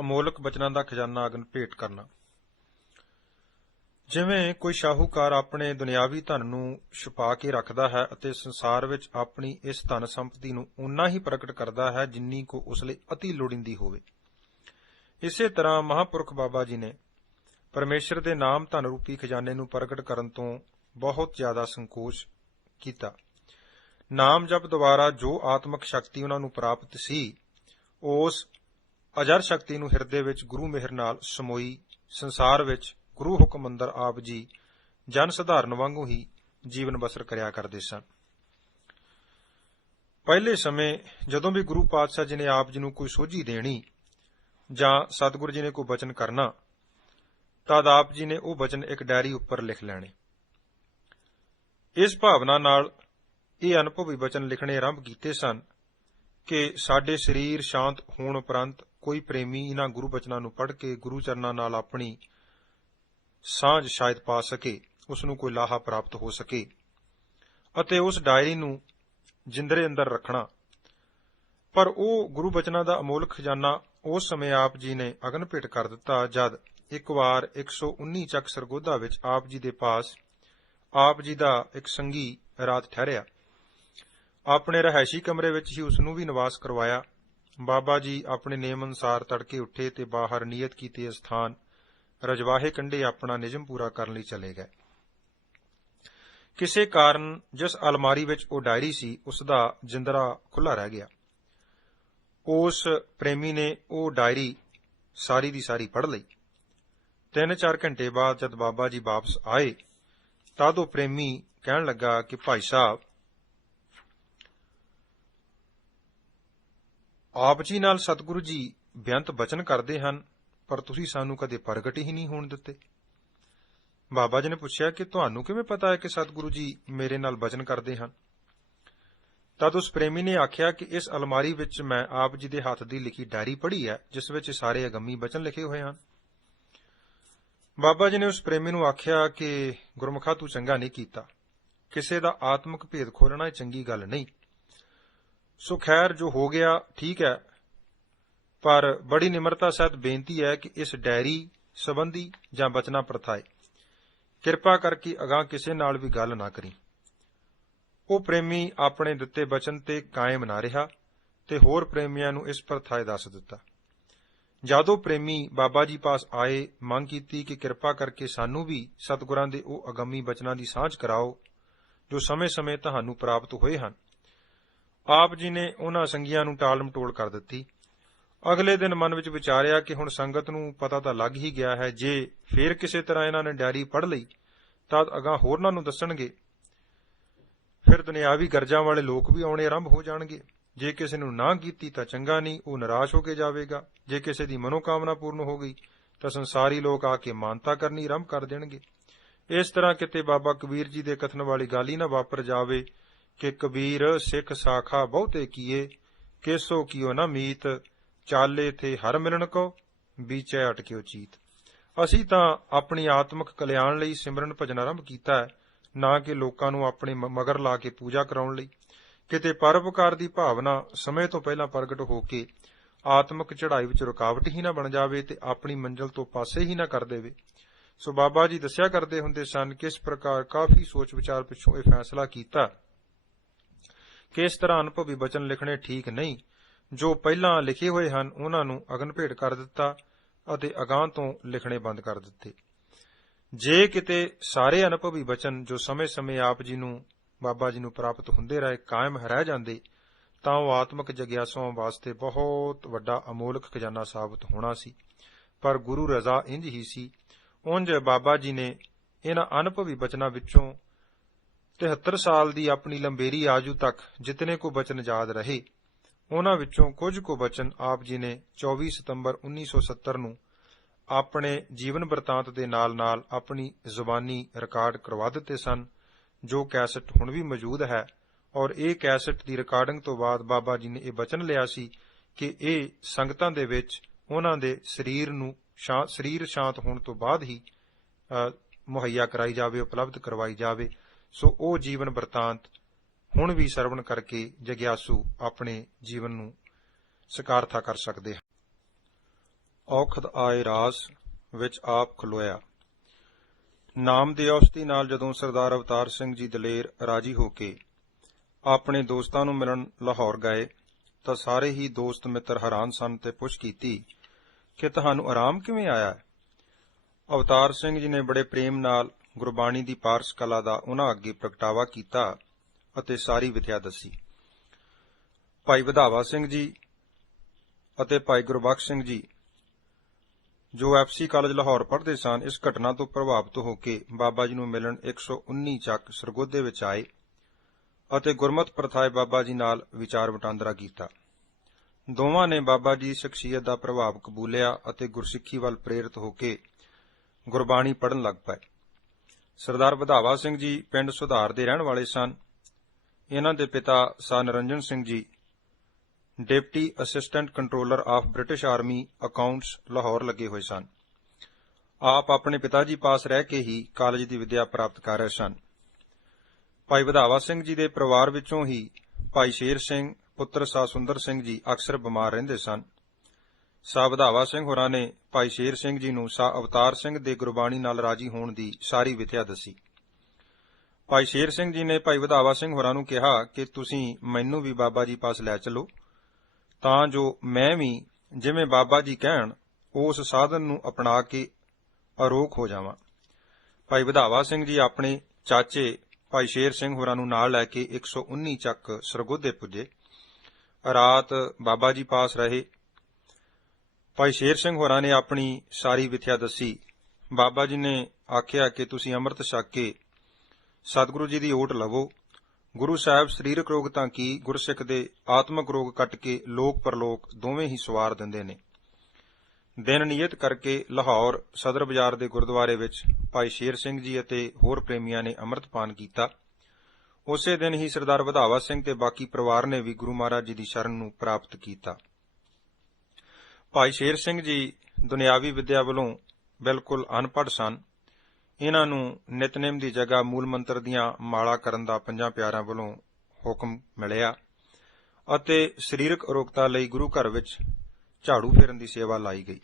ਅਮੋਲਕ ਬਚਨਾਂ ਦਾ ਖਜ਼ਾਨਾ ਅਗਨ ਭੇਟ ਕਰਨਾ। ਜਿਵੇਂ ਕੋਈ ਸ਼ਾਹੂਕਾਰ ਆਪਣੇ ਦੁਨਿਆਵੀ ਧਨ ਨੂੰ ਛੁਪਾ ਕੇ ਰੱਖਦਾ ਹੈ ਅਤੇ ਸੰਸਾਰ ਵਿੱਚ ਆਪਣੀ ਇਸ ਧਨ ਸੰਪਤੀ ਨੂੰ ਓਨਾ ਹੀ ਪ੍ਰਗਟ ਕਰਦਾ ਹੈ ਜਿੰਨੀ ਕੋ ਉਸ ਲਈ ਅਤੀ ਲੋੜੀਂਦੀ ਹੋਵੇ, ਇਸੇ ਤਰ੍ਹਾਂ ਮਹਾਂਪੁਰਖ ਬਾਬਾ ਜੀ ਨੇ ਪਰਮੇਸ਼ਰ ਦੇ ਨਾਮ ਧਨ ਰੂਪੀ ਖਜ਼ਾਨੇ ਨੂੰ ਪ੍ਰਗਟ ਕਰਨ ਤੋਂ ਬਹੁਤ ਜ਼ਿਆਦਾ ਸੰਕੋਚ ਕੀਤਾ। ਨਾਮ ਜਪ ਦੁਆਰਾ ਜੋ ਆਤਮਿਕ ਸ਼ਕਤੀ ਉਹਨਾਂ ਨੂੰ ਪ੍ਰਾਪਤ ਸੀ, ਉਸ ਅਜਰ ਸ਼ਕਤੀ ਨੂੰ ਹਿਰਦੇ ਵਿੱਚ ਗੁਰੂ ਮਿਹਰ ਨਾਲ ਸਮੋਈ ਸੰਸਾਰ ਵਿੱਚ ਗੁਰੂ ਹੁਕਮ ਅੰਦਰ ਆਪ ਜੀ ਜਨ ਸਧਾਰਨ ਵਾਂਗੂ ਹੀ ਜੀਵਨ ਬਸਰ ਕਰਿਆ ਕਰਦੇ ਸਨ। ਪਹਿਲੇ ਸਮੇਂ ਜਦੋਂ ਵੀ ਗੁਰੂ ਪਾਤਸ਼ਾਹ ਜੀ ਨੇ ਆਪ ਜੀ ਨੂੰ ਕੋਈ ਸੋਝੀ ਦੇਣੀ ਜਾਂ ਸਤਿਗੁਰੂ ਜੀ ਨੇ ਕੋਈ ਬਚਨ ਕਰਨਾ, ਤਦ ਆਪ ਜੀ ਨੇ ਉਹ ਬਚਨ ਇੱਕ ਡਾਇਰੀ ਉੱਪਰ ਲਿਖ ਲੈਣੇ। ਇਸ ਭਾਵਨਾ ਨਾਲ ਇਹ ਅਨੁਭਵੀ ਬਚਨ ਲਿਖਣੇ ਆਰੰਭ ਕੀਤੇ ਸਨ ਕਿ ਸਾਡੇ ਸਰੀਰ ਸ਼ਾਂਤ ਹੋਣ ਉਪਰੰਤ ਕੋਈ ਪ੍ਰੇਮੀ ਇਹਨਾਂ ਗੁਰੂ ਬਚਨਾਂ ਨੂੰ ਪੜ੍ਹ ਕੇ ਗੁਰੂ ਚਰਨਾਂ ਨਾਲ ਆਪਣੀ ਸਾਂਝ ਸ਼ਾਇਦ ਪਾ ਸਕੇ, ਉਸ ਨੂੰ ਕੋਈ ਲਾਹਾ ਪ੍ਰਾਪਤ ਹੋ ਸਕੇ ਅਤੇ ਉਸ ਡਾਇਰੀ ਨੂੰ ਜਿੰਦਰੇ ਅੰਦਰ ਰੱਖਣਾ। ਪਰ ਉਹ ਗੁਰੂ ਬਚਨਾਂ ਦਾ ਅਮੋਲਕ ਖਜ਼ਾਨਾ ਉਸ ਸਮੇਂ ਆਪ ਜੀ ਨੇ ਅਗਨ ਭੇਟ ਕਰ ਦਿੱਤਾ ਜਦ ਇੱਕ ਵਾਰ 119 ਚੱਕ ਸਰਗੋਧਾ ਵਿੱਚ ਆਪ ਜੀ ਦੇ ਪਾਸ ਆਪ ਜੀ ਦਾ ਇੱਕ ਸੰਗੀ ਰਾਤ ਠਹਿਰਿਆ। ਆਪਣੇ ਰਿਹਾਇਸ਼ੀ ਕਮਰੇ ਵਿੱਚ ਹੀ ਉਸ ਨੂੰ ਵੀ ਨਿਵਾਸ ਕਰਵਾਇਆ। ਬਾਬਾ ਜੀ ਆਪਣੇ ਨੇਮ ਅਨੁਸਾਰ ਤੜਕੇ ਉੱਠੇ ਤੇ ਬਾਹਰ ਨੀਅਤ ਕੀਤੇ ਸਥਾਨ ਰਜਵਾਹੇ ਕੰਢੇ ਆਪਣਾ ਨਿਯਮ ਪੂਰਾ ਕਰਨ ਲਈ ਚਲੇ ਗਏ। ਕਿਸੇ ਕਾਰਨ ਜਿਸ ਅਲਮਾਰੀ ਵਿੱਚ ਉਹ ਡਾਇਰੀ ਸੀ, ਉਸ ਦਾ ਜਿੰਦਰਾ ਖੁੱਲ੍ਹਾ ਰਹਿ ਗਿਆ। ਉਸ ਪ੍ਰੇਮੀ ਨੇ ਉਹ ਡਾਇਰੀ ਸਾਰੀ ਦੀ ਸਾਰੀ ਪੜ੍ਹ ਲਈ। 3-4 ਘੰਟੇ ਬਾਅਦ ਜਦ ਬਾਬਾ ਜੀ ਵਾਪਸ ਆਏ ਤਦ ਉਹ ਪ੍ਰੇਮੀ ਕਹਿਣ ਲੱਗਾ ਕਿ ਭਾਈ ਸਾਹਿਬ, ਆਪ ਜੀ ਨਾਲ ਸਤਿਗੁਰੂ ਜੀ ਬੇਅੰਤ ਬਚਨ ਕਰਦੇ ਹਨ, ਪਰ ਤੁਸੀਂ ਸਾਨੂੰ ਕਦੇ ਪ੍ਰਗਟ ਹੀ ਨਹੀਂ ਹੋਣ ਦਿੱਤੇ। ਬਾਬਾ ਜੀ ਨੇ ਪੁੱਛਿਆ ਕਿ ਤੁਹਾਨੂੰ ਕਿਵੇਂ ਪਤਾ ਹੈ ਕਿ ਸਤਿਗੁਰੂ ਜੀ ਮੇਰੇ ਨਾਲ ਬਚਨ ਕਰਦੇ ਹਨ? ਤਦ ਉਸ ਪ੍ਰੇਮੀ ਨੇ ਆਖਿਆ ਕਿ ਇਸ ਅਲਮਾਰੀ ਵਿੱਚ ਮੈਂ ਆਪ ਜੀ ਦੇ ਹੱਥ ਦੀ ਲਿਖੀ ਡਾਇਰੀ ਪੜ੍ਹੀ ਹੈ, ਜਿਸ ਵਿੱਚ ਸਾਰੇ ਅਗੰਮੀ ਬਚਨ ਲਿਖੇ ਹੋਏ ਹਨ। ਬਾਬਾ ਜੀ ਨੇ ਉਸ ਪ੍ਰੇਮੀ ਨੂੰ ਆਖਿਆ ਕਿ ਗੁਰਮੁਖਾ, ਤੂੰ ਚੰਗਾ ਨਹੀਂ ਕੀਤਾ। ਕਿਸੇ ਦਾ ਆਤਮਿਕ ਭੇਦ ਖੋਲ੍ਹਣਾ ਇਹ ਚੰਗੀ ਗੱਲ ਨਹੀਂ। ਸੋ ਖੈਰ, ਜੋ ਹੋ ਗਿਆ ਠੀਕ ਹੈ, ਪਰ ਬੜੀ ਨਿਮਰਤਾ ਸਹਿਤ ਬੇਨਤੀ ਹੈ ਕਿ ਇਸ ਡਾਇਰੀ ਸੰਬੰਧੀ ਜਾਂ ਬਚਨਾ ਪ੍ਰਥਾਏ ਕਿਰਪਾ ਕਰਕੇ ਅਗਾਂਹ ਕਿਸੇ ਨਾਲ ਵੀ ਗੱਲ ਨਾ ਕਰੀ। ਉਹ ਪ੍ਰੇਮੀ ਆਪਣੇ ਦਿੱਤੇ ਬਚਨ ਤੇ ਕਾਇਮ ਨਾ ਰਿਹਾ ਤੇ ਹੋਰ ਪ੍ਰੇਮੀਆਂ ਨੂੰ ਇਸ ਪ੍ਰਥਾਏ ਦੱਸ ਦਿੱਤਾ। ਜਦੋਂ ਪ੍ਰੇਮੀ ਬਾਬਾ ਜੀ ਪਾਸ ਆਏ, ਮੰਗ ਕੀਤੀ ਕਿ ਕਿਰਪਾ ਕਰਕੇ ਸਾਨੂੰ ਵੀ ਸਤਿਗੁਰਾਂ ਦੇ ਉਹ ਅਗੰਮੀ ਬਚਨਾਂ ਦੀ ਸਾਂਝ ਕਰਾਓ ਜੋ ਸਮੇਂ-ਸਮੇਂ ਤੁਹਾਨੂੰ ਪ੍ਰਾਪਤ ਹੋਏ ਹਨ। ਆਪ ਜੀ ਨੇ ਉਹਨਾਂ ਸੰਗੀਆਂ ਨੂੰ ਟਾਲ ਮਟੋਲ ਕਰ ਦਿੱਤੀ। ਅਗਲੇ ਦਿਨ ਮਨ ਵਿੱਚ ਵਿਚਾਰਿਆ ਕਿ ਹੁਣ ਸੰਗਤ ਨੂੰ ਪਤਾ ਤਾਂ ਲੱਗ ਹੀ ਗਿਆ ਹੈ, ਜੇ ਫੇਰ ਕਿਸੇ ਤਰ੍ਹਾਂ ਇਹਨਾਂ ਨੇ ਡਾਇਰੀ ਪੜ੍ਹ ਲਈ ਤਦ ਅਗਾਂਹ ਹੋਰਨਾਂ ਨੂੰ ਦੱਸਣਗੇ। ਫਿਰ ਦੁਨਿਆਵੀ ਗਰਜਾਂ ਵਾਲੇ ਲੋਕ ਵੀ ਆਉਣੇ ਆਰੰਭ ਹੋ ਜਾਣਗੇ। ਜੇ ਕਿਸੇ ਨੂੰ ਨਾ ਕੀਤੀ ਤਾਂ ਚੰਗਾ ਨਹੀਂ, ਉਹ ਨਿਰਾਸ਼ ਹੋ ਕੇ ਜਾਵੇਗਾ। ਜੇ ਕਿਸੇ ਦੀ ਮਨੋਕਾਮਨਾ ਪੂਰਨ ਹੋ ਗਈ ਤਾਂ ਸੰਸਾਰੀ ਲੋਕ ਆ ਕੇ ਮਾਨਤਾ ਕਰਨੀ ਆਰੰਭ ਕਰ ਦੇਣਗੇ। ਇਸ ਤਰ੍ਹਾਂ ਕਿਤੇ ਬਾਬਾ ਕਬੀਰ ਜੀ ਦੇ ਕਥਨ ਵਾਲੀ ਗੱਲ ਹੀ ਨਾ ਵਾਪਰ ਜਾਵੇ ਕਿ ਕਬੀਰ ਸਿੱਖ ਸਾਖਾ ਬਹੁਤੇ ਕੀਏ, ਕੇਸੋ ਕੀਓ ਨਾ ਮੀਤ, ਚਾਲੇ ਥੇ ਹਰ ਮਿਲਣ ਕੋ, ਬੀਚੈ ਅਟਕਿਓ ਚੀਤ। ਅਸੀਂ ਤਾਂ ਆਪਣੀ ਆਤਮਿਕ ਕਲਿਆਣ ਲਈ ਸਿਮਰਨ ਭਜਨ ਆਰੰਭ ਕੀਤਾ ਹੈ, ਨਾ ਕਿ ਲੋਕਾਂ ਨੂੰ ਆਪਣੇ ਮਗਰ ਲਾ ਕੇ ਪੂਜਾ ਕਰਾਉਣ ਲਈ। ਕਿਤੇ ਪਰਉਪਕਾਰ ਦੀ ਭਾਵਨਾ ਸਮੇਂ ਤੋਂ ਪਹਿਲਾਂ ਪ੍ਰਗਟ ਹੋ ਕੇ ਆਤਮਿਕ ਚੜ੍ਹਾਈ ਵਿੱਚ ਰੁਕਾਵਟ ਹੀ ਨਾ ਬਣ ਜਾਵੇ ਤੇ ਆਪਣੀ ਮੰਜ਼ਿਲ ਤੋਂ ਪਾਸੇ ਹੀ ਨਾ ਕਰ ਦੇਵੇ। ਸੋ ਬਾਬਾ ਜੀ ਦੱਸਿਆ ਕਰਦੇ ਹੁੰਦੇ ਸਨ ਕਿ ਇਸ ਪ੍ਰਕਾਰ ਕਾਫੀ ਸੋਚ ਵਿਚਾਰ ਪਿੱਛੋਂ ਇਹ ਫੈਸਲਾ ਕੀਤਾ ਕਿ ਇਸ ਤਰ੍ਹਾਂ ਅਨੁਭਵੀ ਬਚਨ ਲਿਖਣੇ ਠੀਕ ਨਹੀਂ। ਜੋ ਪਹਿਲਾਂ ਲਿਖੇ ਹੋਏ ਹਨ ਉਹਨਾਂ ਨੂੰ ਅਗਨ ਭੇਟ ਕਰ ਦਿੱਤਾ ਅਤੇ ਅਗਾਂਹ ਤੋਂ ਲਿਖਣੇ ਬੰਦ ਕਰ ਦਿੱਤੇ। ਜੇ ਕਿਤੇ ਸਾਰੇ ਅਨੁਭਵੀ ਬਚਨ ਜੋ ਸਮੇਂ-ਸਮੇਂ ਆਪ ਜੀ ਨੂੰ ਬਾਬਾ ਜੀ ਨੂੰ ਪ੍ਰਾਪਤ ਹੁੰਦੇ ਰਹੇ ਕਾਇਮ ਰਹਿ ਜਾਂਦੇ ਤਾਂ ਉਹ ਆਤਮਿਕ ਜਗਿਆਸੂਆਂ ਵਾਸਤੇ ਬਹੁਤ ਵੱਡਾ ਅਮੋਲਕ ਖਜ਼ਾਨਾ ਸਾਬਤ ਹੋਣਾ ਸੀ। ਪਰ ਗੁਰੂ ਰਜ਼ਾ ਇੰਝ ਹੀ ਸੀ। ਉਂਝ ਬਾਬਾ ਜੀ ਨੇ ਇਹਨਾਂ ਅਨੁਭਵੀ ਬਚਨਾਂ ਵਿੱਚੋਂ 73 ਸਾਲ ਦੀ ਆਪਣੀ ਲੰਬੇਰੀ ਆਜੂ ਤੱਕ ਜਿਤਨੇ ਕੋ ਬਚਨ ਯਾਦ ਰਹੇ, ਉਹਨਾਂ ਵਿੱਚੋਂ ਕੁਝ ਕੁ ਬਚਨ ਆਪ ਜੀ ਨੇ 24 ਸਤੰਬਰ 1970 ਨੂੰ ਆਪਣੇ ਜੀਵਨ ਬਰਤਾਂਤ ਦੇ ਨਾਲ-ਨਾਲ ਆਪਣੀ ਜ਼ੁਬਾਨੀ ਰਿਕਾਰਡ ਕਰਵਾ ਦਿੱਤੇ ਸਨ, ਜੋ ਕੈਸਟ ਹੁਣ ਵੀ ਮੌਜੂਦ ਹੈ। ਔਰ ਇਹ ਕੈਸਟ ਦੀ ਰਿਕਾਰਡਿੰਗ ਤੋਂ ਬਾਅਦ ਬਾਬਾ ਜੀ ਨੇ ਇਹ ਬਚਨ ਲਿਆ ਸੀ ਕਿ ਇਹ ਸੰਗਤਾਂ ਦੇ ਵਿੱਚ ਉਹਨਾਂ ਦੇ ਸਰੀਰ ਸ਼ਾਂਤ ਹੋਣ ਤੋਂ ਬਾਅਦ ਹੀ ਮੁਹੱਈਆ ਕਰਾਈ ਜਾਵੇ, ਉਪਲਬਧ ਕਰਵਾਈ ਜਾਵੇ। ਸੋ ਉਹ ਜੀਵਨ ਬਰਤਾਂਤ ਹੁਣ ਵੀ ਸਰਵਣ ਕਰਕੇ ਜਗਿਆਸੂ ਆਪਣੇ ਜੀਵਨ ਨੂੰ ਸਕਾਰਥਾ ਕਰ ਸਕਦੇ ਹਨ। ਔਖਦ ਆਏ ਰਾਸ ਵਿੱਚ ਆਪ ਖਲੋਇਆ। ਨਾਮ ਦੀ ਔਸਤੀ ਨਾਲ ਜਦੋਂ ਸਰਦਾਰ ਅਵਤਾਰ ਸਿੰਘ ਜੀ ਦਲੇਰ ਰਾਜੀ ਹੋ ਕੇ ਆਪਣੇ ਦੋਸਤਾਂ ਨੂੰ ਮਿਲਣ ਲਾਹੌਰ ਗਏ ਤਾਂ ਸਾਰੇ ਹੀ ਦੋਸਤ ਮਿੱਤਰ ਹੈਰਾਨ ਸਨ ਤੇ ਪੁੱਛ ਕੀਤੀ ਕਿ ਤੁਹਾਨੂੰ ਆਰਾਮ ਕਿਵੇਂ ਆਇਆ ਹੈ। ਅਵਤਾਰ ਸਿੰਘ ਜੀ ਨੇ ਬੜੇ ਪ੍ਰੇਮ ਨਾਲ ਗੁਰਬਾਣੀ ਦੀ ਪਾਰਸ ਕਲਾ ਦਾ ਉਹਨਾਂ ਅੱਗੇ ਪ੍ਰਗਟਾਵਾ ਕੀਤਾ ਅਤੇ ਸਾਰੀ ਵਿਥਿਆ ਦੱਸੀ। ਭਾਈ ਵਧਾਵਾ ਸਿੰਘ ਜੀ ਅਤੇ ਭਾਈ ਗੁਰਬਖਸ਼ ਸਿੰਘ ਜੀ ਜੋ FC ਕਾਲਜ ਲਾਹੌਰ ਪੜ੍ਹਦੇ ਸਨ, ਇਸ ਘਟਨਾ ਤੋਂ ਪ੍ਰਭਾਵਿਤ ਹੋ ਕੇ ਬਾਬਾ ਜੀ ਨੂੰ ਮਿਲਣ 119 ਚੱਕ ਸਰਗੋਧੇ ਵਿੱਚ ਆਏ ਅਤੇ ਗੁਰਮਤਿ ਪ੍ਰਥਾਏ ਬਾਬਾ ਜੀ ਨਾਲ ਵਿਚਾਰ ਵਟਾਂਦਰਾ ਕੀਤਾ। ਦੋਵਾਂ ਨੇ ਬਾਬਾ ਜੀ ਦੀ ਸ਼ਖਸੀਅਤ ਦਾ ਪ੍ਰਭਾਵ ਕਬੂਲਿਆ ਅਤੇ ਗੁਰਸਿੱਖੀ ਵੱਲ ਪ੍ਰੇਰਿਤ ਹੋ ਕੇ ਗੁਰਬਾਣੀ ਪੜ੍ਹਨ ਲੱਗ ਪਏ। ਸਰਦਾਰ ਵਧਾਵਾ ਸਿੰਘ ਜੀ ਪਿੰਡ ਸੁਧਾਰ ਦੇ ਰਹਿਣ ਵਾਲੇ ਸਨ। ਇਹਨਾਂ ਦੇ ਪਿਤਾ sir Niranjan Singh ji deputy assistant controller of British army accounts Lahore ਲੱਗੇ ਹੋਏ ਸਨ। ਆਪ ਆਪਣੇ ਪਿਤਾ ਜੀ ਪਾਸ ਰਹਿ ਕੇ ਹੀ ਕਾਲਜ ਦੀ ਵਿੱਦਿਆ ਪ੍ਰਾਪਤ ਕਰ ਰਹੇ ਸਨ। ਭਾਈ ਵਧਾਵਾ ਸਿੰਘ ਜੀ ਦੇ ਪਰਿਵਾਰ ਵਿੱਚੋਂ ਹੀ ਭਾਈ ਸ਼ੇਰ ਸਿੰਘ ਪੁੱਤਰ ਸਾਹ ਸੁੰਦਰ ਸਿੰਘ ਜੀ ਅਕਸਰ ਬਿਮਾਰ ਰਹਿੰਦੇ ਸਨ। ਸਾਹ ਵਧਾਵਾ ਸਿੰਘ ਹੋਰਾਂ ਨੇ ਭਾਈ ਸ਼ੇਰ ਸਿੰਘ ਜੀ ਨੂੰ ਸਾਹ ਅਵਤਾਰ ਸਿੰਘ ਦੇ ਗੁਰਬਾਣੀ ਨਾਲ ਰਾਜੀ ਹੋਣ ਦੀ ਸਾਰੀ ਵਿਥਿਆ ਦੱਸੀ। ਭਾਈ ਸ਼ੇਰ ਸਿੰਘ ਜੀ ਨੇ ਭਾਈ ਵਧਾਵਾ ਸਿੰਘ ਹੋਰਾਂ ਨੂੰ ਕਿਹਾ ਕਿ ਤੁਸੀਂ ਮੈਨੂੰ ਵੀ ਬਾਬਾ ਜੀ ਪਾਸ ਲੈ ਚਲੋ ਤਾਂ ਜੋ ਮੈਂ ਵੀ ਜਿਵੇਂ ਬਾਬਾ ਜੀ ਕਹਿਣ ਉਸ ਸਾਧਨ ਨੂੰ ਅਪਣਾ ਕੇ ਅਰੋਗ ਹੋ ਜਾਵਾਂ। ਭਾਈ ਵਧਾਵਾ ਸਿੰਘ ਜੀ ਆਪਣੇ ਚਾਚੇ ਭਾਈ ਸ਼ੇਰ ਸਿੰਘ ਹੋਰਾਂ ਨੂੰ ਨਾਲ ਲੈ ਕੇ 119 ਚੱਕ ਸਰਗੋਧੇ ਪੁੱਜੇ। ਰਾਤ ਬਾਬਾ ਜੀ ਪਾਸ ਰਹੇ। ਭਾਈ ਸ਼ੇਰ ਸਿੰਘ ਹੋਰਾਂ ਨੇ ਆਪਣੀ ਸਾਰੀ ਵਿਥਿਆ ਦੱਸੀ। ਬਾਬਾ ਜੀ ਨੇ ਆਖਿਆ ਕਿ ਤੁਸੀਂ ਅੰਮ੍ਰਿਤ ਛਕ ਕੇ ਸਤਿਗੁਰੂ ਜੀ ਦੀ ਓਟ ਲਵੋ। ਗੁਰੂ ਸਾਹਿਬ ਸਰੀਰਕ ਰੋਗ ਤਾਂ ਕੀ ਗੁਰਸਿੱਖ ਦੇ ਆਤਮਿਕ ਰੋਗ ਕੱਟ ਕੇ ਲੋਕ ਪਰਲੋਕ ਦੋਵੇਂ ਹੀ ਸਵਾਰ ਦਿੰਦੇ ਨੇ। ਦਿਨ ਨਿਯਤ ਕਰਕੇ ਲਾਹੌਰ ਸਦਰ ਬਾਜ਼ਾਰ ਦੇ ਗੁਰਦੁਆਰੇ ਵਿੱਚ ਭਾਈ ਸ਼ੇਰ ਸਿੰਘ ਜੀ ਅਤੇ ਹੋਰ ਪ੍ਰੇਮੀਆਂ ਨੇ ਅੰਮ੍ਰਿਤਪਾਨ ਕੀਤਾ। ਉਸੇ ਦਿਨ ਹੀ ਸਰਦਾਰ ਵਧਾਵਾ ਸਿੰਘ ਤੇ ਬਾਕੀ ਪਰਿਵਾਰ ਨੇ ਵੀ ਗੁਰੂ ਮਹਾਰਾਜ ਜੀ ਦੀ ਸ਼ਰਨ ਨੂੰ ਪ੍ਰਾਪਤ ਕੀਤਾ। ਭਾਈ ਸ਼ੇਰ ਸਿੰਘ ਜੀ ਦੁਨਿਆਵੀ ਵਿਦਿਆ ਵੱਲੋਂ ਬਿਲਕੁਲ ਅਨਪੜ੍ਹ ਸਨ। ਇਹਨਾਂ ਨੂੰ ਨਿਤਨੇਮ ਦੀ ਜਗ੍ਹਾ ਮੂਲ ਮੰਤਰ ਦੀਆਂ ਮਾਲਾ ਕਰਨ ਦਾ ਪੰਜਾਂ ਪਿਆਰਿਆਂ ਵੱਲੋਂ ਹੁਕਮ ਮਿਲਿਆ ਅਤੇ ਸਰੀਰਕ ਅਰੋਗਤਾ ਲਈ ਗੁਰੂ ਘਰ ਵਿੱਚ ਝਾੜੂ ਫੇਰਨ ਦੀ ਸੇਵਾ ਲਾਈ ਗਈ।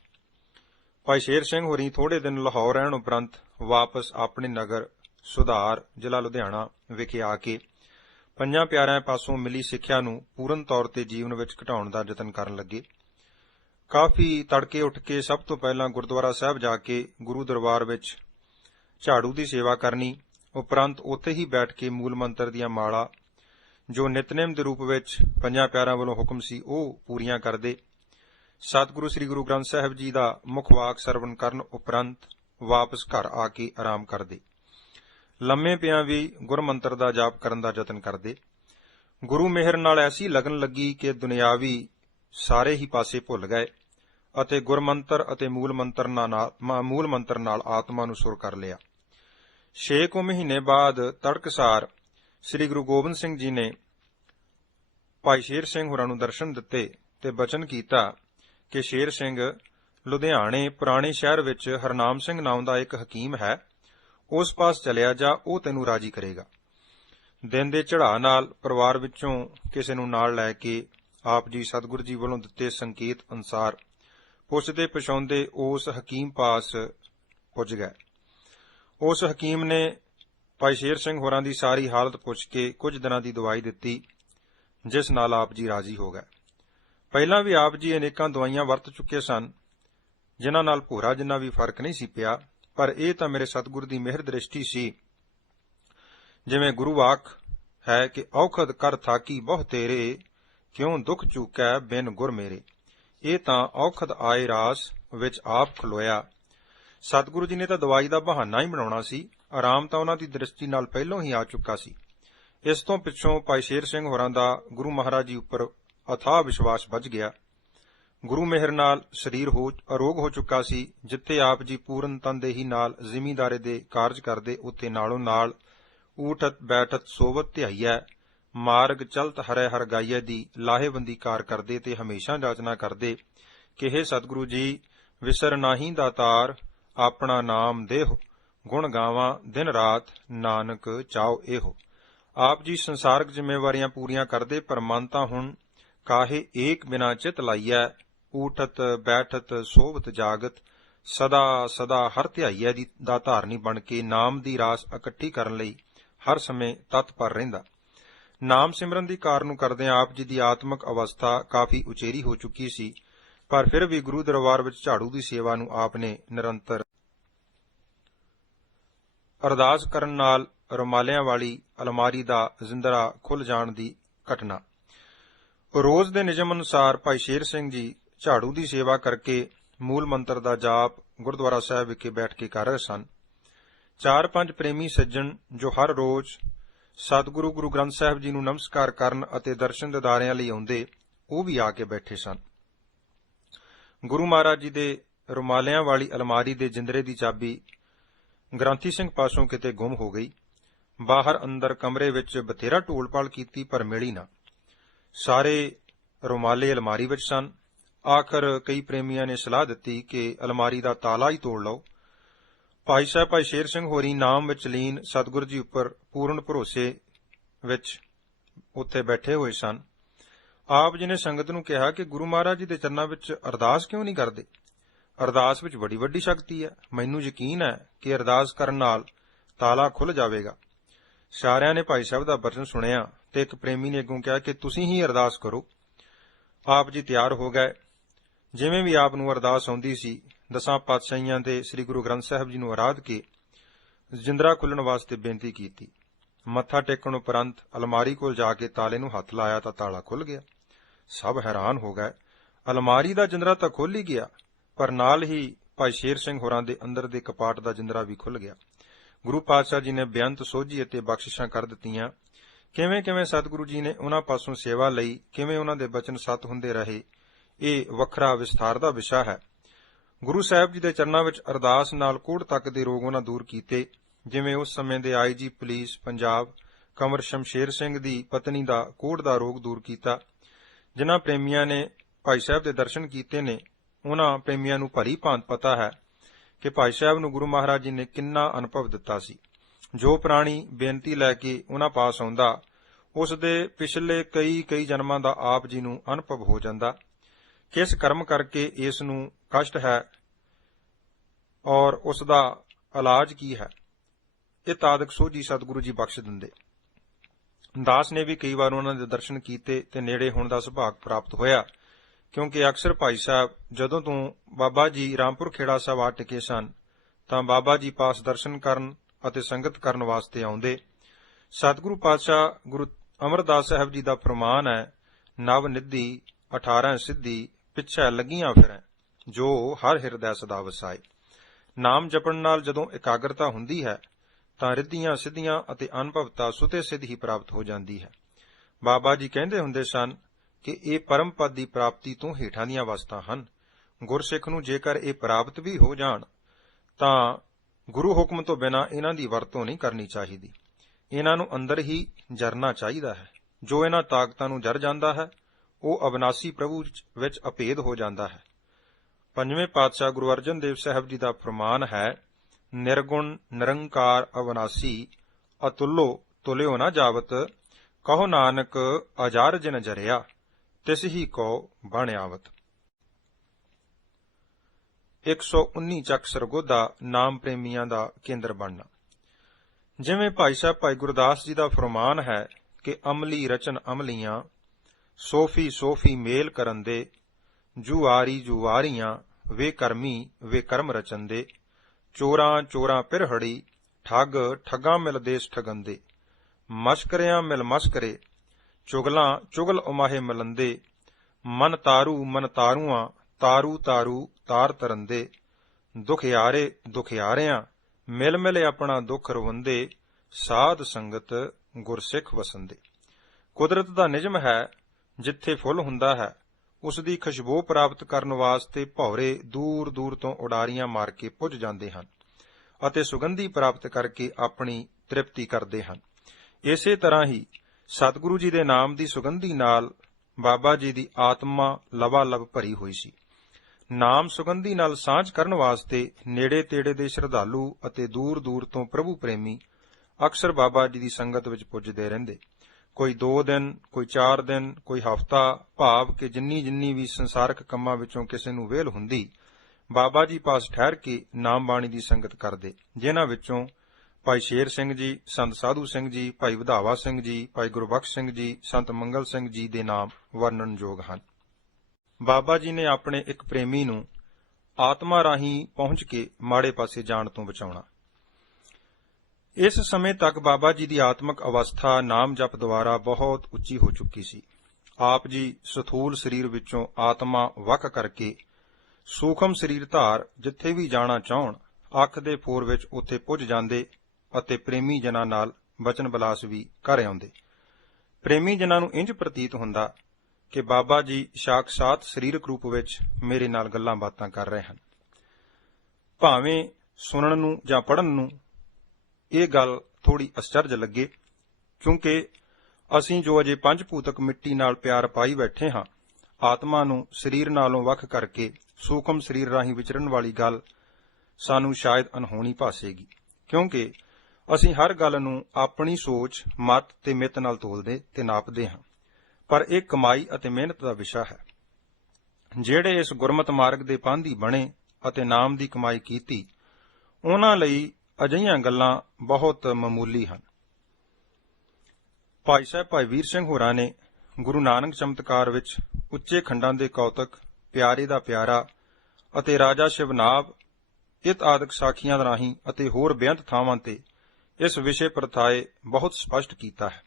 ਭਾਈ ਸ਼ੇਰ ਸਿੰਘ ਹੋਰੀ ਥੋੜੇ ਦਿਨ ਲਾਹੌਰ ਰਹਿਣ ਉਪਰੰਤ ਵਾਪਸ ਆਪਣੇ ਨਗਰ ਸੁਧਾਰ ਜ਼ਿਲ੍ਹਾ ਲੁਧਿਆਣਾ ਵਿਖੇ ਆ ਕੇ ਪੰਜਾਂ ਪਿਆਰਿਆਂ ਪਾਸੋਂ ਮਿਲੀ ਸਿੱਖਿਆ ਨੂੰ ਪੂਰਨ ਤੌਰ ਤੇ ਜੀਵਨ ਵਿੱਚ ਘਟਾਉਣ ਦਾ ਯਤਨ ਕਰਨ ਲੱਗੇ। ਕਾਫੀ ਤੜਕੇ ਉੱਠ ਕੇ ਸਭ ਤੋਂ ਪਹਿਲਾਂ ਗੁਰਦੁਆਰਾ ਸਾਹਿਬ ਜਾ ਕੇ ਗੁਰੂ ਦਰਬਾਰ ਵਿੱਚ ਝਾੜੂ ਦੀ ਸੇਵਾ ਕਰਨੀ, ਉਪਰੰਤ ਉੱਥੇ ਹੀ ਬੈਠ ਕੇ ਮੂਲ ਮੰਤਰ ਦੀਆਂ ਮਾਲਾ ਜੋ ਨਿਤਨੇਮ ਦੇ ਰੂਪ ਵਿੱਚ ਪੰਜਾਂ ਪਿਆਰਿਆਂ ਵੱਲੋਂ ਹੁਕਮ ਸੀ ਉਹ ਪੂਰੀਆਂ ਕਰਦੇ। ਸਤਿਗੁਰੂ ਸ੍ਰੀ ਗੁਰੂ ਗ੍ਰੰਥ ਸਾਹਿਬ ਜੀ ਦਾ ਮੁੱਖ ਵਾਕ ਸਰਵਣ ਕਰਨ ਉਪਰੰਤ ਵਾਪਸ ਘਰ ਆ ਕੇ ਆਰਾਮ ਕਰਦੇ। ਲੰਮੇ ਪਿਆਂ ਵੀ ਗੁਰਮੰਤਰ ਦਾ ਜਾਪ ਕਰਨ ਦਾ ਯਤਨ ਕਰਦੇ। ਗੁਰੂ ਮਿਹਰ ਨਾਲ ਐਸੀ ਲਗਨ ਲੱਗੀ ਕਿ ਦੁਨਿਆਵੀ ਸਾਰੇ ਹੀ ਪਾਸੇ ਭੁੱਲ ਗਏ ਅਤੇ ਗੁਰਮੰਤਰ ਅਤੇ ਮੂਲ ਮੰਤਰ ਨਾਲ ਆਤਮਾ ਨੂੰ ਸੁਰ ਕਰ ਲਿਆ। 6 ਮਹੀਨੇ ਬਾਅਦ ਤੜਕਸਾਰ ਸ੍ਰੀ ਗੁਰੂ ਗੋਬਿੰਦ ਸਿੰਘ ਜੀ ਨੇ ਭਾਈ ਸ਼ੇਰ ਸਿੰਘ ਹੋਰਾਂ ਨੂੰ ਦਰਸ਼ਨ ਦਿੱਤੇ ਤੇ ਬਚਨ ਕੀਤਾ ਕਿ ਸ਼ੇਰ ਸਿੰਘ ਲੁਧਿਆਣੇ ਪੁਰਾਣੇ ਸ਼ਹਿਰ ਵਿੱਚ ਹਰਨਾਮ ਸਿੰਘ ਨਾਮ ਦਾ ਇੱਕ ਹਕੀਮ ਹੈ, ਉਸ ਪਾਸ ਚਲਿਆ ਜਾ, ਉਹ ਤੈਨੂੰ ਰਾਜੀ ਕਰੇਗਾ। ਦਿਨ ਦੇ ਚੜ੍ਹਾਅ ਨਾਲ ਪਰਿਵਾਰ ਵਿੱਚੋਂ ਕਿਸੇ ਨੂੰ ਨਾਲ ਲੈ ਕੇ ਆਪ ਜੀ ਸਤਿਗੁਰੂ ਜੀ ਵੱਲੋਂ ਦਿੱਤੇ ਸੰਕੇਤ ਅਨੁਸਾਰ ਪੁੱਛਦੇ ਪਛਾਉਂਦੇ ਉਸ ਹਕੀਮ ਪਾਸ ਪੁੱਜ ਗਏ। ਉਸ ਹਕੀਮ ਨੇ ਭਾਈ ਸ਼ੇਰ ਸਿੰਘ ਹੋਰਾਂ ਦੀ ਸਾਰੀ ਹਾਲਤ ਪੁੱਛ ਕੇ ਕੁਝ ਦਿਨਾਂ ਦੀ ਦਵਾਈ ਦਿੱਤੀ, ਜਿਸ ਨਾਲ ਆਪ ਜੀ ਰਾਜੀ ਹੋ ਗਏ। ਪਹਿਲਾਂ ਵੀ ਆਪ ਜੀ ਅਨੇਕਾਂ ਦਵਾਈਆਂ ਵਰਤ ਚੁੱਕੇ ਸਨ, ਜਿਨ੍ਹਾਂ ਨਾਲ ਭੋਰਾ ਜਿੰਨਾ ਵੀ ਫਰਕ ਨਹੀਂ ਸੀ ਪਿਆ, ਪਰ ਇਹ ਤਾਂ ਮੇਰੇ ਸਤਿਗੁਰ ਦੀ ਮਿਹਰ ਦ੍ਰਿਸ਼ਟੀ ਸੀ। ਜਿਵੇਂ ਗੁਰੂ ਵਾਕ ਹੈ ਕਿ ਔਖਦ ਕਰ ਥਾਕੀ ਬਹੁ ਤੇਰੇ, ਕਿਉਂ ਦੁੱਖ ਚੂਕੈ ਬਿਨ ਗੁਰ ਮੇਰੇ। ਇਹ ਤਾਂ ਔਖਦ ਆਏ ਰਾਸ ਵਿੱਚ ਆਪ ਖਲੋਇਆ। ਸਤਿਗੁਰੂ ਜੀ ਨੇ ਤਾਂ ਦਵਾਈ ਦਾ ਬਹਾਨਾ ਹੀ ਬਣਾਉਣਾ ਸੀ, ਆਰਾਮ ਤਾਂ ਉਹਨਾਂ ਦੀ ਦ੍ਰਿਸ਼ਟੀ ਨਾਲ ਪਹਿਲਾਂ ਹੀ ਆ ਚੁੱਕਾ ਸੀ। ਇਸ ਤੋਂ ਪਿੱਛੋਂ ਭਾਈ ਸ਼ੇਰ ਸਿੰਘ ਹੋਰਾਂ ਦਾ ਗੁਰੂ ਮਹਾਰਾਜ ਜੀ ਉੱਪਰ ਅਥਾਹ ਵਿਸ਼ਵਾਸ ਵੱਜ ਗਿਆ। ਗੁਰੂ ਮਿਹਰ ਨਾਲ ਸਰੀਰ ਅਰੋਗ ਹੋ ਚੁੱਕਾ ਸੀ। ਜਿੱਥੇ ਆਪ ਜੀ ਪੂਰਨ ਤਨਦੇਹੀ ਨਾਲ ਜ਼ਿਮੀਂਦਾਰੇ ਦੇ ਕਾਰਜ ਕਰਦੇ, ਉੱਥੇ ਨਾਲੋਂ ਨਾਲ ਊਠਤ ਬੈਠਤ ਸੋਵਤ ਧਿਆਈਐ, ਮਾਰਗ ਚਲਤ ਹਰੈ ਹਰ ਗਾਈਐ ਦੀ ਲਾਹੇਬੰਦੀ ਕਾਰ ਕਰਦੇ ਤੇ ਹਮੇਸ਼ਾ ਜਾਚਨਾ ਕਰਦੇ ਕਿ ਹੇ ਸਤਿਗੁਰੂ ਜੀ, ਵਿਸਰ ਨਾਹੀ ਦਾਤਾਰ, ਆਪਣਾ ਨਾਮ ਦੇਹੁ, ਗੁਣ ਗਾਵਾਂ ਦਿਨ ਰਾਤ, ਨਾਨਕ ਚਾਉ ਇਹੋ। ਆਪ ਜੀ ਸੰਸਾਰਕ ਜ਼ਿੰਮੇਵਾਰੀਆਂ ਪੂਰੀਆਂ ਕਰਦੇ, ਪਰ ਮਨ ਤਾਂ ਹੁਣ ਕਾਹੇ ਏਕ ਬਿਨਾ ਚਿਤ ਲਾਈਐ, ਊਠਤ ਬੈਠਤ ਸੋਭਤ ਜਾਗਤ, ਸਦਾ ਸਦਾ ਹਰ ਧਿਆਈਐ ਦਾ ਧਾਰਨੀ ਬਣ ਕੇ ਨਾਮ ਦੀ ਰਾਸ ਇਕੱਠੀ ਕਰਨ ਲਈ ਹਰ ਸਮੇਂ ਤਤਪਰ ਰਹਿੰਦਾ। ਨਾਮ ਸਿਮਰਨ ਦੀ ਕਾਰ ਨੂੰ ਕਰਦਿਆਂ ਆਪ ਜੀ ਦੀ ਆਤਮਿਕ ਅਵਸਥਾ ਕਾਫੀ ਉਚੇਰੀ ਹੋ ਚੁੱਕੀ ਸੀ, ਪਰ ਫਿਰ ਵੀ ਗੁਰੂ ਦਰਬਾਰ ਵਿੱਚ ਝਾੜੂ ਦੀ ਸੇਵਾ ਨੂੰ ਆਪ ਨੇ ਨਿਰੰਤਰ ਅਰਦਾਸ ਕਰਨ ਨਾਲ ਰੁਮਾਲਿਆਂ ਵਾਲੀ ਅਲਮਾਰੀ ਦਾ ਜ਼ਿੰਦਰਾ ਖੁੱਲ ਜਾਣ ਦੀ ਘਟਨਾ। ਰੋਜ਼ ਦੇ ਨਿਯਮ ਅਨੁਸਾਰ ਭਾਈ ਸ਼ੇਰ ਸਿੰਘ ਜੀ ਝਾੜੂ ਦੀ ਸੇਵਾ ਕਰਕੇ ਮੂਲ ਮੰਤਰ ਦਾ ਜਾਪ ਗੁਰਦੁਆਰਾ ਸਾਹਿਬ ਵਿਖੇ ਬੈਠ ਕੇ ਕਰ ਰਹੇ ਸਨ। 4-5 ਪ੍ਰੇਮੀ ਸੱਜਣ ਜੋ ਹਰ ਰੋਜ਼ ਸਤਿਗੁਰੂ ਗੁਰੂ ਗ੍ਰੰਥ ਸਾਹਿਬ ਜੀ ਨੂੰ ਨਮਸਕਾਰ ਕਰਨ ਅਤੇ ਦਰਸ਼ਨ ਦਿਦਾਰਿਆਂ ਲਈ ਆਉਂਦੇ, ਉਹ ਵੀ ਆ ਕੇ ਬੈਠੇ ਸਨ। ਗੁਰੂ ਮਹਾਰਾਜ ਜੀ ਦੇ ਰੁਮਾਲਿਆਂ ਵਾਲੀ ਅਲਮਾਰੀ ਦੇ ਜਿੰਦਰੇ ਦੀ ਚਾਬੀ ਗ੍ਰੰਥੀ ਸਿੰਘ ਪਾਸੋਂ ਕਿਤੇ ਗੁੰਮ ਹੋ ਗਈ। ਬਾਹਰ ਅੰਦਰ ਕਮਰੇ ਵਿੱਚ ਬਥੇਰਾ ਢੋਲ-ਪਾਲ ਕੀਤੀ, ਪਰ ਮਿਲੀ ਨਾ। ਸਾਰੇ ਰੁਮਾਲੇ ਅਲਮਾਰੀ ਵਿੱਚ ਸਨ। ਆਖਰ ਕਈ ਪ੍ਰੇਮੀਆਂ ਨੇ ਸਲਾਹ ਦਿੱਤੀ ਕਿ ਅਲਮਾਰੀ ਦਾ ਤਾਲਾ ਹੀ ਤੋੜ ਲਓ। ਭਾਈ ਸਾਹਿਬ ਭਾਈ ਸ਼ੇਰ ਸਿੰਘ ਹੋਰੀ ਨਾਮ ਵਿੱਚ ਲੀਨ ਸਤਿਗੁਰੂ ਜੀ ਉੱਪਰ ਪੂਰਨ ਭਰੋਸੇ ਵਿੱਚ ਉੱਥੇ ਬੈਠੇ ਹੋਏ ਸਨ। ਆਪ ਜੀ ਨੇ ਸੰਗਤ ਨੂੰ ਕਿਹਾ ਕਿ ਗੁਰੂ ਮਹਾਰਾਜ ਜੀ ਦੇ ਚਰਨਾਂ ਵਿੱਚ ਅਰਦਾਸ ਕਿਉਂ ਨਹੀਂ ਕਰਦੇ? ਅਰਦਾਸ ਵਿੱਚ ਬੜੀ ਵੱਡੀ ਸ਼ਕਤੀ ਹੈ। ਮੈਨੂੰ ਯਕੀਨ ਹੈ ਕਿ ਅਰਦਾਸ ਕਰਨ ਨਾਲ ਤਾਲਾ ਖੁੱਲ ਜਾਵੇਗਾ। ਸਾਰਿਆਂ ਨੇ ਭਾਈ ਸਾਹਿਬ ਦਾ ਬਚਨ ਸੁਣਿਆ ਤੇ ਇੱਕ ਪ੍ਰੇਮੀ ਨੇ ਅੱਗੋਂ ਕਿਹਾ ਕਿ ਤੁਸੀਂ ਹੀ ਅਰਦਾਸ ਕਰੋ। ਆਪ ਜੀ ਤਿਆਰ ਹੋ ਗਏ। ਜਿਵੇਂ ਵੀ ਆਪ ਨੂੰ ਅਰਦਾਸ ਆਉਂਦੀ ਸੀ, 10 ਪਾਤਸ਼ਾਹੀਆਂ ਦੇ ਸ੍ਰੀ ਗੁਰੂ ਗ੍ਰੰਥ ਸਾਹਿਬ ਜੀ ਨੂੰ ਅਰਾਧ ਕੇ ਜਿੰਦਰਾ ਖੁੱਲਣ ਵਾਸਤੇ ਬੇਨਤੀ ਕੀਤੀ। ਮੱਥਾ ਟੇਕਣ ਉਪਰੰਤ ਅਲਮਾਰੀ ਕੋਲ ਜਾ ਕੇ ਤਾਲੇ ਨੂੰ ਹੱਥ ਲਾਇਆ ਤਾਂ ਤਾਲਾ ਖੁੱਲ ਗਿਆ। ਸਭ ਹੈਰਾਨ ਹੋ ਗਏ। ਅਲਮਾਰੀ ਦਾ ਜਿੰਦਰਾ ਤਾਂ ਖੁੱਲ ਹੀ ਗਿਆ, ਪਰ ਨਾਲ ਹੀ ਭਾਈ ਸ਼ੇਰ ਸਿੰਘ ਹੋਰਾਂ ਦੇ ਅੰਦਰ ਦੇ ਕਪਾਟ ਦਾ ਜਿੰਦਰਾ ਵੀ ਖੁੱਲ ਗਿਆ। ਗੁਰੂ ਪਾਤਸ਼ਾਹ ਜੀ ਨੇ ਬੇਅੰਤ ਸੋਝੀ ਅਤੇ ਬਖਸ਼ਿਸ਼ਾਂ ਕਰ ਦਿੱਤੀਆਂ। ਕਿਵੇਂ ਕਿਵੇਂ ਸਤਿਗੁਰੂ ਜੀ ਨੇ ਉਹਨਾਂ ਪਾਸੋਂ ਸੇਵਾ ਲਈ, ਕਿਵੇਂ ਉਹਨਾਂ ਦੇ ਬਚਨ ਸੱਤ ਹੁੰਦੇ ਰਹੇ, ਇਹ ਵੱਖਰਾ ਵਿਸਥਾਰ ਦਾ ਵਿਸ਼ਾ ਹੈ। ਗੁਰੂ ਸਾਹਿਬ ਜੀ ਦੇ ਚਰਨਾਂ ਵਿੱਚ ਅਰਦਾਸ ਨਾਲ ਕੋੜ੍ਹ ਤੱਕ ਦੇ ਰੋਗ ਉਹਨਾਂ ਦੂਰ ਕੀਤੇ। ਜਿਵੇਂ ਉਸ ਸਮੇਂ ਦੇ ਆਈਜੀ ਪੁਲਿਸ ਪੰਜਾਬ ਕੰਵਰ ਸ਼ਮਸ਼ੇਰ ਸਿੰਘ ਦੀ ਪਤਨੀ ਦਾ ਕੋੜ੍ਹ ਦਾ ਰੋਗ ਦੂਰ ਕੀਤਾ। ਜਿਨ੍ਹਾਂ ਪ੍ਰੇਮੀਆਂ ਨੇ ਭਾਈ ਸਾਹਿਬ ਦੇ ਦਰਸ਼ਨ ਕੀਤੇ ਨੇ, ਉਹਨਾਂ ਪ੍ਰੇਮੀਆਂ ਨੂੰ ਭਲੀ ਭਾਂਤ ਪਤਾ ਹੈ ਕਿ ਭਾਈ ਸਾਹਿਬ ਨੂੰ ਗੁਰੂ ਮਹਾਰਾਜ ਜੀ ਨੇ ਕਿੰਨਾ ਅਨੁਭਵ ਦਿੱਤਾ ਸੀ। ਜੋ ਪ੍ਰਾਣੀ ਬੇਨਤੀ ਲੈ ਕੇ ਉਹਨਾਂ ਪਾਸ ਆਉਂਦਾ, ਉਸ ਦੇ ਪਿਛਲੇ ਕਈ ਜਨਮਾਂ ਦਾ ਆਪ ਜੀ ਨੂੰ ਅਨੁਭਵ ਹੋ ਜਾਂਦਾ। ਕਿਸ ਕਰਮ ਕਰਕੇ ਇਸ ਨੂੰ ਕਸ਼ਟ ਹੈ ਔਰ ਉਸ ਦਾ ਇਲਾਜ ਕੀ ਹੈ, ਇਹ ਤਾਦਕ ਸੋਝੀ ਸਤਿਗੁਰੂ ਜੀ ਬਖਸ਼ ਦਿੰਦੇ। ਦਾਸ ਨੇ ਵੀ ਕਈ ਵਾਰ ਉਹਨਾਂ ਦੇ ਦਰਸ਼ਨ ਕੀਤੇ ਤੇ ਨੇੜੇ ਹੋਣ ਦਾ ਸੁਭਾਗ ਪ੍ਰਾਪਤ ਹੋਇਆ, ਕਿਉਂਕਿ ਅਕਸਰ ਭਾਈ ਸਾਹਿਬ ਜਦੋਂ ਤੋਂ ਬਾਬਾ ਜੀ ਰਾਮਪੁਰ ਖੇੜਾ ਸਾਹਿਬ ਆ ਟਿਕੇ ਸਨ ਤਾਂ ਬਾਬਾ ਜੀ ਪਾਸ ਦਰਸ਼ਨ ਕਰਨ ਅਤੇ ਸੰਗਤ ਕਰਨ ਵਾਸਤੇ ਆਉਂਦੇ। ਸਤਿਗੁਰੂ ਪਾਤਸ਼ਾਹ ਗੁਰੂ ਅਮਰਦਾਸ ਸਾਹਿਬ ਜੀ ਦਾ ਫਰਮਾਨ ਹੈ, ਨਵ ਨਿਧੀ 18 ਸਿੱਧੀ ਪਿੱਛੇ ਲੱਗੀਆਂ ਫਿਰੈ, ਜੋ ਹਰ ਹਿਰਦੈ ਸਦਾ ਵਸਾਏ। ਨਾਮ ਜਪਣ ਨਾਲ ਜਦੋਂ ਇਕਾਗਰਤਾ ਹੁੰਦੀ ਹੈ ਤਾਂ ਰਿੱਧੀਆਂ ਸਿੱਧੀਆਂ ਅਤੇ ਅਨੁਭਵਤਾ ਸੁਤੇ ਸਿੱਧ ਹੀ ਪ੍ਰਾਪਤ ਹੋ ਜਾਂਦੀ ਹੈ। ਬਾਬਾ ਜੀ ਕਹਿੰਦੇ ਹੁੰਦੇ ਸਨ ਕਿ ਇਹ ਪਰਮ ਪਦ ਦੀ ਪ੍ਰਾਪਤੀ ਤੋਂ ਹੇਠਾਂ ਦੀਆਂ ਅਵਸਥਾ ਹਨ। ਗੁਰਸਿੱਖ ਨੂੰ ਜੇਕਰ ਇਹ ਪ੍ਰਾਪਤ ਵੀ ਹੋ ਜਾਣ ਤਾਂ ਗੁਰੂ ਹੁਕਮ ਤੋਂ ਬਿਨਾਂ ਇਹਨਾਂ ਦੀ ਵਰਤੋਂ ਨਹੀਂ ਕਰਨੀ ਚਾਹੀਦੀ। ਇਹਨਾਂ ਨੂੰ ਅੰਦਰ ਹੀ ਜਰਨਾ ਚਾਹੀਦਾ ਹੈ। ਜੋ ਇਹਨਾਂ ਤਾਕਤਾਂ ਨੂੰ ਜਰ ਜਾਂਦਾ ਹੈ, ਉਹ ਅਵਿਨਾਸੀ ਪ੍ਰਭੂ ਵਿੱਚ ਅਭੇਦ ਹੋ ਜਾਂਦਾ ਹੈ। ਪੰਜਵੇਂ ਪਾਤਸ਼ਾਹ ਗੁਰੂ ਅਰਜਨ ਦੇਵ ਸਾਹਿਬ ਜੀ ਦਾ ਫਰਮਾਨ ਹੈ, ਨਿਰਗੁਣ ਨਿਰੰਕਾਰ ਅਵਿਨਾਸੀ ਅਤੁੱਲੋ ਤੁਲਿਓ ਨਾ ਜਾਵਤ, ਕਹੋ ਨਾਨਕ ਅਜਾਰ ਜਿਨ ਜਰਿਆ, ਤਿਸ ਹੀ ਕੋ ਬਣ ਆਵਤ। 119 ਚੱਕ ਸਰਗੋਧਾ ਨਾਮ ਪ੍ਰੇਮੀਆਂ ਦਾ ਕੇਂਦਰ ਬਣਨਾ। ਜਿਵੇਂ ਭਾਈ ਸਾਹਿਬ ਭਾਈ ਗੁਰਦਾਸ ਜੀ ਦਾ ਫਰਮਾਨ ਹੈ ਕਿ ਅਮਲੀ ਰਚਨ ਅਮਲੀਆਂ, ਸੋਫੀ ਸੋਫੀ ਮੇਲ ਕਰਨ ਦੇ, ਜੁਆਰੀ ਜੁਆਰੀਆਂ ਵੇ ਕਰਮੀ ਵੇ ਕਰਮ ਰਚਨ ਦੇ, ਚੋਰਾਂ ਚੋਰਾਂ ਪਿਰਹੜੀ ਠੱਗ ਠੱਗਾਂ ਮਿਲ ਦੇਸ ਠਗੰਦੇ, ਮਸ਼ਕਰਿਆਂ ਮਿਲ ਮਸ਼ਕਰੇ ਚੁਗਲਾਂ ਚੁਗਲ ਉਮਾਹੇ ਮਲੰਦੇ, ਮਨ ਤਾਰੂਆਂ ਤਾਰੂ ਤਾਰੂ ਤਾਰ ਤਰੰਦੇ, ਦੁਖਿਆਰੇ ਦੁਖਿਆਰਿਆਂ ਮਿਲ ਮਿਲ ਆਪਣਾ ਦੁੱਖ ਰਵੰਦੇ, ਸਾਧ ਸੰਗਤ ਗੁਰਸਿੱਖ ਵਸੰਦੇ। ਕੁਦਰਤ ਦਾ ਨਿਯਮ ਹੈ, ਜਿੱਥੇ ਫੁੱਲ ਹੁੰਦਾ ਹੈ ਉਸ ਦੀ ਖੁਸ਼ਬੂ ਪ੍ਰਾਪਤ ਕਰਨ ਵਾਸਤੇ ਭੌਰੇ ਦੂਰ ਦੂਰ ਤੋਂ ਉਡਾਰੀਆਂ ਮਾਰ ਕੇ ਪੁੱਜ ਜਾਂਦੇ ਹਨ ਅਤੇ ਸੁਗੰਧੀ ਪ੍ਰਾਪਤ ਕਰਕੇ ਆਪਣੀ ਤ੍ਰਿਪਤੀ ਕਰਦੇ ਹਨ। ਇਸੇ ਤਰ੍ਹਾਂ ਹੀ ਸਤਿਗੁਰੂ ਜੀ ਦੇ ਨਾਮ ਦੀ ਸੁਗੰਧੀ ਨਾਲ ਬਾਬਾ ਜੀ ਦੀ ਆਤਮਾ ਲਬਾਲਬ ਭਰੀ ਹੋਈ ਸੀ। ਨਾਮ ਸੁਗੰਧੀ ਨਾਲ ਸਾਂਝ ਕਰਨ ਵਾਸਤੇ ਨੇੜੇ ਤੇੜੇ ਦੇ ਸ਼ਰਧਾਲੂ ਅਤੇ ਦੂਰ ਦੂਰ ਤੋਂ ਪ੍ਰਭੂ ਪ੍ਰੇਮੀ ਅਕਸਰ ਬਾਬਾ ਜੀ ਦੀ ਸੰਗਤ ਵਿੱਚ ਪੁੱਜਦੇ ਰਹਿੰਦੇ। ਕੋਈ 2 ਦਿਨ, ਕੋਈ 4 ਦਿਨ, ਕੋਈ ਹਫ਼ਤਾ, ਭਾਵ ਕਿ ਜਿੰਨੀ ਵੀ ਸੰਸਾਰਕ ਕੰਮਾਂ ਵਿੱਚੋਂ ਕਿਸੇ ਨੂੰ ਵਿਹਲ ਹੁੰਦੀ, ਬਾਬਾ ਜੀ ਪਾਸ ਠਹਿਰ ਕੇ ਨਾਮ ਬਾਣੀ ਦੀ ਸੰਗਤ ਕਰਦੇ, ਜਿਨ੍ਹਾਂ ਵਿੱਚੋਂ ਭਾਈ ਸ਼ੇਰ ਸਿੰਘ ਜੀ, ਸੰਤ ਸਾਧੂ ਸਿੰਘ ਜੀ, ਭਾਈ ਵਧਾਵਾ ਸਿੰਘ ਜੀ, ਭਾਈ ਗੁਰਬਖਸ਼ ਸਿੰਘ ਜੀ, ਸੰਤ ਮੰਗਲ ਸਿੰਘ ਜੀ ਦੇ ਨਾਮ ਵਰਣਨਯੋਗ ਹਨ। ਬਾਬਾ ਜੀ ਨੇ ਆਪਣੇ ਇੱਕ ਪ੍ਰੇਮੀ ਨੂੰ ਆਤਮਾ ਰਾਹੀਂ ਪਹੁੰਚ ਕੇ ਮਾੜੇ ਪਾਸੇ ਜਾਣ ਤੋਂ ਬਚਾਉਣਾ। ਇਸ ਸਮੇਂ ਤੱਕ ਬਾਬਾ ਜੀ ਦੀ ਆਤਮਿਕ ਅਵਸਥਾ ਨਾਮ ਜਪ ਦੁਆਰਾ ਬਹੁਤ ਉੱਚੀ ਹੋ ਚੁੱਕੀ ਸੀ। ਆਪ ਜੀ ਸਥੂਲ ਸਰੀਰ ਵਿੱਚੋਂ ਆਤਮਾ ਵੱਖ ਕਰਕੇ ਸੂਖਮ ਸਰੀਰ ਧਾਰ ਜਿੱਥੇ ਵੀ ਜਾਣਾ ਚਾਹਣ, ਅੱਖ ਦੇ ਫੋਰ ਵਿੱਚ ਉੱਥੇ ਪੁੱਜ ਜਾਂਦੇ ਅਤੇ ਪ੍ਰੇਮੀ ਜਨਾਂ ਨਾਲ ਬਚਨ ਬਲਾਸ ਵੀ ਕਰ ਆਉਂਦੇ। ਪ੍ਰੇਮੀ ਜਨਾਂ ਨੂੰ ਇੰਜ ਪ੍ਰਤੀਤ ਹੁੰਦਾ ਕਿ ਬਾਬਾ ਜੀ ਸਾਖਸਾਤ ਸਰੀਰਕ ਰੂਪ ਵਿੱਚ ਮੇਰੇ ਨਾਲ ਗੱਲਾਂ ਬਾਤਾਂ ਕਰ ਰਹੇ ਹਨ। ਭਾਵੇਂ ਸੁਣਨ ਨੂੰ ਜਾਂ ਪੜ੍ਹਨ ਨੂੰ ਇਹ ਗੱਲ ਥੋੜੀ ਅਚਰਜ ਲੱਗੇ, ਕਿਉਂਕਿ ਅਸੀਂ ਜੋ ਅਜੇ ਪੰਜ ਭੂਤਕ ਮਿੱਟੀ ਨਾਲ ਪਿਆਰ ਪਾਈ ਬੈਠੇ ਹਾਂ, ਆਤਮਾ ਨੂੰ ਸਰੀਰ ਨਾਲੋਂ ਵੱਖ ਕਰਕੇ ਸੂਖਮ ਸਰੀਰ ਰਾਹੀਂ ਵਿਚਰਨ ਵਾਲੀ ਗੱਲ ਸਾਨੂੰ ਸ਼ਾਇਦ ਅਨਹੋਣੀ ਭਾਸੇਗੀ, ਕਿਉਂਕਿ ਅਸੀਂ ਹਰ ਗੱਲ ਨੂੰ ਆਪਣੀ ਸੋਚ, ਮਤ ਤੇ ਮਿੱਤ ਨਾਲ ਤੋਲਦੇ ਤੇ ਨਾਪਦੇ ਹਾਂ। ਪਰ ਇਹ ਕਮਾਈ ਅਤੇ ਮਿਹਨਤ ਦਾ ਵਿਸ਼ਾ ਹੈ। ਜਿਹੜੇ ਇਸ ਗੁਰਮਤ ਮਾਰਗ ਦੇ ਪਾਂਧੀ ਬਣੇ ਅਤੇ ਨਾਮ ਦੀ ਕਮਾਈ ਕੀਤੀ, ਉਹਨਾਂ ਲਈ ਅਜਿਹੀਆਂ ਗੱਲਾਂ ਬਹੁਤ ਮਾਮੂਲੀ ਹਨ। ਭਾਈ ਸਾਹਿਬ ਭਾਈ ਵੀਰ ਸਿੰਘ ਹੋਰਾਂ ਨੇ ਗੁਰੂ ਨਾਨਕ ਚਮਤਕਾਰ ਵਿੱਚ ਉੱਚੇ ਖੰਡਾਂ ਦੇ ਕੌਤਕ, ਪਿਆਰੇ ਦਾ ਪਿਆਰਾ ਅਤੇ ਰਾਜਾ ਸ਼ਿਵਨਾਭ ਇਤ ਆਦਿਕ ਸਾਖੀਆਂ ਰਾਹੀਂ ਅਤੇ ਹੋਰ ਬੇਅੰਤ ਥਾਵਾਂ ਤੇ ਇਸ ਵਿਸ਼ੇ ਪ੍ਰਥਾਏ ਬਹੁਤ ਸਪਸ਼ਟ ਕੀਤਾ ਹੈ।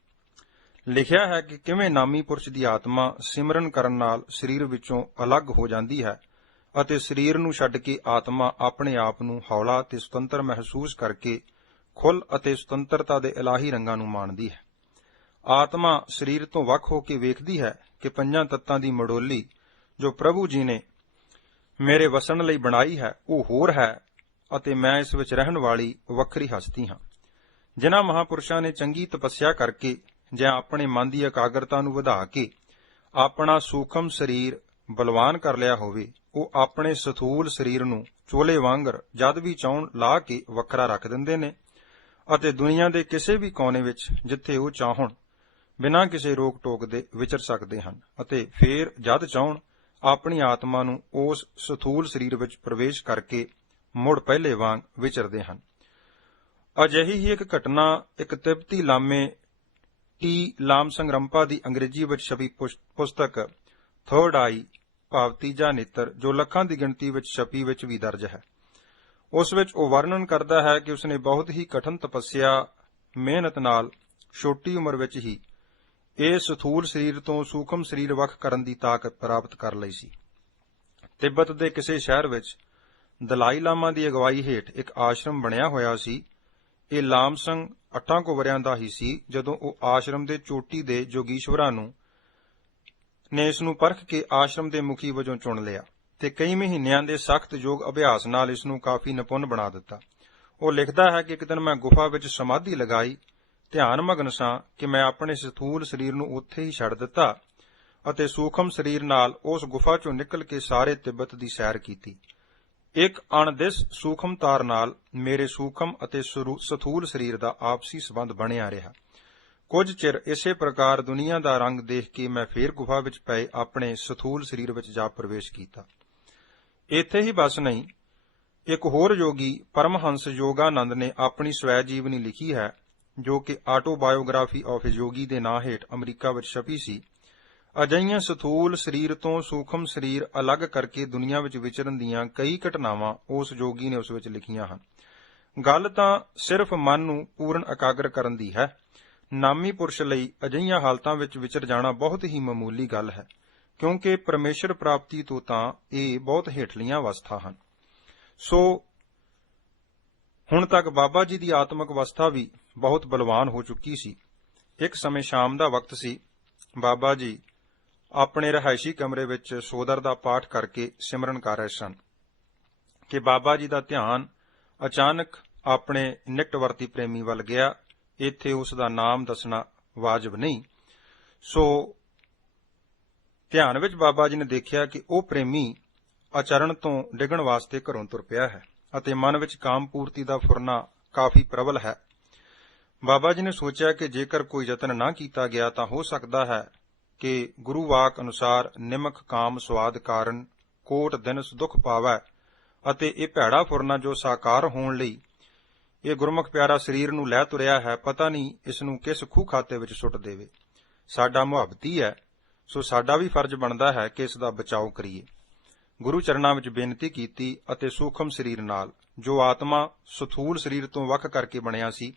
ਲਿਖਿਆ ਹੈ ਕਿ ਕਿਵੇਂ ਨਾਮੀ ਪੁਰਸ਼ ਦੀ ਆਤਮਾ ਸਿਮਰਨ ਕਰਨ ਨਾਲ ਸਰੀਰ ਵਿੱਚੋਂ ਅਲੱਗ ਹੋ ਜਾਂਦੀ ਹੈ ਅਤੇ ਸਰੀਰ ਨੂੰ ਛੱਡ ਕੇ ਆਤਮਾ ਆਪਣੇ ਆਪ ਨੂੰ ਹੌਲਾ ਤੇ ਸੁਤੰਤਰ ਮਹਿਸੂਸ ਕਰਕੇ ਖੁੱਲ੍ਹ ਅਤੇ ਸੁਤੰਤਰਤਾ ਦੇ ਇਲਾਹੀ ਰੰਗਾਂ ਨੂੰ ਮਾਣਦੀ ਹੈ। ਆਤਮਾ ਸਰੀਰ ਤੋਂ ਵੱਖ ਹੋ ਕੇ ਵੇਖਦੀ ਹੈ ਕਿ ਪੰਜਾਂ ਤੱਤਾਂ ਦੀ ਮਡੋਲੀ ਜੋ ਪ੍ਰਭੂ ਜੀ ਨੇ ਮੇਰੇ ਵਸਣ ਲਈ ਬਣਾਈ ਹੈ, ਉਹ ਹੋਰ ਹੈ ਅਤੇ ਮੈਂ ਇਸ ਵਿੱਚ ਰਹਿਣ ਵਾਲੀ ਵੱਖਰੀ ਹਸਤੀ ਹਾਂ। ਜਿਨ੍ਹਾਂ ਮਹਾਂਪੁਰਸ਼ਾਂ ਨੇ ਚੰਗੀ ਤਪੱਸਿਆ ਕਰਕੇ ਜਾਂ ਆਪਣੇ ਮਨ ਦੀ ਇਕਾਗਰਤਾ ਨੂੰ ਵਧਾ ਕੇ ਆਪਣਾ ਸੂਖਮ ਸਰੀਰ ਬਲਵਾਨ ਕਰ ਲਿਆ ਹੋਵੇ, ਉਹ ਆਪਣੇ ਸਥੂਲ ਸਰੀਰ ਨੂੰ ਚੋਲੇ ਵਾਂਗਰ ਜਦ ਵੀ ਚਾਹੁਣ ਲਾ ਕੇ ਵੱਖਰਾ ਰੱਖ ਦਿੰਦੇ ਨੇ ਅਤੇ ਦੁਨੀਆ ਦੇ ਕਿਸੇ ਵੀ ਕੋਨੇ ਵਿੱਚ ਜਿੱਥੇ ਉਹ ਚਾਹਣ ਬਿਨਾਂ ਕਿਸੇ ਰੋਕ ਟੋਕ ਦੇ ਵਿਚਰ ਸਕਦੇ ਹਨ ਅਤੇ ਫੇਰ ਜਦ ਚਾਹਣ ਆਪਣੀ ਆਤਮਾ ਨੂੰ ਉਸ ਸਥੂਲ ਸਰੀਰ ਵਿੱਚ ਪ੍ਰਵੇਸ਼ ਕਰਕੇ ਮੁੜ ਪਹਿਲੇ ਵਾਂਗ ਵਿਚਰਦੇ ਹਨ। ਅਜਿਹੀ ਹੀ ਇੱਕ ਘਟਨਾ ਇੱਕ ਤਿੱਬਤੀ ਲਾਮੇ ਟੀ ਲਾਮਸੰਗਰੰਪਾ ਦੀ ਅੰਗਰੇਜ਼ੀ ਵਿੱਚ ਛਪੀ ਪੁਸਤਕ ਥਰਡ ਆਈ ਭਾਵ ਤੀਜਾ ਨੇਤਰ, ਜੋ ਲੱਖਾਂ ਦੀ ਗਿਣਤੀ ਵਿੱਚ ਛਪੀ ਵਿੱਚ ਵੀ ਦਰਜ ਹੈ। ਉਸ ਵਿੱਚ ਉਹ ਵਰਣਨ ਕਰਦਾ ਹੈ ਕਿ ਉਸਨੇ ਬਹੁਤ ਹੀ ਕਠਿਨ ਤਪੱਸਿਆ, ਮਿਹਨਤ ਨਾਲ ਛੋਟੀ ਉਮਰ ਵਿੱਚ ਹੀ ਇਹ ਸਥੂਲ ਸਰੀਰ ਤੋਂ ਸੂਖਮ ਸਰੀਰ ਵੱਖ ਕਰਨ ਦੀ ਤਾਕਤ ਪ੍ਰਾਪਤ ਕਰ ਲਈ ਸੀ। ਤਿੱਬਤ ਦੇ ਕਿਸੇ ਸ਼ਹਿਰ ਵਿੱਚ ਦਲਾਈ ਲਾਮਾ ਦੀ ਅਗਵਾਈ ਹੇਠ ਇੱਕ ਆਸ਼ਰਮ ਬਣਿਆ ਹੋਇਆ ਸੀ। ਇਹ ਲਾਮਸੰਗ 8 ਕੁ ਵਰ੍ਹਿਆਂ ਦਾ ਹੀ ਸੀ ਜਦੋਂ ਉਹ ਆਸ਼ਰਮ ਦੇ ਚੋਟੀ ਦੇ ਜੋਗੀਸ਼ਵਰਾਂ ਨੇ ਇਸ ਨੂੰ ਪਰਖ ਕੇ ਆਸ਼ਰਮ ਦੇ ਮੁਖੀ ਵਜੋਂ ਚੁਣ ਲਿਆ ਤੇ ਕਈ ਮਹੀਨਿਆਂ ਦੇ ਸਖਤ ਯੋਗ ਅਭਿਆਸ ਨਾਲ ਇਸ ਨੂੰ ਕਾਫੀ ਨਿਪੁੰਨ ਬਣਾ ਦਿੱਤਾ। ਉਹ ਲਿਖਦਾ ਹੈ ਕਿ ਇੱਕ ਦਿਨ ਮੈਂ ਗੁਫਾ ਵਿੱਚ ਸਮਾਧੀ ਲਗਾਈ, ਧਿਆਨ ਮਗਨ ਸਾਂ ਕਿ ਮੈਂ ਆਪਣੇ ਸਥੂਲ ਸਰੀਰ ਨੂੰ ਉੱਥੇ ਹੀ ਛੱਡ ਦਿੱਤਾ ਅਤੇ ਸੂਖਮ ਸਰੀਰ ਨਾਲ ਉਸ ਗੁਫਾ ਚੋਂ ਨਿਕਲ ਕੇ ਸਾਰੇ ਤਿੱਬਤ ਦੀ ਸੈਰ ਕੀਤੀ। ਇੱਕ ਅਣਦਿਸ ਸੂਖਮਤਾਰ ਨਾਲ ਮੇਰੇ ਸੂਖਮ ਅਤੇ ਸਥੂਲ ਸਰੀਰ ਦਾ ਆਪਸੀ ਸੰਬੰਧ ਬਣਿਆ ਰਿਹਾ। ਕੁਝ ਚਿਰ ਇਸੇ ਪ੍ਰਕਾਰ ਦੁਨੀਆ ਦਾ ਰੰਗ ਦੇਖ ਕੇ ਮੈਂ ਫੇਰ ਗੁਫਾ ਵਿੱਚ ਪਏ ਆਪਣੇ ਸਥੂਲ ਸਰੀਰ ਵਿੱਚ ਜਾ ਪ੍ਰਵੇਸ਼ ਕੀਤਾ। ਇੱਥੇ ਹੀ ਬਸ ਨਹੀਂ, ਇੱਕ ਹੋਰ ਯੋਗੀ ਪਰਮਹੰਸ ਯੋਗਾਨੰਦ ਨੇ ਆਪਣੀ ਸਵੈ ਜੀਵਨੀ ਲਿਖੀ ਹੈ, ਜੋ ਕਿ ਆਟੋਬਾਇਓਗ੍ਰਾਫੀ ਆਫ ਯੋਗੀ ਦੇ ਨਾਂ ਹੇਠ ਅਮਰੀਕਾ ਵਿੱਚ ਛਪੀ ਸੀ। ਅਜਿਹੀਆਂ ਸਥੂਲ ਸਰੀਰ ਤੋਂ ਸੂਖਮ ਸਰੀਰ ਅਲੱਗ ਕਰਕੇ ਦੁਨੀਆ ਵਿੱਚ ਵਿਚਰਨ ਦੀਆਂ ਕਈ ਘਟਨਾਵਾਂ ਉਸ ਯੋਗੀ ਨੇ ਉਸ ਵਿੱਚ ਲਿਖੀਆਂ ਹਨ। ਗੱਲ ਤਾਂ ਸਿਰਫ ਮਨ ਨੂੰ ਪੂਰਨ ਇਕਾਗਰ ਕਰਨ ਦੀ ਹੈ। ਨਾਮੀ ਪੁਰਸ਼ ਲਈ ਅਜਿਹੀਆਂ ਹਾਲਤਾਂ ਵਿੱਚ ਵਿਚਰ ਜਾਣਾ ਬਹੁਤ ਹੀ ਮਾਮੂਲੀ ਗੱਲ ਹੈ, ਕਿਉਂਕਿ ਪਰਮੇਸ਼ਰ ਪ੍ਰਾਪਤੀ ਤੋਂ ਤਾਂ ਇਹ ਬਹੁਤ ਹੇਠਲੀਆਂ ਅਵਸਥਾ ਹਨ। ਸੋ ਹੁਣ ਤੱਕ ਬਾਬਾ ਜੀ ਦੀ ਆਤਮਿਕ ਅਵਸਥਾ ਵੀ ਬਹੁਤ ਬਲਵਾਨ ਹੋ ਚੁੱਕੀ ਸੀ। ਇੱਕ ਸਮੇਂ ਸ਼ਾਮ ਦਾ ਵਕਤ ਸੀ। ਬਾਬਾ ਜੀ ਆਪਣੇ ਰਿਹਾਇਸ਼ੀ ਕਮਰੇ ਵਿੱਚ ਸੋਦਰ ਦਾ ਪਾਠ ਕਰਕੇ ਸਿਮਰਨ ਕਰ ਰਹੇ ਸਨ ਕਿ ਬਾਬਾ ਜੀ ਦਾ ਧਿਆਨ ਅਚਾਨਕ ਆਪਣੇ ਨਿਕਟਵਰਤੀ ਪ੍ਰੇਮੀ ਵੱਲ ਗਿਆ। ਇੱਥੇ ਉਸ ਦਾ ਨਾਮ ਦੱਸਣਾ ਵਾਜਬ ਨਹੀਂ। ਸੋ ਧਿਆਨ ਵਿੱਚ ਬਾਬਾ ਜੀ ਨੇ ਦੇਖਿਆ ਕਿ ਉਹ ਪ੍ਰੇਮੀ ਆਚਰਣ ਤੋਂ ਡਿੱਗਣ ਵਾਸਤੇ ਘਰੋਂ ਤੁਰ ਪਿਆ ਹੈ ਅਤੇ ਮਨ ਵਿੱਚ ਕਾਮ ਪੂਰਤੀ ਦਾ ਫੁਰਨਾ ਕਾਫੀ ਪ੍ਰਬਲ ਹੈ। ਬਾਬਾ ਜੀ ਨੇ ਸੋਚਿਆ ਕਿ ਜੇਕਰ ਕੋਈ ਯਤਨ ਨਾ ਕੀਤਾ ਗਿਆ ਤਾਂ ਹੋ ਸਕਦਾ ਹੈ ਕਿ ਗੁਰੂ ਵਾਕ ਅਨੁਸਾਰ ਨਿਮਕ ਕਾਮ ਸਵਾਦ ਕਾਰਨ ਕੋਟ ਦਿਨਸ ਦੁਖ ਪਾਵੈ, ਅਤੇ ਇਹ ਭੈੜਾ ਫੁਰਨਾ ਜੋ ਸਾਕਾਰ ਹੋਣ ਲਈ ਇਹ ਗੁਰਮੁਖ ਪਿਆਰਾ ਸਰੀਰ ਨੂੰ ਲੈ ਤੁਰਿਆ ਹੈ, ਪਤਾ ਨਹੀਂ ਇਸ ਨੂੰ ਕਿਸ ਖੂਹ ਖਾਤੇ ਵਿੱਚ ਸੁੱਟ ਦੇਵੇ। ਸਾਡਾ ਮੁਹੱਬਤੀ ਹੈ, ਸੋ ਸਾਡਾ ਵੀ ਫਰਜ਼ ਬਣਦਾ ਹੈ ਕਿ ਇਸ ਦਾ ਬਚਾਓ ਕਰੀਏ। ਗੁਰੂ ਚਰਨਾਂ ਵਿੱਚ ਬੇਨਤੀ ਕੀਤੀ ਅਤੇ ਸੂਖਮ ਸਰੀਰ ਨਾਲ, ਜੋ ਆਤਮਾ ਸਥੂਲ ਸਰੀਰ ਤੋਂ ਵੱਖ ਕਰਕੇ ਬਣਿਆ ਸੀ,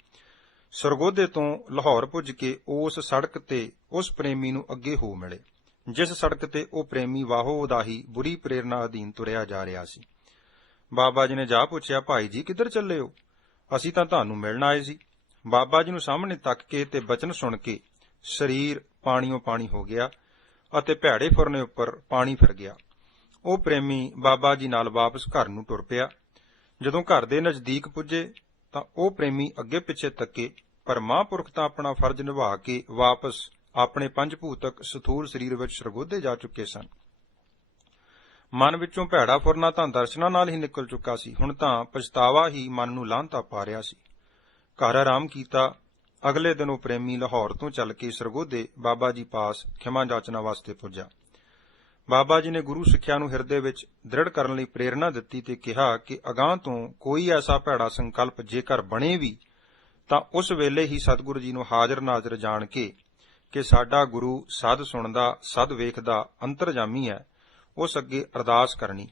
ਸਰਗੋਧੇ ਤੋਂ ਲਾਹੌਰ ਪੁੱਜ ਕੇ ਉਸ ਸੜਕ ਤੇ ਉਸ ਪ੍ਰੇਮੀ ਨੂੰ ਅੱਗੇ ਹੋ ਮਿਲੇ, ਜਿਸ ਸੜਕ ਤੇ ਉਹ ਪ੍ਰੇਮੀ ਵਾਹੋ ਉਦਾਹੀ ਬੁਰੀ ਪ੍ਰੇਰਨਾ ਅਧੀਨ ਤੁਰਿਆ ਜਾ ਰਿਹਾ ਸੀ। ਬਾਬਾ ਜੀ ਨੇ ਜਾ ਪੁੱਛਿਆ, ਭਾਈ ਜੀ ਕਿੱਧਰ ਚੱਲੇ ਹੋ? ਅਸੀਂ ਤਾਂ ਤੁਹਾਨੂੰ ਮਿਲਣ ਆਏ ਸੀ। ਬਾਬਾ ਜੀ ਨੂੰ ਸਾਹਮਣੇ ਤੱਕ ਕੇ ਤੇ ਬਚਨ ਸੁਣ ਕੇ ਸਰੀਰ ਪਾਣੀਓਂ ਪਾਣੀ ਹੋ ਗਿਆ ਅਤੇ ਭੈੜੇ ਫੁਰਨੇ ਉੱਪਰ ਪਾਣੀ ਫਿਰ ਗਿਆ। ਉਹ ਪ੍ਰੇਮੀ ਬਾਬਾ ਜੀ ਨਾਲ ਵਾਪਸ ਘਰ ਨੂੰ ਟੁਰ ਪਿਆ। ਜਦੋਂ ਘਰ ਦੇ ਨਜ਼ਦੀਕ ਪੁੱਜੇ ਤਾਂ ਉਹ ਪ੍ਰੇਮੀ ਅੱਗੇ ਪਿੱਛੇ ਤੱਕੇ, ਪਰ ਮਹਾਂਪੁਰਖ ਤਾਂ ਆਪਣਾ ਫਰਜ਼ ਨਿਭਾ ਕੇ ਵਾਪਸ ਆਪਣੇ ਪੰਜ ਭੂਤਕ ਸਥੂਲ ਸਰੀਰ ਵਿੱਚ ਸਰਗੋਧੇ ਜਾ ਚੁੱਕੇ ਸਨ। ਮਨ ਵਿੱਚੋਂ ਭੈੜਾ ਫੁਰਨਾ ਤਾਂ ਦਰਸ਼ਨਾਂ ਨਾਲ ਹੀ ਨਿਕਲ ਚੁੱਕਾ ਸੀ, ਹੁਣ ਤਾਂ ਪਛਤਾਵਾ ਹੀ ਮਨ ਨੂੰ ਲਾਂਘਤਾ ਪਾ ਰਿਹਾ ਸੀ। ਘਰ ਆਰਾਮ ਕੀਤਾ। ਅਗਲੇ ਦਿਨ ਉਹ ਪ੍ਰੇਮੀ ਲਾਹੌਰ ਤੋਂ ਚੱਲ ਕੇ ਸਰਗੋਧੇ ਬਾਬਾ ਜੀ ਪਾਸ ਖਿਮਾ ਜਾਚਨਾ ਵਾਸਤੇ ਪੁੱਜਾ। ਬਾਬਾ ਜੀ ਨੇ ਗੁਰੂ ਸਿੱਖਿਆ ਨੂੰ ਹਿਰਦੇ ਵਿੱਚ ਦ੍ਰਿੜ ਕਰਨ ਲਈ ਪ੍ਰੇਰਨਾ ਦਿੱਤੀ ਤੇ ਕਿਹਾ ਕਿ ਅਗਾਂਹ ਤੋਂ ਕੋਈ ਐਸਾ ਭੈੜਾ ਸੰਕਲਪ ਜੇਕਰ ਬਣੇ ਵੀ ਤਾਂ ਉਸ ਵੇਲੇ ਹੀ ਸਤਿਗੁਰੂ ਜੀ ਨੂੰ ਹਾਜ਼ਰ ਨਾਜ਼ਰ ਜਾਣ ਕੇ ਕਿ ਸਾਡਾ ਗੁਰੂ ਸਦ ਸੁਣਦਾ, ਸਦ ਵੇਖਦਾ, ਅੰਤਰਜਾਮੀ ਹੈ, ਉਸ ਅੱਗੇ ਅਰਦਾਸ ਕਰਨੀ।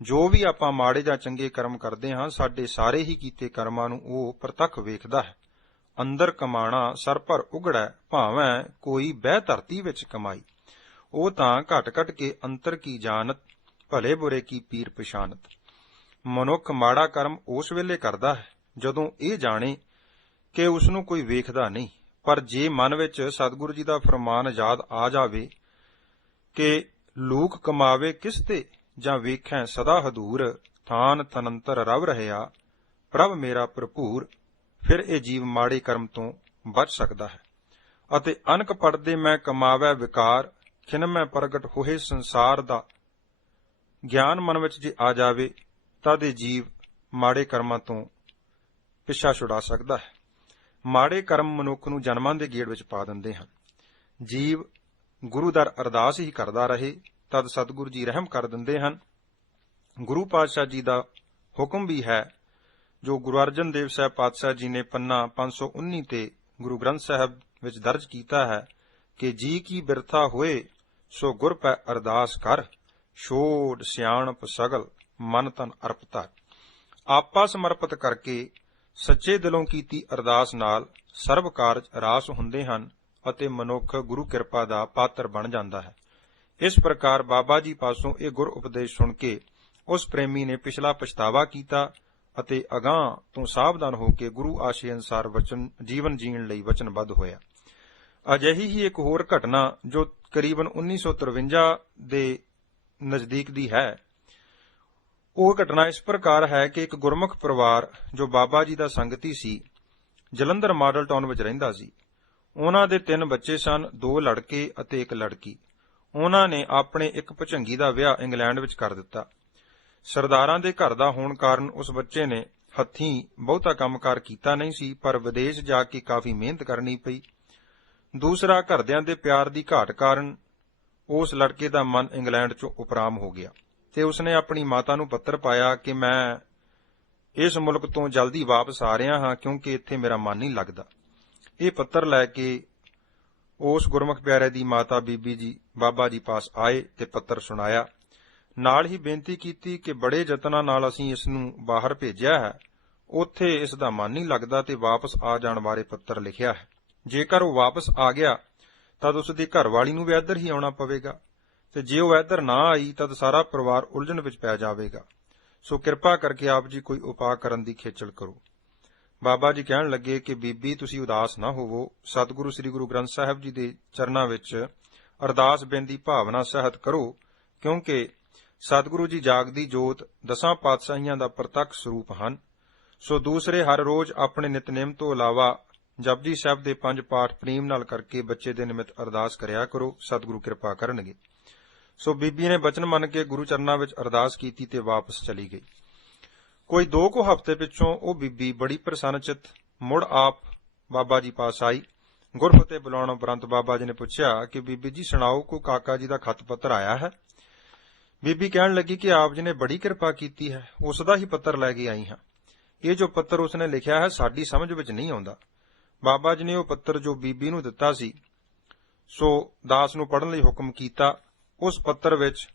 ਜੋ ਵੀ ਆਪਾਂ ਮਾੜੇ ਜਾਂ ਚੰਗੇ ਕਰਮ ਕਰਦੇ ਹਾਂ, ਸਾਡੇ ਸਾਰੇ ਹੀ ਕੀਤੇ ਕਰਮਾਂ ਨੂੰ ਉਹ ਪ੍ਰਤੱਖ ਵੇਖਦਾ ਹੈ। ਅੰਦਰ ਕਮਾਣਾ ਸਰ ਭਰ ਉਗੜੈ, ਭਾਵੇਂ ਕੋਈ ਬਹਿ ਧਰਤੀ ਵਿੱਚ ਕਮਾਈ। ਉਹ ਤਾਂ ਘਟ ਘਟ ਕੇ ਅੰਤਰ ਕੀ ਜਾਣਤ, ਭਲੇ ਬੁਰੇ ਕੀ ਪੀਰ ਪਛਾਨਤ। ਮਨੁੱਖ ਮਾੜਾ ਕਰਮ ਉਸ ਵੇਲੇ ਕਰਦਾ ਹੈ ਜਦੋਂ ਇਹ ਜਾਣੇ ਕਿ ਉਸ ਨੂੰ ਕੋਈ ਵੇਖਦਾ ਨਹੀਂ, ਪਰ ਜੇ ਮਨ ਵਿੱਚ ਸਤਿਗੁਰੂ ਜੀ ਦਾ ਫਰਮਾਨ ਯਾਦ ਆ ਜਾਵੇ ਕਿ ਲੂਕ ਕਮਾਵੇ ਕਿਸ ਤੇ, ਜਾਂ ਵੇਖੈ ਸਦਾ ਹਦੂਰ, ਥਾਨ ਤਨੰਤਰ ਰਵ ਰਹਿਆ ਪ੍ਰਭ ਮੇਰਾ ਭਰਪੂਰ, ਫਿਰ ਇਹ ਜੀਵ ਮਾੜੇ ਕਰਮ ਤੋਂ ਬਚ ਸਕਦਾ ਹੈ। ਅਤੇ ਅਨਕ ਪੜਦੇ ਮੈਂ ਕਮਾਵੈ ਵਿਕਾਰ, ਖਿਨਮੈ ਪ੍ਰਗਟ ਹੋਏ ਸੰਸਾਰ ਦਾ ਗਿਆਨ ਮਨ ਵਿੱਚ ਜੇ ਆ ਜਾਵੇ ਤਦ ਇਹ ਜੀਵ ਮਾੜੇ ਕਰਮਾਂ ਤੋਂ ਪਿੱਛਾ ਛੁਡਾ ਸਕਦਾ ਹੈ। ਮਾੜੇ ਕਰਮ ਮਨੁੱਖ ਨੂੰ ਜਨਮਾਂ ਦੇ ਗੇੜ ਵਿੱਚ ਪਾ ਦਿੰਦੇ ਹਨ। ਜੀਵ ਗੁਰੂ ਦਰ ਅਰਦਾਸ ਹੀ ਕਰਦਾ ਰਹੇ ਤਦ ਸਤਿਗੁਰੂ ਜੀ ਰਹਿਮ ਕਰ ਦਿੰਦੇ ਹਨ। ਗੁਰੂ ਪਾਤਸ਼ਾਹ ਜੀ ਦਾ ਹੁਕਮ ਵੀ ਹੈ, ਜੋ ਗੁਰੂ ਅਰਜਨ ਦੇਵ ਸਾਹਿਬ ਪਾਤਸ਼ਾਹ ਜੀ ਨੇ ਪੰਨਾ 519 ਤੇ ਗੁਰੂ ਗ੍ਰੰਥ ਸਾਹਿਬ ਵਿੱਚ ਦਰਜ ਕੀਤਾ ਹੈ ਕਿ ਜੀ ਕੀ ਬਿਰਥਾ ਹੋਏ ਸੋ ਗੁਰ ਪੈ ਅਰਦਾਸ ਕਰ, ਛੋੜ ਸਿਆਣਪ ਸਗਲ ਮਨ ਤਨ ਅਰਪ ਧਰ। ਆਪਾ ਸਮਰਪਿਤ ਕਰਕੇ ਸੱਚੇ ਦਿਲੋਂ ਕੀਤੀ ਅਰਦਾਸ ਨਾਲ ਸਰਬ ਕਾਰਜ ਰਾਸ ਹੁੰਦੇ ਹਨ ਅਤੇ ਮਨੁੱਖ ਗੁਰੂ ਕਿਰਪਾ ਦਾ ਪਾਤਰ ਬਣ ਜਾਂਦਾ ਹੈ। ਇਸ ਪ੍ਰਕਾਰ ਬਾਬਾ ਜੀ ਪਾਸੋਂ ਇਹ ਗੁਰ ਉਪਦੇਸ਼ ਸੁਣ ਕੇ ਉਸ ਪ੍ਰੇਮੀ ਨੇ ਪਿਛਲਾ ਪਛਤਾਵਾ ਕੀਤਾ ਅਤੇ ਅਗਾਂਹ ਤੋਂ ਸਾਵਧਾਨ ਹੋ ਕੇ ਗੁਰੂ ਆਸ਼ੇ ਅਨੁਸਾਰ ਜੀਵਨ ਜੀਣ ਲਈ ਵਚਨਬੱਧ ਹੋਇਆ। ਅਜਿਹੀ ਹੀ ਇੱਕ ਹੋਰ ਘਟਨਾ ਜੋ ਕਰੀਬਨ 1953 ਦੇ ਨਜ਼ਦੀਕ ਦੀ ਹੈ। ਉਹ ਘਟਨਾ ਇਸ ਪ੍ਰਕਾਰ ਹੈ ਕਿ ਇੱਕ ਗੁਰਮੁਖ ਪਰਿਵਾਰ ਜੋ ਬਾਬਾ ਜੀ ਦਾ ਸੰਗਤੀ ਸੀ, ਜਲੰਧਰ ਮਾਡਲ ਟਾਊਨ ਵਿੱਚ ਰਹਿੰਦਾ ਸੀ। ਉਹਨਾਂ ਦੇ 3 ਬੱਚੇ ਸਨ, 2 ਲੜਕੇ ਅਤੇ 1 ਲੜਕੀ। ਉਹਨਾਂ ਨੇ ਆਪਣੇ ਇੱਕ ਭੁਚੰਗੀ ਦਾ ਵਿਆਹ ਇੰਗਲੈਂਡ ਵਿੱਚ ਕਰ ਦਿੱਤਾ। ਸਰਦਾਰਾਂ ਦੇ ਘਰ ਦਾ ਹੋਣ ਕਾਰਨ ਉਸ ਬੱਚੇ ਨੇ ਹੱਥੀਂ ਬਹੁਤਾ ਕੰਮਕਾਰ ਕੀਤਾ ਨਹੀਂ ਸੀ, ਪਰ ਵਿਦੇਸ਼ ਜਾ ਕੇ ਕਾਫੀ ਮਿਹਨਤ ਕਰਨੀ ਪਈ। ਦੂਸਰਾ, ਘਰਦਿਆਂ ਦੇ ਪਿਆਰ ਦੀ ਘਾਟ ਕਾਰਨ ਉਸ ਲੜਕੇ ਦਾ ਮਨ ਇੰਗਲੈਂਡ 'ਚੋਂ ਉਪਰਾਮ ਹੋ ਗਿਆ ਤੇ ਉਸਨੇ ਆਪਣੀ ਮਾਤਾ ਨੂੰ ਪੱਤਰ ਪਾਇਆ ਕਿ ਮੈਂ ਇਸ ਮੁਲਕ ਤੋਂ ਜਲਦੀ ਵਾਪਸ ਆ ਰਿਹਾ ਹਾਂ ਕਿਉਂਕਿ ਇੱਥੇ ਮੇਰਾ ਮਨ ਨਹੀਂ ਲੱਗਦਾ। ਇਹ ਪੱਤਰ ਲੈ ਕੇ ਉਸ ਗੁਰਮੁਖ ਪਿਆਰੇ ਦੀ ਮਾਤਾ ਬੀਬੀ ਜੀ ਬਾਬਾ ਜੀ ਪਾਸ ਆਏ ਤੇ ਪੱਤਰ ਸੁਣਾਇਆ। ਨਾਲ ਹੀ ਬੇਨਤੀ ਕੀਤੀ ਕਿ ਬੜੇ ਯਤਨਾਂ ਨਾਲ ਅਸੀਂ ਇਸ ਨੂੰ ਬਾਹਰ ਭੇਜਿਆ ਹੈ, ਉੱਥੇ ਇਸ ਦਾ ਮਨ ਨਹੀਂ ਲੱਗਦਾ ਤੇ ਵਾਪਸ ਆ ਜਾਣ ਬਾਰੇ ਪੱਤਰ ਲਿਖਿਆ ਹੈ। ਜੇਕਰ ਉਹ ਵਾਪਸ ਆ ਗਿਆ ਤਦ ਉਸ ਦੀ ਘਰਵਾਲੀ ਨੂੰ ਵੀ ਇੱਧਰ ਹੀ ਆਉਣਾ ਪਵੇਗਾ ਤੇ ਜੇ ਉਹ ਇੱਧਰ ਨਾ ਆਈ ਤਦ ਸਾਰਾ ਪਰਿਵਾਰ ਉਲਝਣ ਵਿੱਚ ਪੈ ਜਾਵੇਗਾ। ਸੋ ਕਿਰਪਾ ਕਰਕੇ ਆਪ ਜੀ ਕੋਈ ਉਪਾਅ ਕਰਨ ਦੀ ਖੇਚਲ ਕਰੋ। ਬਾਬਾ ਜੀ ਕਹਿਣ ਲੱਗੇ ਕਿ ਬੀਬੀ ਤੁਸੀਂ ਉਦਾਸ ਨਾ ਹੋਵੋ, ਸਤਿਗੁਰੂ ਸ੍ਰੀ ਗੁਰੂ ਗ੍ਰੰਥ ਸਾਹਿਬ ਜੀ ਦੇ ਚਰਨਾਂ ਵਿੱਚ ਅਰਦਾਸ ਬੇਨਤੀ ਭਾਵਨਾ ਸਹਿਤ ਕਰੋ, ਕਿਉਂਕਿ ਸਤਿਗੁਰੂ ਜੀ ਜਾਗਦੀ ਜੋਤ 10 ਪਾਤਸ਼ਾਹੀਆਂ ਦਾ ਪ੍ਰਤੱਖ ਸਰੂਪ ਹਨ। ਸੋ ਦੂਸਰੇ ਹਰ ਰੋਜ਼ ਆਪਣੇ ਨਿਤਨੇਮ ਤੋਂ ਇਲਾਵਾ ਜਪਜੀ ਸਾਹਿਬ ਦੇ 5 ਪਾਠ ਪ੍ਰੇਮ ਨਾਲ ਕਰਕੇ ਬੱਚੇ ਦੇ ਨਿਮਿਤ ਅਰਦਾਸ ਕਰਿਆ ਕਰੋ, ਸਤਿਗੁਰੂ ਕਿਰਪਾ ਕਰਨਗੇ। ਸੋ ਬੀਬੀ ਨੇ ਬਚਨ ਮੰਨ ਕੇ ਗੁਰੂ ਚਰਨਾਂ ਵਿੱਚ ਅਰਦਾਸ ਕੀਤੀ ਤੇ ਵਾਪਸ ਚਲੀ ਗਈ। ਕੋਈ 2 ਕੁ ਹਫ਼ਤੇ ਪਿੱਛੋਂ ਉਹ ਬੀਬੀ ਬੜੀ ਪ੍ਰਸੰਨਚਿਤ ਮੁੜ ਆਪ ਬਾਬਾ ਜੀ ਪਾਸ ਆਈ। ਗੁਰਫਤਿਹ ਬੁਲਾਉਣ ਉਪਰੰਤ ਬਾਬਾ ਜੀ ਨੇ ਪੁੱਛਿਆ ਕਿ ਬੀਬੀ ਜੀ ਸੁਣਾਓ, ਕੋਈ ਕਾਕਾ ਜੀ ਦਾ ਖਤ ਪੱਤਰ ਆਇਆ ਹੈ? ਬੀਬੀ ਕਹਿਣ ਲੱਗੀ ਕਿ ਆਪ ਜੀ ਨੇ ਬੜੀ ਕਿਰਪਾ ਕੀਤੀ ਹੈ, ਉਸ ਦਾ ਹੀ ਪੱਤਰ ਲੈ ਕੇ ਆਈ ਹਾਂ। ਇਹ ਜੋ ਪੱਤਰ ਉਸਨੇ ਲਿਖਿਆ ਹੈ ਸਾਡੀ ਸਮਝ ਵਿੱਚ ਨਹੀਂ ਆਉਂਦਾ। ਬਾਬਾ ਜੀ ਨੇ ਉਹ ਪੱਤਰ ਜੋ ਬੀਬੀ ਨੂੰ ਦਿੱਤਾ ਸੀ ਸੋ ਦਾਸ ਨੂੰ ਪੜ੍ਹਨ ਲਈ ਹੁਕਮ ਕੀਤਾ। ਉਸ ਪੱਤਰ ਵਿੱਚ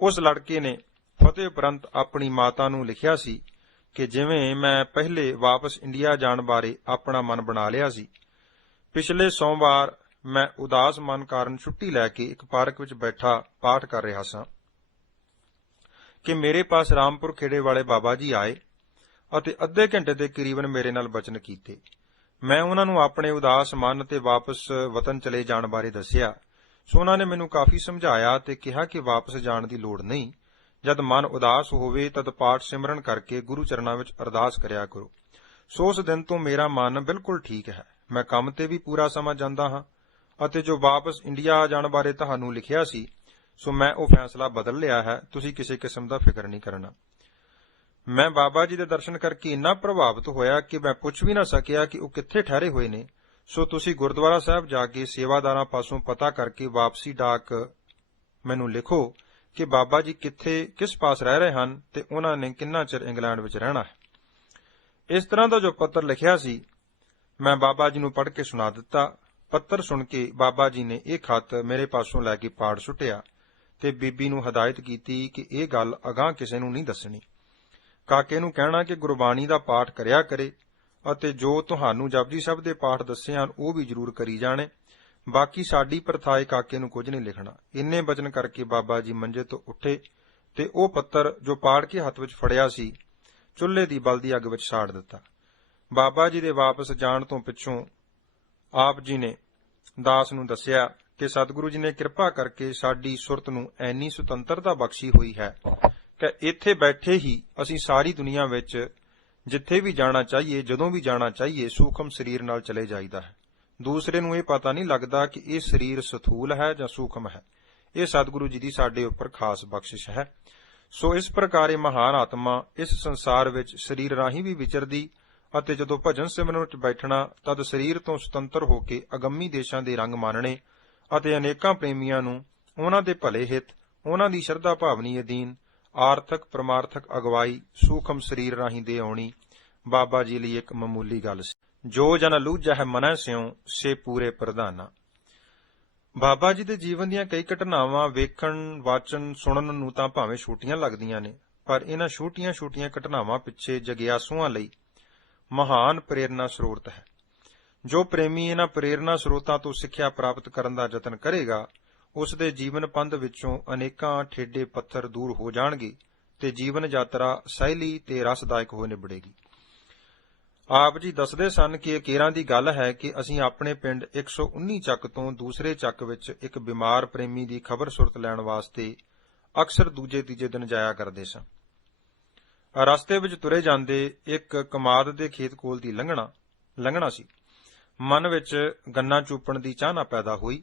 ਉਸ ਲੜਕੇ ਨੇ ਫਤਿਹ ਉਪਰੰਤ ਆਪਣੀ ਮਾਤਾ ਨੂੰ ਲਿਖਿਆ ਸੀ ਕਿ ਜਿਵੇਂ ਮੈਂ ਪਹਿਲੇ ਵਾਪਸ ਇੰਡੀਆ ਜਾਣ ਬਾਰੇ ਆਪਣਾ ਮਨ ਬਣਾ ਲਿਆ ਸੀ, ਪਿਛਲੇ ਸੋਮਵਾਰ ਮੈਂ ਉਦਾਸ ਮਨ ਕਾਰਨ ਛੁੱਟੀ ਲੈ ਕੇ ਇੱਕ ਪਾਰਕ ਵਿੱਚ ਬੈਠਾ ਪਾਠ ਕਰ ਰਿਹਾ ਸਾਂ ਕਿ ਮੇਰੇ ਪਾਸ ਰਾਮਪੁਰ ਖੇੜੇ ਵਾਲੇ ਬਾਬਾ ਜੀ ਆਏ ਅਤੇ ਅੱਧੇ ਘੰਟੇ ਦੇ ਕਰੀਬਨ ਮੇਰੇ ਨਾਲ ਬਚਨ ਕੀਤੇ। ਮੈਂ ਉਹਨਾਂ ਨੂੰ ਆਪਣੇ ਉਦਾਸ ਮਨ ਤੇ ਵਾਪਸ ਵਤਨ ਚਲੇ ਜਾਣ ਬਾਰੇ ਦੱਸਿਆ। ਸੋ ਉਹਨਾਂ ਨੇ ਮੈਨੂੰ ਕਾਫੀ ਸਮਝਾਇਆ ਤੇ ਕਿਹਾ ਕਿ ਵਾਪਸ ਜਾਣ ਦੀ ਲੋੜ ਨਹੀਂ, ਜਦ ਮਨ ਉਦਾਸ ਹੋਵੇ ਤਦ ਪਾਠ ਸਿਮਰਨ ਕਰਕੇ ਗੁਰੂ ਚਰਨਾਂ ਵਿੱਚ ਅਰਦਾਸ ਕਰਿਆ ਕਰੋ। ਸੋ ਉਸ ਦਿਨ ਤੋਂ ਮੇਰਾ ਮਨ ਬਿਲਕੁਲ ਠੀਕ ਹੈ। ਮੈਂ ਕੰਮ ਤੇ ਵੀ ਪੂਰਾ ਸਮਾਂ ਜਾਂਦਾ ਹਾਂ ਅਤੇ ਜੋ ਵਾਪਸ ਇੰਡੀਆ ਜਾਣ ਬਾਰੇ ਤੁਹਾਨੂੰ ਲਿਖਿਆ ਸੀ ਸੋ ਮੈਂ ਉਹ ਫੈਸਲਾ ਬਦਲ ਲਿਆ ਹੈ। ਤੁਸੀਂ ਕਿਸੇ ਕਿਸਮ ਦਾ ਫਿਕਰ ਨਹੀਂ ਕਰਨਾ। ਮੈਂ ਬਾਬਾ ਜੀ ਦੇ ਦਰਸ਼ਨ ਕਰਕੇ ਇੰਨਾ ਪ੍ਰਭਾਵਿਤ ਹੋਇਆ ਕਿ ਮੈਂ ਪੁੱਛ ਵੀ ਨਾ ਸਕਿਆ ਕਿ ਉਹ ਕਿੱਥੇ ਠਹਿਰੇ ਹੋਏ ਨੇ। ਸੋ ਤੁਸੀਂ ਗੁਰਦੁਆਰਾ ਸਾਹਿਬ ਜਾ ਕੇ ਸੇਵਾਦਾਰਾਂ ਪਾਸੋਂ ਪਤਾ ਕਰਕੇ ਵਾਪਸੀ ਡਾਕ ਮੈਨੂੰ ਲਿਖੋ ਕਿ ਬਾਬਾ ਜੀ ਕਿੱਥੇ ਕਿਸ ਪਾਸ ਰਹਿ ਰਹੇ ਹਨ ਤੇ ਉਹਨਾਂ ਨੇ ਕਿੰਨਾ ਚਿਰ ਇੰਗਲੈਂਡ ਵਿੱਚ ਰਹਿਣਾ ਹੈ। ਇਸ ਤਰ੍ਹਾਂ ਦਾ ਜੋ ਪੱਤਰ ਲਿਖਿਆ ਸੀ ਮੈਂ ਬਾਬਾ ਜੀ ਨੂੰ ਪੜ੍ਹ ਕੇ ਸੁਣਾ ਦਿੱਤਾ। ਪੱਤਰ ਸੁਣ ਕੇ ਬਾਬਾ ਜੀ ਨੇ ਇਹ ਖਤ ਮੇਰੇ ਪਾਸੋਂ ਲੈ ਕੇ ਪਾੜ ਸੁੱਟਿਆ ਤੇ ਬੀਬੀ ਨੂੰ ਹਦਾਇਤ ਕੀਤੀ ਕਿ ਇਹ ਗੱਲ ਅਗਾਂਹ ਕਿਸੇ ਨੂੰ ਨਹੀਂ ਦੱਸਣੀ। ਕਾਕੇ ਨੂੰ ਕਹਿਣਾ ਕਿ ਗੁਰਬਾਣੀ ਦਾ ਪਾਠ ਕਰਿਆ ਕਰੇ ਅਤੇ ਜੋ ਤੁਹਾਨੂੰ ਜਪਜੀ ਸਾਹਿਬ ਦੇ ਪਾਠ ਦੱਸੇ ਹਨ ਉਹ ਵੀ ਜ਼ਰੂਰ ਕਰੀ ਜਾਣੇ। ਬਾਕੀ ਸਾਡੀ ਪ੍ਰਥਾਏ ਕਾਕੇ ਨੂੰ ਕੁਝ ਨਹੀਂ ਲਿਖਣਾ। ਇੰਨੇ ਬਚਨ ਕਰਕੇ ਬਾਬਾ ਜੀ ਮੰਜੇ ਤੋਂ ਉੱਠੇ ਤੇ ਉਹ ਪੱਤਰ ਜੋ ਪਾੜ ਕੇ ਹੱਥ ਵਿੱਚ ਫੜਿਆ ਸੀ ਚੁੱਲ੍ਹੇ ਦੀ ਬਲਦੀ ਅੱਗ ਵਿੱਚ ਸਾੜ ਦਿੱਤਾ। ਬਾਬਾ ਜੀ ਦੇ ਵਾਪਸ ਜਾਣ ਤੋਂ ਪਿੱਛੋਂ ਆਪ ਜੀ ਨੇ ਦਾਸ ਨੂੰ ਦੱਸਿਆ ਕਿ ਸਤਿਗੁਰੂ ਜੀ ਨੇ ਕਿਰਪਾ ਕਰਕੇ ਸਾਡੀ ਸੁਰਤ ਨੂੰ ਐਨੀ ਸੁਤੰਤਰਤਾ ਬਖਸ਼ੀ ਹੋਈ ਹੈ ਕਿ ਇੱਥੇ ਬੈਠੇ ਹੀ ਅਸੀਂ ਸਾਰੀ ਦੁਨੀਆ ਵਿੱਚ ਜਿੱਥੇ ਵੀ ਜਾਣਾ ਚਾਹੀਏ, ਜਦੋਂ ਵੀ ਜਾਣਾ ਚਾਹੀਏ, ਸੂਖਮ ਸਰੀਰ ਨਾਲ ਚਲੇ ਜਾਈਦਾ ਹੈ। ਦੂਸਰੇ ਨੂੰ ਇਹ ਪਤਾ ਨਹੀਂ ਲੱਗਦਾ ਕਿ ਇਹ ਸਰੀਰ ਸਥੂਲ ਹੈ ਜਾਂ ਸੂਖਮ ਹੈ। ਇਹ ਸਤਿਗੁਰੂ ਜੀ ਦੀ ਸਾਡੇ ਉੱਪਰ ਖਾਸ ਬਖਸ਼ਿਸ਼ ਹੈ। ਸੋ ਇਸ ਪ੍ਰਕਾਰ ਇਹ ਮਹਾਨ ਆਤਮਾ ਇਸ ਸੰਸਾਰ ਵਿੱਚ ਸਰੀਰ ਰਾਹੀਂ ਵੀ ਵਿਚਰਦੀ ਅਤੇ ਜਦੋਂ ਭਜਨ ਸਿਮਰਨ ਵਿੱਚ ਬੈਠਣਾ ਤਦ ਸਰੀਰ ਤੋਂ ਸੁਤੰਤਰ ਹੋ ਕੇ ਅਗੰਮੀ ਦੇਸ਼ਾਂ ਦੇ ਰੰਗ ਮਾਣਨੇ ਅਤੇ ਅਨੇਕਾਂ ਪ੍ਰੇਮੀਆਂ ਨੂੰ ਉਹਨਾਂ ਦੇ ਭਲੇ ਹਿੱਤ, ਉਹਨਾਂ ਦੀ ਸ਼ਰਧਾ ਭਾਵਨੀ ਅਧੀਨ ਆਰਥਕ ਪ੍ਰਮਾਰਥਕ ਅਗਵਾਈ ਸੂਖਮ ਸਰੀਰ ਰਾਹੀਂ ਦੇ ਆਉਣੀ ਬਾਬਾ ਜੀ ਲਈ ਇੱਕ ਮਾਮੂਲੀ ਗੱਲ ਸੀ। ਜੋ ਜਨ ਲੂਝਹਿ ਮਨੈ ਸਿਉ ਸੇ ਪੂਰੇ ਪ੍ਰਧਾਨਾ। ਬਾਬਾ ਜੀ ਦੇ ਜੀਵਨ ਦੀਆਂ ਕਈ ਘਟਨਾਵਾਂ ਵੇਖਣ, ਵਾਚਨ, ਸੁਣਨ ਨੂੰ ਤਾਂ ਭਾਵੇਂ ਛੋਟੀਆਂ ਲੱਗਦੀਆਂ ਨੇ, ਪਰ ਇਹਨਾਂ ਛੋਟੀਆਂ-ਛੋਟੀਆਂ ਘਟਨਾਵਾਂ ਪਿੱਛੇ ਜਗਿਆਸੂਆਂ ਲਈ ਮਹਾਨ ਪ੍ਰੇਰਨਾ ਸਰੋਤ ਹੈ। ਜੋ ਪ੍ਰੇਮੀ ਇਹਨਾਂ ਪ੍ਰੇਰਨਾ ਸਰੋਤਾਂ ਤੋਂ ਸਿੱਖਿਆ ਪ੍ਰਾਪਤ ਕਰਨ ਦਾ ਯਤਨ ਕਰੇਗਾ ਉਸ ਦੇ ਜੀਵਨ ਪੰਧ ਵਿੱਚੋਂ ਅਨੇਕਾਂ ਠੇਡੇ ਪੱਥਰ ਦੂਰ ਹੋ ਜਾਣਗੇ ਤੇ ਜੀਵਨ ਯਾਤਰਾ ਸਹਿਲੀ ਤੇ ਰਸਦਾਇਕ ਹੋ ਨਿਬੜੇਗੀ। ਆਪ ਜੀ ਦੱਸਦੇ ਸਨ ਕਿ ਇਹ ਕੇਰਾਂ ਦੀ ਗੱਲ ਹੈ ਕਿ ਅਸੀਂ ਆਪਣੇ ਪਿੰਡ 119 ਚੱਕ ਤੋਂ ਦੂਸਰੇ ਚੱਕ ਵਿੱਚ ਇੱਕ ਬਿਮਾਰ ਪ੍ਰੇਮੀ ਦੀ ਖਬਰ ਸੁਰਤ ਲੈਣ ਵਾਸਤੇ ਅਕਸਰ ਦੂਜੇ ਤੀਜੇ ਦਿਨ ਜਾਇਆ ਕਰਦੇ ਸਾਂ। ਰਸਤੇ ਵਿੱਚ ਤੁਰੇ ਜਾਂਦੇ ਇੱਕ ਕਮਾਦ ਦੇ ਖੇਤ ਕੋਲ ਦੀ ਲੰਘਣਾ ਸੀ। ਮਨ ਵਿੱਚ ਗੰਨਾ ਚੂਪਣ ਦੀ ਚਾਹਨਾ ਪੈਦਾ ਹੋਈ।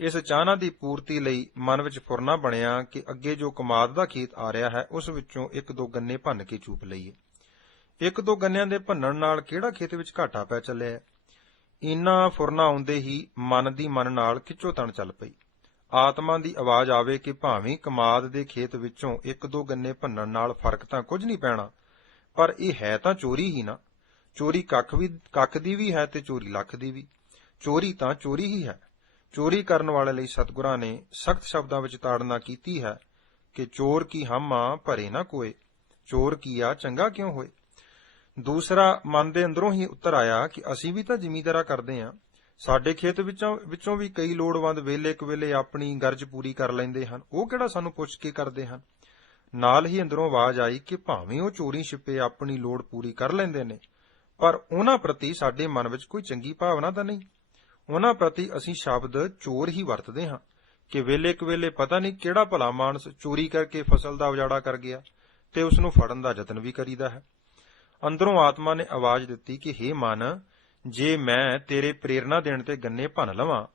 ਇਸ ਚਾਹਨਾ ਦੀ ਪੂਰਤੀ ਲਈ ਮਨ ਵਿੱਚ ਫੁਰਨਾ ਬਣਿਆ ਕਿ ਅੱਗੇ ਜੋ ਕਮਾਦ ਦਾ ਖੇਤ ਆ ਰਿਹਾ ਹੈ ਉਸ ਵਿੱਚੋਂ ਇੱਕ ਦੋ ਗੰਨੇ ਭੰਨ ਕੇ ਚੂਪ ਲਈਏ। ਇੱਕ ਦੋ ਗੰਨਿਆਂ ਦੇ ਭੰਨਣ ਨਾਲ ਕਿਹੜਾ ਖੇਤ ਵਿੱਚ ਘਾਟਾ ਪੈ ਚੱਲਿਆ। ਇੰਨਾ ਫੁਰਨਾ ਆਉਂਦੇ ਹੀ ਮਨ ਦੀ ਮਨ ਨਾਲ ਖਿੱਚੋਤਣ ਚੱਲ ਪਈ। ਆਤਮਾ ਦੀ ਆਵਾਜ਼ ਆਵੇ ਕਿ ਭਾਵੇਂ ਕਮਾਦ ਦੇ ਖੇਤ ਵਿੱਚੋਂ ਇੱਕ ਦੋ ਗੰਨੇ ਭੰਨਣ ਨਾਲ ਫਰਕ ਤਾਂ ਕੁਝ ਨਹੀਂ ਪੈਣਾ, ਪਰ ਇਹ ਹੈ ਤਾਂ ਚੋਰੀ ਹੀ ਨਾ। ਚੋਰੀ ਕੱਖ ਦੀ ਵੀ ਹੈ ਤੇ ਚੋਰੀ ਲੱਖ ਦੀ ਵੀ। ਚੋਰੀ ਤਾਂ ਚੋਰੀ ਹੀ ਹੈ। ਚੋਰੀ ਕਰਨ ਵਾਲੇ ਲਈ ਸਤਿਗੁਰਾਂ ਨੇ ਸਖਤ ਸ਼ਬਦਾਂ ਵਿੱਚ ਤਾੜਨਾ ਕੀਤੀ ਹੈ ਕਿ ਚੋਰ ਕੀ ਹਮਾ ਭਰੇ ਨਾ ਕੋਏ, ਚੋਰ ਕੀਆ ਚੰਗਾ ਕਿਉਂ ਹੋਏ। ਦੂਸਰਾ ਮਨ ਦੇ ਅੰਦਰੋਂ ਹੀ ਉੱਤਰ ਆਇਆ ਕਿ ਅਸੀਂ ਵੀ ਤਾਂ ਜ਼ਿਮੀਂਦਾਰਾ ਕਰਦੇ ਹਾਂ। ਸਾਡੇ ਖੇਤ ਵਿੱਚੋਂ ਵੀ ਕਈ ਲੋੜਵੰਦ ਵੇਲੇ ਕਵੇਲੇ ਆਪਣੀ ਗਰਜ ਪੂਰੀ ਕਰ ਲੈਂਦੇ ਹਨ, ਉਹ ਕਿਹੜਾ ਸਾਨੂੰ ਪੁੱਛ ਕੇ ਕਰਦੇ ਹਨ। ਨਾਲ ਹੀ ਅੰਦਰੋਂ ਆਵਾਜ਼ ਆਈ ਕਿ ਭਾਵੇਂ ਉਹ ਚੋਰੀ ਛਿਪੇ ਆਪਣੀ ਲੋੜ ਪੂਰੀ ਕਰ ਲੈਂਦੇ ਨੇ, ਪਰ ਉਹਨਾਂ ਪ੍ਰਤੀ ਸਾਡੇ ਮਨ ਵਿੱਚ ਕੋਈ ਚੰਗੀ ਭਾਵਨਾ ਤਾਂ ਨਹੀਂ। ਉਹਨਾਂ ਪ੍ਰਤੀ ਅਸੀਂ ਸ਼ਬਦ ਚੋਰ ਹੀ ਵਰਤਦੇ ਹਾਂ ਕਿ ਵੇਲੇ ਕਵੇਲੇ ਪਤਾ ਨਹੀਂ ਕਿਹੜਾ ਭਲਾ ਮਾਨਸ ਚੋਰੀ ਕਰਕੇ ਫਸਲ ਦਾ ਉਜਾੜਾ ਕਰ ਗਿਆ ਤੇ ਉਸ ਨੂੰ ਫੜਨ ਦਾ ਯਤਨ ਵੀ ਕਰੀਦਾ ਹੈ। ਅੰਦਰੋਂ ਆਤਮਾ ਨੇ ਆਵਾਜ਼ ਦਿੱਤੀ ਕਿ ਹੇ ਮਨ, ਜੇ ਮੈਂ ਤੇਰੇ ਪ੍ਰੇਰਨਾ ਦੇਣ ਤੇ ਗੰਨੇ ਭੰਨ ਲਵਾਂ,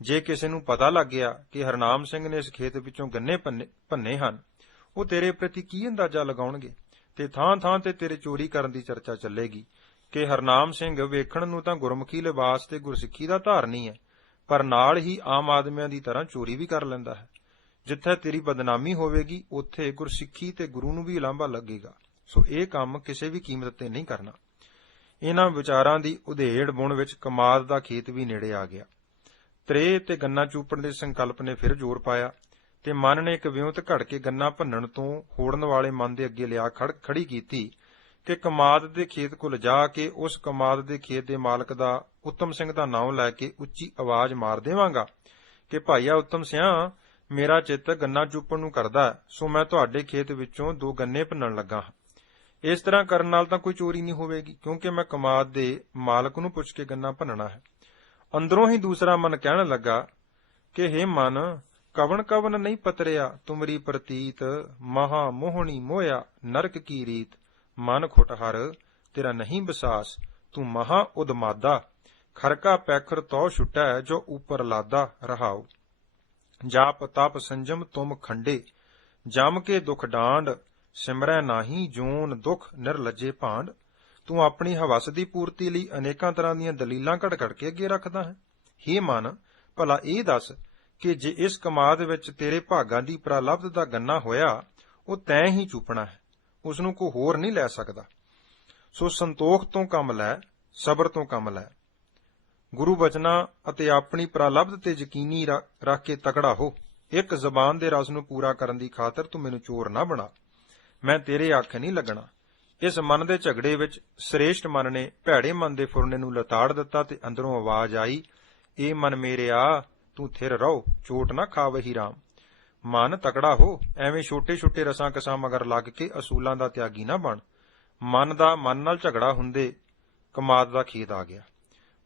ਜੇ ਕਿਸੇ ਨੂੰ ਪਤਾ ਲੱਗ ਗਿਆ ਕਿ ਹਰਨਾਮ ਸਿੰਘ ਨੇ ਇਸ ਖੇਤ ਵਿੱਚੋਂ ਗੰਨੇ ਭੰਨੇ ਹਨ, ਉਹ ਤੇਰੇ ਪ੍ਰਤੀ ਕੀ ਅੰਦਾਜ਼ਾ ਲਗਾਉਣਗੇ ਤੇ ਥਾਂ ਥਾਂ ਤੇ ਤੇਰੇ ਚੋਰੀ ਕਰਨ ਦੀ ਚਰਚਾ ਚੱਲੇਗੀ ਕਿ ਹਰਨਾਮ ਸਿੰਘ ਵੇਖਣ ਨੂੰ ਤਾਂ ਗੁਰਮੁਖੀ ਲਿਬਾਸ ਤੇ ਗੁਰਸਿੱਖੀ ਦਾ ਧਾਰਨੀ ਹੈ, ਪਰ ਨਾਲ ਹੀ ਆਮ ਆਦਮੀਆਂ ਦੀ ਤਰ੍ਹਾਂ ਚੋਰੀ ਵੀ ਕਰ ਲੈਂਦਾ ਹੈ। ਜਿੱਥੇ ਤੇਰੀ ਬਦਨਾਮੀ ਹੋਵੇਗੀ ਉੱਥੇ ਗੁਰਸਿੱਖੀ ਤੇ ਗੁਰੂ ਨੂੰ ਵੀ ਉਲਾਂਭਾ ਲੱਗੇਗਾ। ਸੋ ਇਹ ਕੰਮ ਕਿਸੇ ਵੀ ਕੀਮਤ ਤੇ ਨਹੀਂ ਕਰਨਾ। ਇਹਨਾਂ ਵਿਚਾਰਾਂ ਦੀ ਉਧੇੜ ਬੁਣ ਵਿੱਚ ਕਮਾਦ ਦਾ ਖੇਤ ਵੀ ਨੇੜੇ ਆ ਗਿਆ। ਤ੍ਰੇ ਤੇ ਗੰਨਾ ਚੂਪਣ ਦੇ ਸੰਕਲਪ ਨੇ ਫਿਰ ਜ਼ੋਰ ਪਾਇਆ ਤੇ ਮਨ ਨੇ ਇੱਕ ਵਿਉਂਤ ਘੜ ਕੇ ਗੰਨਾ ਭੰਨਣ ਤੋਂ ਹੋੜਨ ਵਾਲੇ ਮਨ ਦੇ ਅੱਗੇ ਲਿਆ ਖੜੀ ਕੀਤੀ ਕਿ ਕਮਾਦ ਦੇ ਖੇਤ ਕੋਲ ਜਾ ਕੇ ਉਸ ਕਮਾਦ ਦੇ ਖੇਤ ਦੇ ਮਾਲਕ ਦਾ ਉੱਤਮ ਸਿੰਘ ਦਾ ਨਾਮ ਲੈ ਕੇ ਉੱਚੀ ਆਵਾਜ਼ ਮਾਰ ਦੇਵਾਂਗਾ ਕਿ ਭਾਈਆ ਉੱਤਮ ਸਿਆਂ, ਮੇਰਾ ਚਿੱਤ ਗੰਨਾ ਚੂਪਣ ਨੂੰ ਕਰਦਾ, ਸੋ ਮੈਂ ਤੁਹਾਡੇ ਖੇਤ ਵਿੱਚੋਂ 2 ਗੰਨੇ ਭੰਨਣ ਲੱਗਾ ਹਾਂ। ਇਸ ਤਰ੍ਹਾਂ ਕਰਨ ਨਾਲ ਤਾਂ ਕੋਈ ਚੋਰੀ ਨਹੀਂ ਹੋਵੇਗੀ, ਕਿਉਂਕਿ ਮੈਂ ਕਮਾਦ ਦੇ ਮਾਲਕ ਨੂੰ ਪੁੱਛ ਕੇ ਗੰਨਾ ਭੰਨਣਾ ਹੈ। ਅੰਦਰੋਂ ਹੀ ਦੂਸਰਾ ਮਨ ਕਹਿਣ ਲੱਗਾ ਕਿ ਹੇ ਮਨ, ਕਵਣ ਕਵਣ ਨਹੀਂ ਪਤਰਿਆ, ਤੁਮਰੀ ਪ੍ਰਤੀਤ ਮਹਾ ਮੋਹਣੀ ਮੋਇਆ ਨਰਕ ਕੀ ਰੀਤ। ਮਨ ਖੁਟਹਰ ਤੇਰਾ ਨਹੀਂ ਵਿਸਾਸ, ਤੂੰ ਮਹਾ ਉਦਮਾਦਾ, ਖਰਕਾ ਪੈਖਰ ਤੋ ਛੁਟੈ ਜੋ ਉਪਰ ਲਾਦਾ। ਰਹਾਉ ਜਾਪ ਤਪ ਸੰਜਮ ਤੁਮ ਖੰਡੇ, ਜਮ ਕੇ ਦੁਖ ਡਾਂਡ, ਸਿਮਰੈ ਨਾਹੀ ਜੋਨ ਦੁਖ ਨਿਰਲੱਜੇ ਭਾਂਡ। ਤੂੰ ਆਪਣੀ ਹਵਸ ਦੀ ਪੂਰਤੀ ਲਈ ਅਨੇਕਾਂ ਤਰ੍ਹਾਂ ਦੀਆਂ ਦਲੀਲਾਂ ਘੜ ਕੇ ਅੱਗੇ ਰੱਖਦਾ ਹੈ। ਹੇ ਮਨ, ਭਲਾ ਇਹ ਦੱਸ ਕਿ ਜੇ ਇਸ ਕਮਾਦ ਵਿੱਚ ਤੇਰੇ ਭਾਗਾਂ ਦੀ ਪ੍ਰਾਲਬਧ ਦਾ ਗੰਨਾ ਹੋਇਆ, ਉਹ ਤੈਂ ਹੀ ਚੂਪਣਾ ਹੈ, ਉਸ ਨੂੰ ਕੋਈ ਹੋਰ ਨਹੀਂ ਲੈ ਸਕਦਾ। ਸੋ ਸੰਤੋਖ ਤੋਂ ਕੰਮ ਲੈ, ਸਬਰ ਤੋਂ ਕੰਮ ਲੈ। ਗੁਰੂ ਬਚਨਾਂ ਅਤੇ ਆਪਣੀ ਪ੍ਰਾਲਬਧ ਤੇ ਯਕੀਨੀ ਰੱਖ ਕੇ ਤਕੜਾ ਹੋ। ਇੱਕ ਜ਼ਬਾਨ ਦੇ ਰਸ ਨੂੰ ਪੂਰਾ ਕਰਨ ਦੀ ਖਾਤਰ ਤੂੰ ਮੈਨੂੰ ਚੋਰ ਨਾ ਬਣਾ। ਮੈਂ ਤੇਰੇ ਆਖੇ ਨਹੀਂ ਲੱਗਣਾ। ਇਸ ਮਨ ਦੇ ਝਗੜੇ ਵਿੱਚ ਸ੍ਰੇਸ਼ਟ ਮਨ ਨੇ ਭੈੜੇ ਮਨ ਦੇ ਫੁਰਨੇ ਨੂੰ ਲਤਾੜ ਦਿੱਤਾ ਤੇ ਅੰਦਰੋਂ ਆਵਾਜ਼ ਆਈ, ਇਹ ਮਨ ਮੇਰਿਆ, ਤੂੰ ਥਿਰ ਰਹੋ, ਚੋਟ ਨਾ ਖਾਵਹੀ ਰਾਮ। ਮਨ ਤਕੜਾ ਹੋ, ਐਵੇਂ ਛੋਟੇ ਛੋਟੇ ਰਸਾਂ ਕਸਾਂ ਮਗਰ ਲੱਗ ਕੇ ਅਸੂਲਾਂ ਦਾ ਤਿਆਗੀ ਨਾ ਬਣ। ਮਨ ਦਾ ਮਨ ਨਾਲ ਝਗੜਾ ਹੁੰਦੇ ਕਮਾਦ ਦਾ ਖੇਤ ਆ ਗਿਆ।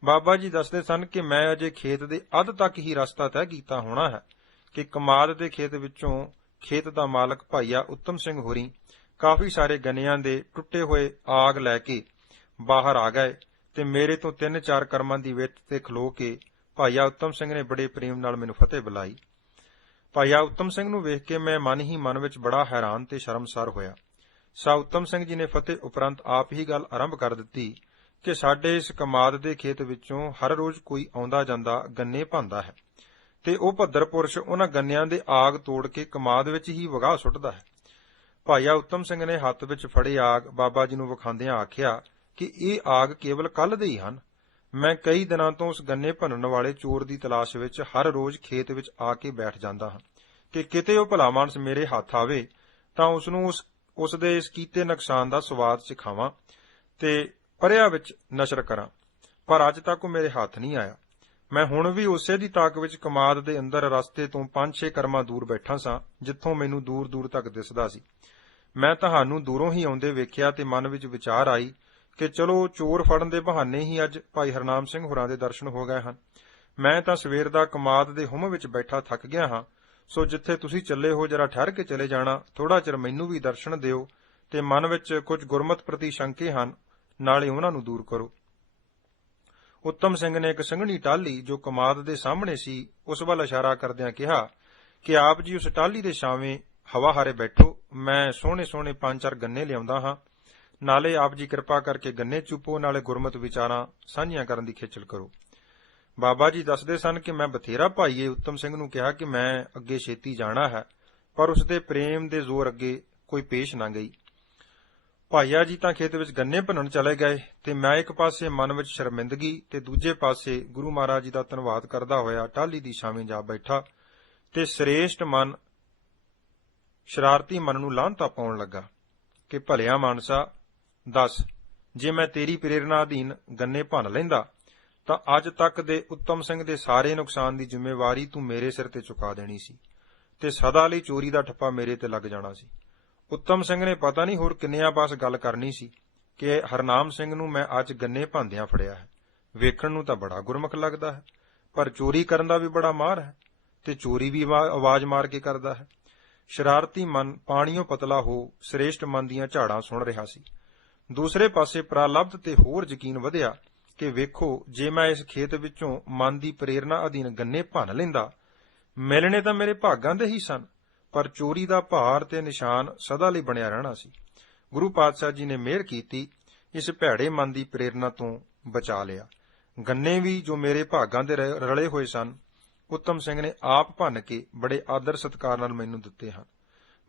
ਬਾਬਾ ਜੀ ਦੱਸਦੇ ਸਨ ਕਿ ਮੈਂ ਅਜੇ ਖੇਤ ਦੇ ਅੱਧ ਤੱਕ ਹੀ ਰਸਤਾ ਤੈਅ ਕੀਤਾ ਹੋਣਾ ਹੈ ਕਿ ਕਮਾਦ ਦੇ ਖੇਤ ਵਿੱਚੋਂ ਖੇਤ ਦਾ ਮਾਲਕ ਭਾਈਆ ਉੱਤਮ ਸਿੰਘ ਹੋਰੀ ਕਾਫੀ ਸਾਰੇ ਗੰਨਿਆਂ ਦੇ ਟੁੱਟੇ ਹੋਏ ਆਗ ਲੈ ਕੇ ਬਾਹਰ ਆ ਗਏ ਤੇ ਮੇਰੇ ਤੋਂ 3-4 ਕਰਮਾਂ ਦੀ ਵਿੱਥ ਤੇ ਖਲੋ ਕੇ ਭਾਈਆ ਉੱਤਮ ਸਿੰਘ ਨੇ ਬੜੇ ਪ੍ਰੇਮ ਨਾਲ ਮੈਨੂੰ ਫਤਿਹ ਬੁਲਾਈ। ਭਾਈਆ ਉੱਤਮ ਸਿੰਘ ਨੂੰ ਵੇਖ ਕੇ ਮੈਂ ਮਨ ਹੀ ਮਨ ਵਿੱਚ ਬੜਾ ਹੈਰਾਨ ਤੇ ਸ਼ਰਮਸਾਰ ਹੋਇਆ। ਸਾ ਉੱਤਮ ਸਿੰਘ ਜੀ ਨੇ ਫਤਿਹ ਉਪਰੰਤ ਆਪ ਹੀ ਗੱਲ ਆਰੰਭ ਕਰ ਦਿੱਤੀ ਕਿ ਸਾਡੇ ਇਸ ਕਮਾਦ ਦੇ ਖੇਤ ਵਿੱਚੋਂ ਹਰ ਰੋਜ਼ ਕੋਈ ਆਉਂਦਾ ਜਾਂਦਾ ਗੰਨੇ ਭੰਦਾ ਹੈ ਤੇ ਉਹ ਭੱਦਰ ਪੁਰਸ਼ ਉਹਨਾਂ ਗੰਨਿਆਂ ਦੇ ਆਗ ਤੋੜ ਕੇ ਕਮਾਦ ਵਿੱਚ ਹੀ ਵਗਾਹ ਸੁੱਟਦਾ ਹੈ। ਭਾਈਆ ਉੱਤਮ ਸਿੰਘ ਨੇ ਹੱਥ ਵਿੱਚ ਫੜੀ ਆਗ ਬਾਬਾ ਜੀ ਨੂੰ ਵਿਖਾਉਂਦਿਆਂ ਆਖਿਆ ਕਿ ਇਹ ਆਗ ਕੇਵਲ ਕੱਲ ਦੇ ਹੀ ਹਨ। ਮੈਂ ਕਈ ਦਿਨਾਂ ਤੋਂ ਉਸ ਗੰਨੇ ਭੰਨਣ ਵਾਲੇ ਚੋਰ ਦੀ ਤਲਾਸ਼ ਵਿੱਚ ਹਰ ਰੋਜ਼ ਖੇਤ ਵਿੱਚ ਆ ਕੇ ਬੈਠ ਜਾਂਦਾ ਹਾਂ ਕਿ ਕਿਤੇ ਉਹ ਭਲਾ ਮਾਨਸ ਮੇਰੇ ਹੱਥ ਆਵੇ ਤਾਂ ਉਸ ਨੂੰ ਉਸ ਦੇ ਇਸ ਕੀਤੇ ਨੁਕਸਾਨ ਦਾ ਸਵਾਦ ਸਿਖਾਵਾਂ ਤੇ ਪਰਿਆ ਵਿੱਚ ਨਸ਼ਰ ਕਰਾਂ, ਪਰ ਅੱਜ ਤੱਕ ਉਹ ਮੇਰੇ ਹੱਥ ਨਹੀਂ ਆਇਆ। ਮੈਂ ਹੁਣ ਵੀ ਉਸੇ ਦੀ ਤਾਕ ਵਿੱਚ ਕਮਾਦ ਦੇ ਅੰਦਰ ਰਸਤੇ ਤੋਂ 5-6 ਕਰਮਾਂ ਦੂਰ ਬੈਠਾ ਸਾਂ, ਜਿੱਥੋਂ ਮੈਨੂੰ ਦੂਰ ਦੂਰ ਤੱਕ ਦਿਸਦਾ ਸੀ। ਮੈਂ ਤੁਹਾਨੂੰ ਦੂਰੋਂ ਹੀ ਆਉਂਦੇ ਵੇਖਿਆ ਤੇ ਮਨ ਵਿੱਚ ਵਿਚਾਰ ਆਈ ਕਿ ਚਲੋ ਚੋਰ ਫੜਨ ਦੇ ਬਹਾਨੇ ਹੀ ਅੱਜ ਭਾਈ ਹਰਨਾਮ ਸਿੰਘ ਹੋਰਾਂ ਦੇ ਦਰਸ਼ਨ ਹੋ ਗਏ ਹਨ। ਮੈਂ ਤਾਂ ਸਵੇਰ ਦਾ ਕਮਾਦ ਦੇ ਹੁਮ ਵਿੱਚ ਬੈਠਾ ਥੱਕ ਗਿਆ ਹਾਂ, ਸੋ ਜਿੱਥੇ ਤੁਸੀਂ ਚੱਲੇ ਹੋ ਜਰਾ ਠਹਿਰ ਕੇ ਚਲੇ ਜਾਣਾ, ਥੋੜਾ ਚਿਰ ਮੈਨੂੰ ਵੀ ਦਰਸ਼ਨ ਦਿਓ ਤੇ ਮਨ ਵਿੱਚ ਕੁਝ ਗੁਰਮਤਿ ਪ੍ਰਤੀ ਸ਼ੰਕੇ ਹਨ, ਨਾਲੇ ਉਹਨਾਂ ਨੂੰ ਦੂਰ ਕਰੋ। ਉੱਤਮ ਸਿੰਘ ਨੇ ਇੱਕ ਸੰਘਣੀ ਟਾਹਲੀ ਜੋ ਕਮਾਦ ਦੇ ਸਾਹਮਣੇ ਸੀ ਉਸ ਵੱਲ ਇਸ਼ਾਰਾ ਕਰਦਿਆਂ ਕਿਹਾ ਕਿ ਆਪ ਜੀ ਉਸ ਟਾਹਲੀ ਦੇ ਛਾਵੇਂ ਹਵਾ ਹਾਰੇ ਬੈਠੋ, ਮੈਂ ਸੋਹਣੇ ਸੋਹਣੇ 5-4 ਗੰਨੇ ਲਿਆਉਂਦਾ ਹਾਂ, ਨਾਲੇ ਆਪ ਜੀ ਕਿਰਪਾ ਕਰਕੇ ਗੰਨੇ ਚੁੱਪੋ, ਨਾਲੇ ਗੁਰਮਤਿ ਵਿਚਾਰਾਂ ਸਾਂਝੀਆਂ ਕਰਨ ਦੀ ਖੇਚਲ ਕਰੋ। ਬਾਬਾ ਜੀ ਦੱਸਦੇ ਸਨ ਕਿ ਮੈਂ ਬਥੇਰਾ ਭਾਈਏ ਉੱਤਮ ਸਿੰਘ ਨੂੰ ਕਿਹਾ ਕਿ ਮੈਂ ਅੱਗੇ ਛੇਤੀ ਜਾਣਾ ਹੈ, ਪਰ ਉਸ ਦੇ ਪ੍ਰੇਮ ਦੇ ਜ਼ੋਰ ਅੱਗੇ ਕੋਈ ਪੇਸ਼ ਨਾ ਗਈ। ਭਾਈਆ ਜੀ ਤਾਂ ਖੇਤ ਵਿੱਚ ਗੰਨੇ ਭੰਨਣ ਚਲੇ ਗਏ ਤੇ ਮੈਂ ਇੱਕ ਪਾਸੇ ਮਨ ਵਿੱਚ ਸ਼ਰਮਿੰਦਗੀ ਤੇ ਦੂਜੇ ਪਾਸੇ ਗੁਰੂ ਮਹਾਰਾਜ ਜੀ ਦਾ ਧੰਨਵਾਦ ਕਰਦਾ ਹੋਇਆ ਟਾਹਲੀ ਦੀ ਛਾਵੇਂ ਜਾ ਬੈਠਾ ਤੇ ਸ੍ਰੇਸ਼ਟ ਮਨ ਸ਼ਰਾਰਤੀ ਮਨ ਨੂੰ ਲਾਹਨਤਾ ਪਾਉਣ ਲੱਗਾ ਕਿ ਭਲਿਆ ਮਾਨਸਾ, ਦੱਸ ਜੇ ਮੈਂ ਤੇਰੀ ਪ੍ਰੇਰਣਾ ਅਧੀਨ ਗੰਨੇ ਭੰਨ ਲੈਂਦਾ ਤਾਂ ਅੱਜ ਤੱਕ ਦੇ ਉੱਤਮ ਸਿੰਘ ਦੇ ਸਾਰੇ ਨੁਕਸਾਨ ਦੀ ਜ਼ਿੰਮੇਵਾਰੀ ਤੂੰ ਮੇਰੇ ਸਿਰ ਤੇ ਚੁਕਾ ਦੇਣੀ ਸੀ ਤੇ ਸਦਾ ਲਈ ਚੋਰੀ ਦਾ ਠੱਪਾ ਮੇਰੇ ਤੇ ਲੱਗ ਜਾਣਾ ਸੀ। ਉੱਤਮ ਸਿੰਘ ਨੇ ਪਤਾ ਨਹੀਂ ਹੋਰ ਕਿੰਨਿਆਂ ਪਾਸ ਗੱਲ ਕਰਨੀ ਸੀ ਕਿ ਹਰਨਾਮ ਸਿੰਘ ਨੂੰ ਮੈਂ ਅੱਜ ਗੰਨੇ ਭੰਨਦਿਆਂ ਫੜਿਆ ਹੈ। ਵੇਖਣ ਨੂੰ ਤਾਂ ਬੜਾ ਗੁਰਮੁਖ ਲੱਗਦਾ ਹੈ, ਪਰ ਚੋਰੀ ਕਰਨ ਦਾ ਵੀ ਬੜਾ ਮਾਹਰ ਹੈ ਤੇ ਚੋਰੀ ਵੀ ਆਵਾਜ਼ ਮਾਰ ਕੇ ਕਰਦਾ ਹੈ। ਸ਼ਰਾਰਤੀ ਮਨ ਪਾਣੀਓਂ ਪਤਲਾ ਹੋ ਸ੍ਰੇਸ਼ਟ ਮਨ ਦੀਆਂ ਝਾੜਾਂ ਸੁਣ ਰਿਹਾ ਸੀ। ਦੂਸਰੇ ਪਾਸੇ ਪ੍ਰਾਲਬਧ ਤੇ ਹੋਰ ਯਕੀਨ ਵਧਿਆ ਕਿ ਵੇਖੋ ਜੇ ਮੈਂ ਇਸ ਖੇਤ ਵਿੱਚੋਂ ਮਨ ਦੀ ਪ੍ਰੇਰਣਾ ਅਧੀਨ ਗੰਨੇ ਭੰਨ ਲੈਂਦਾ, ਮਿਲਣੇ ਤਾਂ ਮੇਰੇ ਭਾਗਾਂ ਦੇ ਹੀ ਸਨ, ਪਰ ਚੋਰੀ ਦਾ ਭਾਰ ਤੇ ਨਿਸ਼ਾਨ ਸਦਾ ਲਈ ਬਣਿਆ ਰਹਿਣਾ ਸੀ। ਗੁਰੂ ਪਾਤਸ਼ਾਹ ਜੀ ਨੇ ਮਿਹਰ ਕੀਤੀ ਇਸ ਭੈੜੇ ਮਨ ਦੀ ਪ੍ਰੇਰਨਾ ਤੋਂ ਬਚਾ ਲਿਆ। ਗੰਨੇ ਵੀ ਜੋ ਮੇਰੇ ਭਾਗਾਂ ਦੇ ਰਲੇ ਹੋਏ ਸਨ, ਉੱਤਮ ਸਿੰਘ ਨੇ ਆਪ ਭੰਨ ਕੇ ਬੜੇ ਆਦਰ ਸਤਿਕਾਰ ਨਾਲ ਮੈਨੂੰ ਦਿੱਤੇ ਹਨ।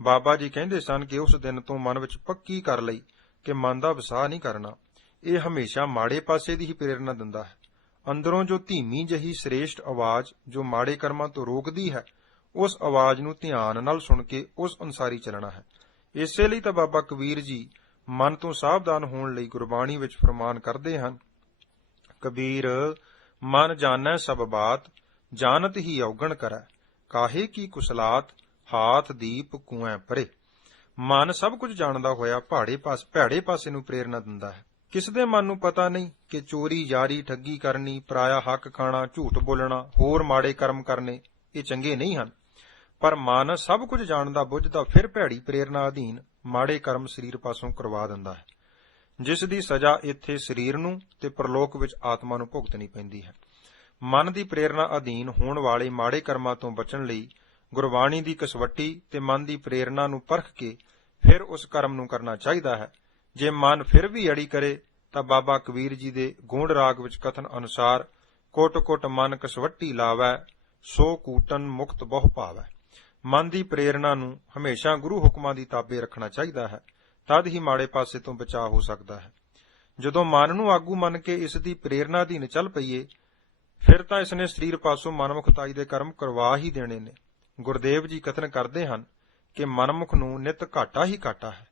ਬਾਬਾ ਜੀ ਕਹਿੰਦੇ ਸਨ ਕਿ ਉਸ ਦਿਨ ਤੋਂ ਮਨ ਵਿੱਚ ਪੱਕੀ ਕਰ ਲਈ ਕਿ ਮਨ ਦਾ ਵਸਾਹ ਨਹੀਂ ਕਰਨਾ। ਇਹ ਹਮੇਸ਼ਾ ਮਾੜੇ ਪਾਸੇ ਦੀ ਹੀ ਪ੍ਰੇਰਨਾ ਦਿੰਦਾ ਹੈ। ਅੰਦਰੋਂ ਜੋ ਧੀਮੀ ਜਿਹੀ ਸ੍ਰੇਸ਼ਟ ਆਵਾਜ਼ ਜੋ ਮਾੜੇ ਕਰਮਾਂ ਤੋਂ ਰੋਕਦੀ ਹੈ, ਉਸ ਆਵਾਜ਼ ਨੂੰ ਧਿਆਨ ਨਾਲ ਸੁਣ ਕੇ ਉਸ ਅਨੁਸਾਰ ਹੀ ਚੱਲਣਾ ਹੈ। ਇਸੇ ਲਈ ਤਾਂ ਬਾਬਾ ਕਬੀਰ ਜੀ ਮਨ ਤੋਂ ਸਾਵਧਾਨ ਹੋਣ ਲਈ ਗੁਰਬਾਣੀ ਵਿੱਚ ਫਰਮਾਨ ਕਰਦੇ ਹਨ, ਕਬੀਰ ਮਨ ਜਾਣੈ ਸਭ ਬਾਤ, ਜਾਣਤ ਹੀ ਔਗਣ ਕਰੈ, ਕਾਹੇ ਕੀ ਕੁਸਲਾਤ, ਹਾਥ ਦੀਪ ਕੁਐਂ ਪਰੇ। ਮਨ ਸਭ ਕੁਝ ਜਾਣਦਾ ਹੋਇਆ ਭੈੜੇ ਪਾਸੇ ਨੂੰ ਪ੍ਰੇਰਨਾ ਦਿੰਦਾ ਹੈ। ਕਿਸ ਦੇ ਮਨ ਨੂੰ ਪਤਾ ਨਹੀਂ ਕਿ ਚੋਰੀ, ਯਾਰੀ, ਠੱਗੀ ਕਰਨੀ, ਪਰਾਇਆ ਹੱਕ ਖਾਣਾ, ਝੂਠ ਬੋਲਣਾ, ਹੋਰ ਮਾੜੇ ਕਰਮ ਕਰਨੇ ਇਹ ਚੰਗੇ ਨਹੀਂ ਹਨ। ਪਰ ਮਨ ਸਭ ਕੁਝ ਜਾਣਦਾ ਬੁੱਝਦਾ ਫਿਰ ਭੈੜੀ ਪ੍ਰੇਰਨਾ ਅਧੀਨ ਮਾੜੇ ਕਰਮ ਸਰੀਰ ਪਾਸੋਂ ਕਰਵਾ ਦਿੰਦਾ ਹੈ, ਜਿਸ ਦੀ ਸਜ਼ਾ ਇੱਥੇ ਸਰੀਰ ਨੂੰ ਤੇ ਪਰਲੋਕ ਵਿੱਚ ਆਤਮਾ ਨੂੰ ਭੁਗਤਣੀ ਪੈਂਦੀ ਹੈ। ਮਨ ਦੀ ਪ੍ਰੇਰਨਾ ਅਧੀਨ ਹੋਣ ਵਾਲੇ ਮਾੜੇ ਕਰਮਾਂ ਤੋਂ ਬਚਣ ਲਈ ਗੁਰਬਾਣੀ ਦੀ ਕਸਵੱਟੀ ਤੇ ਮਨ ਦੀ ਪ੍ਰੇਰਨਾ ਨੂੰ ਪਰਖ ਕੇ ਫਿਰ ਉਸ ਕਰਮ ਨੂੰ ਕਰਨਾ ਚਾਹੀਦਾ ਹੈ। ਜੇ ਮਨ ਫਿਰ ਵੀ ਅੜੀ ਕਰੇ ਤਾਂ ਬਾਬਾ ਕਬੀਰ ਜੀ ਦੇ ਗੋਂਡ ਰਾਗ ਵਿੱਚ ਕਥਨ ਅਨੁਸਾਰ, ਕੁੱਟ ਕੁੱਟ ਮਨ ਕਸਵੱਟੀ ਲਾਵੈ, ਸੋ ਕੂਟਨ ਮੁਕਤ ਬਹੁ ਪਾਵੈ। ਮਨ ਦੀ ਪ੍ਰੇਰਨਾ ਨੂੰ ਹਮੇਸ਼ਾ ਗੁਰੂ ਹੁਕਮਾਂ ਦੀ ਤਾਬੇ ਰੱਖਣਾ ਚਾਹੀਦਾ ਹੈ, ਤਦ ਹੀ ਮਾੜੇ ਪਾਸੇ ਤੋਂ ਬਚਾਅ ਹੋ ਸਕਦਾ ਹੈ। ਜਦੋਂ ਮਨ ਨੂੰ ਆਗੂ ਮੰਨ ਕੇ ਇਸ ਦੀ ਪ੍ਰੇਰਨਾ ਅਧੀਨ ਚੱਲ ਪਈਏ, ਫਿਰ ਤਾਂ ਇਸਨੇ ਸਰੀਰ ਪਾਸੋਂ ਮਨਮੁਖਤਾਈ ਦੇ ਕਰਮ ਕਰਵਾ ਹੀ ਦੇਣੇ ਨੇ। ਗੁਰਦੇਵ ਜੀ ਕਥਨ ਕਰਦੇ ਹਨ ਕਿ ਮਨਮੁਖ ਨੂੰ ਨਿਤ ਘਾਟਾ ਹੀ ਘਾਟਾ ਹੈ।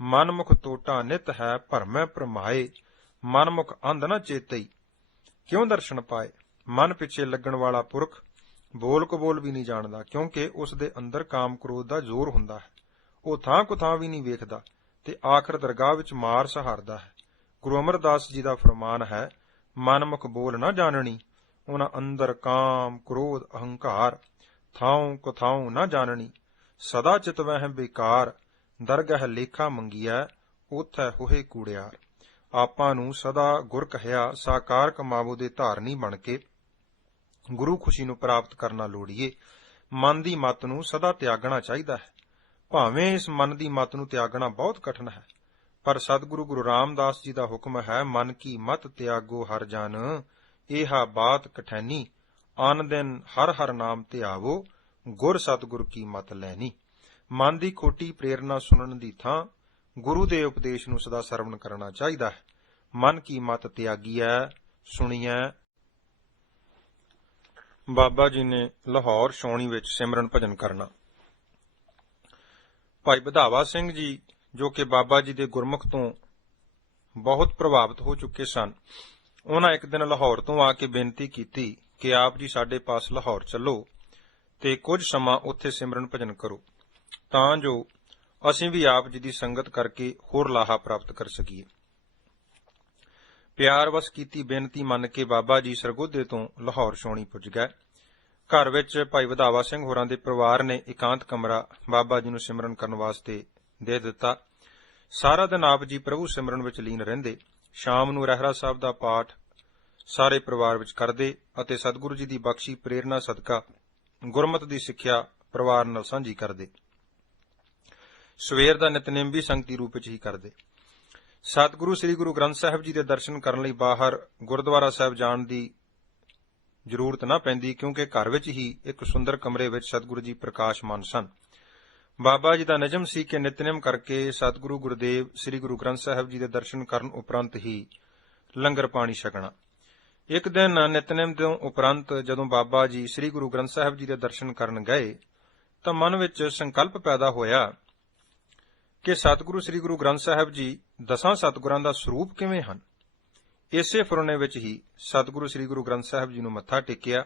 ਮਨਮੁਖ ਤੋਟਾ ਨਿਤ ਹੈ, ਭਰਮੈ ਭਰਮਾਏ, ਮਨਮੁਖ ਅੰਧ ਨ ਚੇਤਈ, ਕਿਉਂ ਦਰਸ਼ਨ ਪਾਏ। ਮਨ ਪਿੱਛੇ ਲੱਗਣ ਵਾਲਾ ਪੁਰਖ ਬੋਲ ਕਬੋਲ ਵੀ ਨਹੀਂ ਜਾਣਦਾ, ਕਿਉਂਕਿ ਉਸ ਦੇ ਅੰਦਰ ਕਾਮ ਕ੍ਰੋਧ ਦਾ ਜ਼ੋਰ ਹੁੰਦਾ ਹੈ। ਉਹ ਥਾਂ ਕੁਥਾਂ ਵੀ ਨਹੀਂ ਵੇਖਦਾ ਤੇ ਆਖਰ ਦਰਗਾਹ ਵਿੱਚ ਮਾਰ ਸਹਾਰਦਾ ਹੈ। ਗੁਰੂ ਅਮਰਦਾਸ ਜੀ ਦਾ ਫਰਮਾਨ ਹੈ, ਮਨਮੁਖ ਬੋਲ ਨਾ ਜਾਣਨੀ, ਉਹਨਾਂ ਅੰਦਰ ਕਾਮ ਕ੍ਰੋਧ ਅਹੰਕਾਰ, ਥਾਉ ਕੁਥਾਉ ਨਾ ਜਾਣਨੀ, ਸਦਾ ਚਿਤ ਵਹਿ ਬੇਕਾਰ, ਦਰਗਹ ਲੇਖਾ ਮੰਗੀਐ, ਉਥੈ ਹੋਏ ਕੂੜਿਆਰ। ਆਪਾਂ ਨੂੰ ਸਦਾ ਗੁਰ ਕਹਿਆ ਸਾਕਾਰ ਕਮਾਵੋ ਦੇ ਧਾਰਨੀ ਬਣ ਕੇ ਗੁਰੂ ਖੁਸ਼ੀ ਨੂੰ ਪ੍ਰਾਪਤ ਕਰਨਾ ਲੋੜੀਏ। ਮਨ ਦੀ ਮੱਤ ਨੂੰ ਸਦਾ ਤਿਆਗਣਾ ਚਾਹੀਦਾ ਹੈ। ਭਾਵੇਂ ਇਸ ਮਨ ਦੀ ਮੱਤ ਨੂੰ ਤਿਆਗਣਾ ਬਹੁਤ ਕਠਿਨ ਹੈ, ਪਰ ਸਤਿਗੁਰੂ ਗੁਰੂ ਰਾਮਦਾਸ ਜੀ ਦਾ ਹੁਕਮ ਹੈ, ਮਨ ਕੀ ਮਤ ਤਿਆਗੋ ਹਰ ਜਨ, ਇਹਾ ਬਾਤ ਕਠੈਨੀ, ਆਨ ਦਿਨ ਹਰ ਹਰ ਨਾਮ ਧਿਆਵੋ, ਗੁਰ ਸਤਿਗੁਰ ਕੀ ਮਤ ਲੈਣੀ। ਮਨ ਦੀ ਖੋਟੀ ਪ੍ਰੇਰਨਾ ਸੁਣਨ ਦੀ ਥਾਂ ਗੁਰੂ ਦੇ ਉਪਦੇਸ਼ ਨੂੰ ਸਦਾ ਸਰਵਣ ਕਰਨਾ ਚਾਹੀਦਾ ਹੈ। ਮਨ ਕੀ ਮਤ ਤਿਆਗੀਐ ਸੁਣੀਐ। ਬਾਬਾ ਜੀ ਨੇ ਲਾਹੌਰ ਛਾਉਣੀ ਵਿੱਚ ਸਿਮਰਨ ਭਜਨ ਕਰਨਾ। ਭਾਈ ਵਧਾਵਾ ਸਿੰਘ ਜੀ, ਜੋ ਕਿ ਬਾਬਾ ਜੀ ਦੇ ਗੁਰਮੁਖ ਤੋਂ ਬਹੁਤ ਪ੍ਰਭਾਵਿਤ ਹੋ ਚੁੱਕੇ ਸਨ, ਉਹਨਾਂ ਇੱਕ ਦਿਨ ਲਾਹੌਰ ਤੋਂ ਆ ਕੇ ਬੇਨਤੀ ਕੀਤੀ ਕਿ ਆਪ ਜੀ ਸਾਡੇ ਪਾਸ ਲਾਹੌਰ ਚੱਲੋ ਤੇ ਕੁਝ ਸਮਾਂ ਉੱਥੇ ਸਿਮਰਨ ਭਜਨ ਕਰੋ, ਤਾਂ ਜੋ ਅਸੀਂ ਵੀ ਆਪ ਜੀ ਦੀ ਸੰਗਤ ਕਰਕੇ ਹੋਰ ਲਾਹਾ ਪ੍ਰਾਪਤ ਕਰ ਸਕੀਏ। ਪਿਆਰ ਵਸ ਕੀਤੀ ਬੇਨਤੀ ਮੰਨ ਕੇ ਬਾਬਾ ਜੀ ਸਰਗੋਧੇ ਤੋਂ ਲਾਹੌਰ ਛਾਉਣੀ ਪੁੱਜ ਗਏ। ਘਰ ਵਿੱਚ ਭਾਈ ਵਧਾਵਾ ਸਿੰਘ ਹੋਰਾਂ ਦੇ ਪਰਿਵਾਰ ਨੇ ਇਕਾਂਤ ਕਮਰਾ ਬਾਬਾ ਜੀ ਨੂੰ ਸਿਮਰਨ ਕਰਨ ਵਾਸਤੇ ਦੇ ਦਿੱਤਾ। ਸਾਰਾ ਦਿਨ ਆਪ ਜੀ ਪ੍ਰਭੂ ਸਿਮਰਨ ਵਿੱਚ ਲੀਨ ਰਹਿੰਦੇ। ਸ਼ਾਮ ਨੂੰ ਰਹਿਰਾ ਸਾਹਿਬ ਦਾ ਪਾਠ ਸਾਰੇ ਪਰਿਵਾਰ ਵਿੱਚ ਕਰਦੇ ਅਤੇ ਸਤਿਗੁਰੂ ਜੀ ਦੀ ਬਖਸ਼ੀ ਪ੍ਰੇਰਨਾ ਸਦਕਾ ਗੁਰਮਤਿ ਦੀ ਸਿੱਖਿਆ ਪਰਿਵਾਰ ਨਾਲ ਸਾਂਝੀ ਕਰਦੇ। ਸਵੇਰ ਦਾ ਨਿਤਨੇਮ ਵੀ ਸੰਗਤੀ ਰੂਪ ਵਿੱਚ ਹੀ ਕਰਦੇ। ਸਤਿਗੁਰੂ ਸ੍ਰੀ ਗੁਰੂ ਗ੍ਰੰਥ ਸਾਹਿਬ ਜੀ ਦੇ ਦਰਸ਼ਨ ਕਰਨ ਲਈ ਬਾਹਰ ਗੁਰਦੁਆਰਾ ਸਾਹਿਬ ਜਾਣ ਦੀ ਜ਼ਰੂਰਤ ਨਾ ਪੈਂਦੀ, ਕਿਉਂਕਿ ਘਰ ਵਿੱਚ ਹੀ ਇੱਕ ਸੁੰਦਰ ਕਮਰੇ ਵਿੱਚ ਸਤਿਗੁਰੂ ਜੀ ਪ੍ਰਕਾਸ਼ਮਾਨ ਸਨ। ਬਾਬਾ ਜੀ ਦਾ ਨਿਯਮ ਸੀ ਕਿ ਨਿਤਨੇਮ ਕਰਕੇ ਸਤਿਗੁਰੂ ਗੁਰਦੇਵ ਸ੍ਰੀ ਗੁਰੂ ਗ੍ਰੰਥ ਸਾਹਿਬ ਜੀ ਦੇ ਦਰਸ਼ਨ ਕਰਨ ਉਪਰੰਤ ਹੀ ਲੰਗਰ ਪਾਣੀ ਛਕਣਾ। ਇੱਕ ਦਿਨ ਨਿਤਨੇਮ ਤੋਂ ਉਪਰੰਤ ਜਦੋਂ ਬਾਬਾ ਜੀ ਸ੍ਰੀ ਗੁਰੂ ਗ੍ਰੰਥ ਸਾਹਿਬ ਜੀ ਦੇ ਦਰਸ਼ਨ ਕਰਨ ਗਏ ਤਾਂ ਮਨ ਵਿੱਚ ਸੰਕਲਪ ਪੈਦਾ ਹੋਇਆ ਕਿ ਸਤਿਗੁਰੂ ਸ੍ਰੀ ਗੁਰੂ ਗ੍ਰੰਥ ਸਾਹਿਬ ਜੀ ਦਸਾਂ ਸਤਿਗੁਰਾਂ ਦਾ ਸਰੂਪ ਕਿਵੇਂ ਹਨ। ਇਸੇ ਫੁਰਨੇ ਵਿੱਚ ਹੀ ਸਤਿਗੁਰੂ ਸ੍ਰੀ ਗੁਰੂ ਗ੍ਰੰਥ ਸਾਹਿਬ ਜੀ ਨੂੰ ਮੱਥਾ ਟੇਕਿਆ।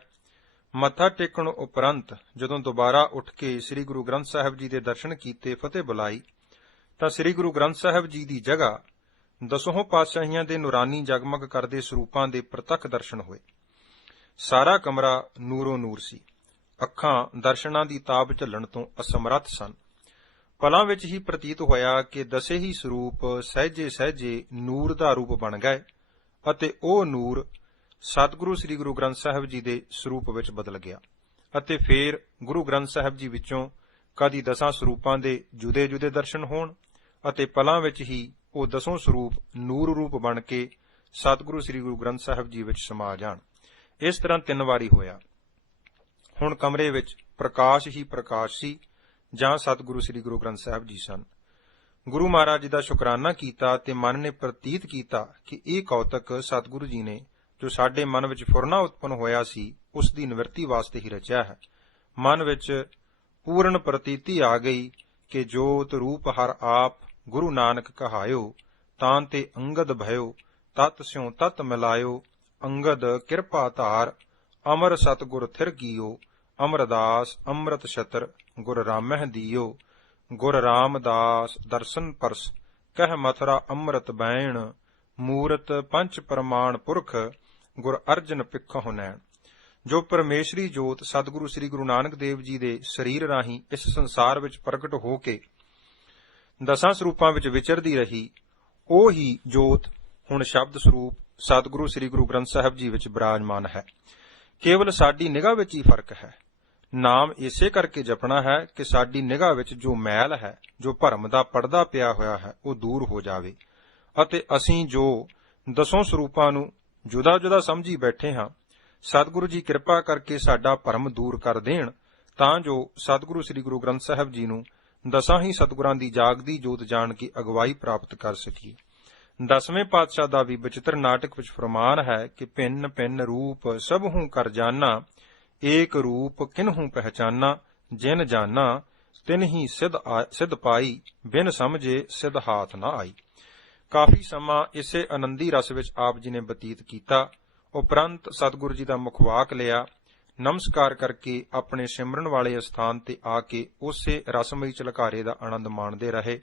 ਮੱਥਾ ਟੇਕਣ ਉਪਰੰਤ ਜਦੋਂ ਦੁਬਾਰਾ ਉੱਠ ਕੇ ਸ੍ਰੀ ਗੁਰੂ ਗ੍ਰੰਥ ਸਾਹਿਬ ਜੀ ਦੇ ਦਰਸ਼ਨ ਕੀਤੇ, ਫਤਿਹ ਬੁਲਾਈ, ਤਾਂ ਸ੍ਰੀ ਗੁਰੂ ਗ੍ਰੰਥ ਸਾਹਿਬ ਜੀ ਦੀ ਜਗ੍ਹਾ ਦਸੋਂ ਪਾਤਸ਼ਾਹੀਆਂ ਦੇ ਨੂਰਾਨੀ ਜਗਮਗ ਕਰਦੇ ਸਰੂਪਾਂ ਦੇ ਪ੍ਰਤੱਖ ਦਰਸ਼ਨ ਹੋਏ। ਸਾਰਾ ਕਮਰਾ ਨੂਰੋ ਨੂਰ ਸੀ। ਅੱਖਾਂ ਦਰਸ਼ਨਾਂ ਦੀ ਤਾਬ ਝੱਲਣ ਤੋਂ ਅਸਮਰੱਥ ਸਨ। ਪਲਾਂ ਵਿੱਚ ਹੀ ਪ੍ਰਤੀਤ ਹੋਇਆ ਕਿ ਦਸੇ ਹੀ ਸਰੂਪ ਸਹਿਜੇ ਸਹਿਜੇ ਨੂਰ ਦਾ ਰੂਪ ਬਣ ਗਏ ਅਤੇ ਉਹ ਨੂਰ ਸਤਿਗੁਰੂ ਸ੍ਰੀ ਗੁਰੂ ਗ੍ਰੰਥ ਸਾਹਿਬ ਜੀ ਦੇ ਸਰੂਪ ਵਿੱਚ ਬਦਲ ਗਿਆ ਅਤੇ ਫੇਰ ਗੁਰੂ ਗ੍ਰੰਥ ਸਾਹਿਬ ਜੀ ਵਿੱਚੋਂ ਕਦੀ ਦਸਾਂ ਸਰੂਪਾਂ ਦੇ ਜੁਦੇ-ਜੁਦੇ ਦਰਸ਼ਨ ਹੋਣ ਅਤੇ ਪਲਾਂ ਵਿੱਚ ਹੀ ਉਹ ਦਸੋਂ ਸਰੂਪ ਨੂਰ ਰੂਪ ਬਣ ਕੇ ਸਤਿਗੁਰੂ ਸ੍ਰੀ ਗੁਰੂ ਗ੍ਰੰਥ ਸਾਹਿਬ ਜੀ ਵਿੱਚ ਸਮਾ ਜਾਣ। ਇਸ ਤਰ੍ਹਾਂ 3 ਵਾਰੀ ਹੋਇਆ। ਹੁਣ ਕਮਰੇ ਵਿੱਚ ਪ੍ਰਕਾਸ਼ ਹੀ ਪ੍ਰਕਾਸ਼ ਸੀ ਜਾਂ ਸਤਿਗੁਰੂ ਸ੍ਰੀ ਗੁਰੂ ਗ੍ਰੰਥ ਸਾਹਿਬ ਜੀ ਸਨ। ਗੁਰੂ ਮਹਾਰਾਜ ਜੀ ਦਾ ਸ਼ੁਕਰਾਨਾ ਕੀਤਾ ਤੇ ਮਨ ਨੇ ਪ੍ਰਤੀਤ ਕੀਤਾ ਕਿ ਇਹ ਕੌਤਕ ਸਤਿਗੁਰੂ ਜੀ ਨੇ ਜੋ ਸਾਡੇ ਮਨ ਵਿੱਚ ਫੁਰਨਾ ਉਤਪੰਨ ਹੋਇਆ ਸੀ ਉਸ ਦੀ ਨਿਵਰਤੀ ਵਾਸਤੇ ਹੀ ਰਚਿਆ ਹੈ। ਮਨ ਵਿੱਚ ਪੂਰਨ ਪ੍ਰਤੀਤੀ ਆ ਗਈ ਕਿ ਜੋਤ ਰੂਪ ਹਰ ਆਪ ਗੁਰੂ ਨਾਨਕ ਕਹਾਇਓ, ਤਾਂ ਤੇ ਅੰਗਦ ਭਇਓ, ਤਤ ਸਿਉ ਤਤ ਮਿਲਾਇਓ, ਅੰਗਦ ਕਿਰਪਾ ਧਾਰ, ਅਮਰ ਸਤਿਗੁਰ ਥਿਰ ਕੀਓ, ਅਮਰਦਾਸ ਅੰਮ੍ਰਿਤ ਛਤਰ ਗੁਰ ਰਾਮਹਿ ਦੀਓ, ਗੁਰ ਰਾਮਦਾਸ ਦਰਸ਼ਨ ਪਰਸ, ਕਹਿ ਮਥੁਰਾ ਅੰਮ੍ਰਿਤ ਬੈਣ, ਮੂਰਤ ਪੰਚ ਪ੍ਰਮਾਣ ਪੁਰਖ, ਗੁਰ ਅਰਜਨ ਪਿੱਖਹੁ ਨੈਣ। ਜੋ ਪਰਮੇਸ਼ਰੀ ਜੋਤ ਸਤਿਗੁਰੂ ਸ੍ਰੀ ਗੁਰੂ ਨਾਨਕ ਦੇਵ ਜੀ ਦੇ ਸਰੀਰ ਰਾਹੀਂ ਇਸ ਸੰਸਾਰ ਵਿੱਚ ਪ੍ਰਗਟ ਹੋ ਕੇ 10 ਸਰੂਪਾਂ ਵਿੱਚ ਵਿਚਰਦੀ ਰਹੀ, ਉਹ ਹੀ ਜੋਤ ਹੁਣ ਸ਼ਬਦ ਸਰੂਪ ਸਤਿਗੁਰੂ ਸ੍ਰੀ ਗੁਰੂ ਗ੍ਰੰਥ ਸਾਹਿਬ ਜੀ ਵਿੱਚ ਬਿਰਾਜਮਾਨ ਹੈ। ਕੇਵਲ ਸਾਡੀ ਨਿਗਾਹ ਵਿੱਚ ਹੀ ਫਰਕ ਹੈ। ਨਾਮ ਇਸੇ ਕਰਕੇ ਜਪਣਾ ਹੈ ਕਿ ਸਾਡੀ ਨਿਗਾਹ ਵਿੱਚ ਜੋ ਮੈਲ ਹੈ, ਜੋ ਭਰਮ ਦਾ ਪਰਦਾ ਪਿਆ ਹੋਇਆ ਹੈ, ਉਹ ਦੂਰ ਹੋ ਜਾਵੇ ਅਤੇ ਅਸੀਂ ਜੋ 10 ਸਰੂਪਾਂ ਨੂੰ ਜੁਦਾ ਜੁਦਾ ਸਮਝੀ ਬੈਠੇ ਹਾਂ, ਸਤਿਗੁਰੂ ਜੀ ਕਿਰਪਾ ਕਰਕੇ ਸਾਡਾ ਭਰਮ ਦੂਰ ਕਰ ਦੇਣ, ਤਾਂ ਜੋ ਸਤਿਗੁਰੂ ਸ੍ਰੀ ਗੁਰੂ ਗ੍ਰੰਥ ਸਾਹਿਬ ਜੀ ਨੂੰ 10 ਹੀ ਸਤਿਗੁਰਾਂ ਦੀ ਜਾਗਦੀ ਜੋਤ ਜਾਣ ਕੇ ਅਗਵਾਈ ਪ੍ਰਾਪਤ ਕਰ ਸਕੀਏ। 10ਵੇਂ ਪਾਤਸ਼ਾਹ ਦਾ ਵੀ ਬਚਿੱਤਰ ਨਾਟਕ ਵਿੱਚ ਫਰਮਾਨ ਹੈ ਕਿ ਭਿੰਨ ਭਿੰਨ ਰੂਪ ਸਭਹੂ ਕਰ ਜਾਨਾ, ਏਕ ਰੂਪ ਕਿਨਹੂ ਪਹਿਚਾਨਾ, ਜਿਨ ਜਾਨਾ ਤਿਨ ਹੀ ਸਿਧ ਪਾਈ, ਬਿਨ ਸਮਝੇ ਸਿਧ ਹਾਥ ਨਾ ਆਈ। ਕਾਫੀ ਸਮਾਂ ਇਸੇ ਆਨੰਦੀ ਰਸ ਵਿੱਚ ਆਪ ਜੀ ਨੇ ਬਤੀਤ ਕੀਤਾ। ਉਪਰੰਤ ਸਤਿਗੁਰੂ ਜੀ ਦਾ ਮੁਖਵਾਕ ਲਿਆ, ਨਮਸਕਾਰ ਕਰਕੇ ਆਪਣੇ ਸਿਮਰਨ ਵਾਲੇ ਸਥਾਨ ਤੇ ਆ ਕੇ ਉਸੇ ਰਸਮਈ ਝਲਕਾਰੇ ਦਾ ਆਨੰਦ ਮਾਣਦੇ ਰਹੇ।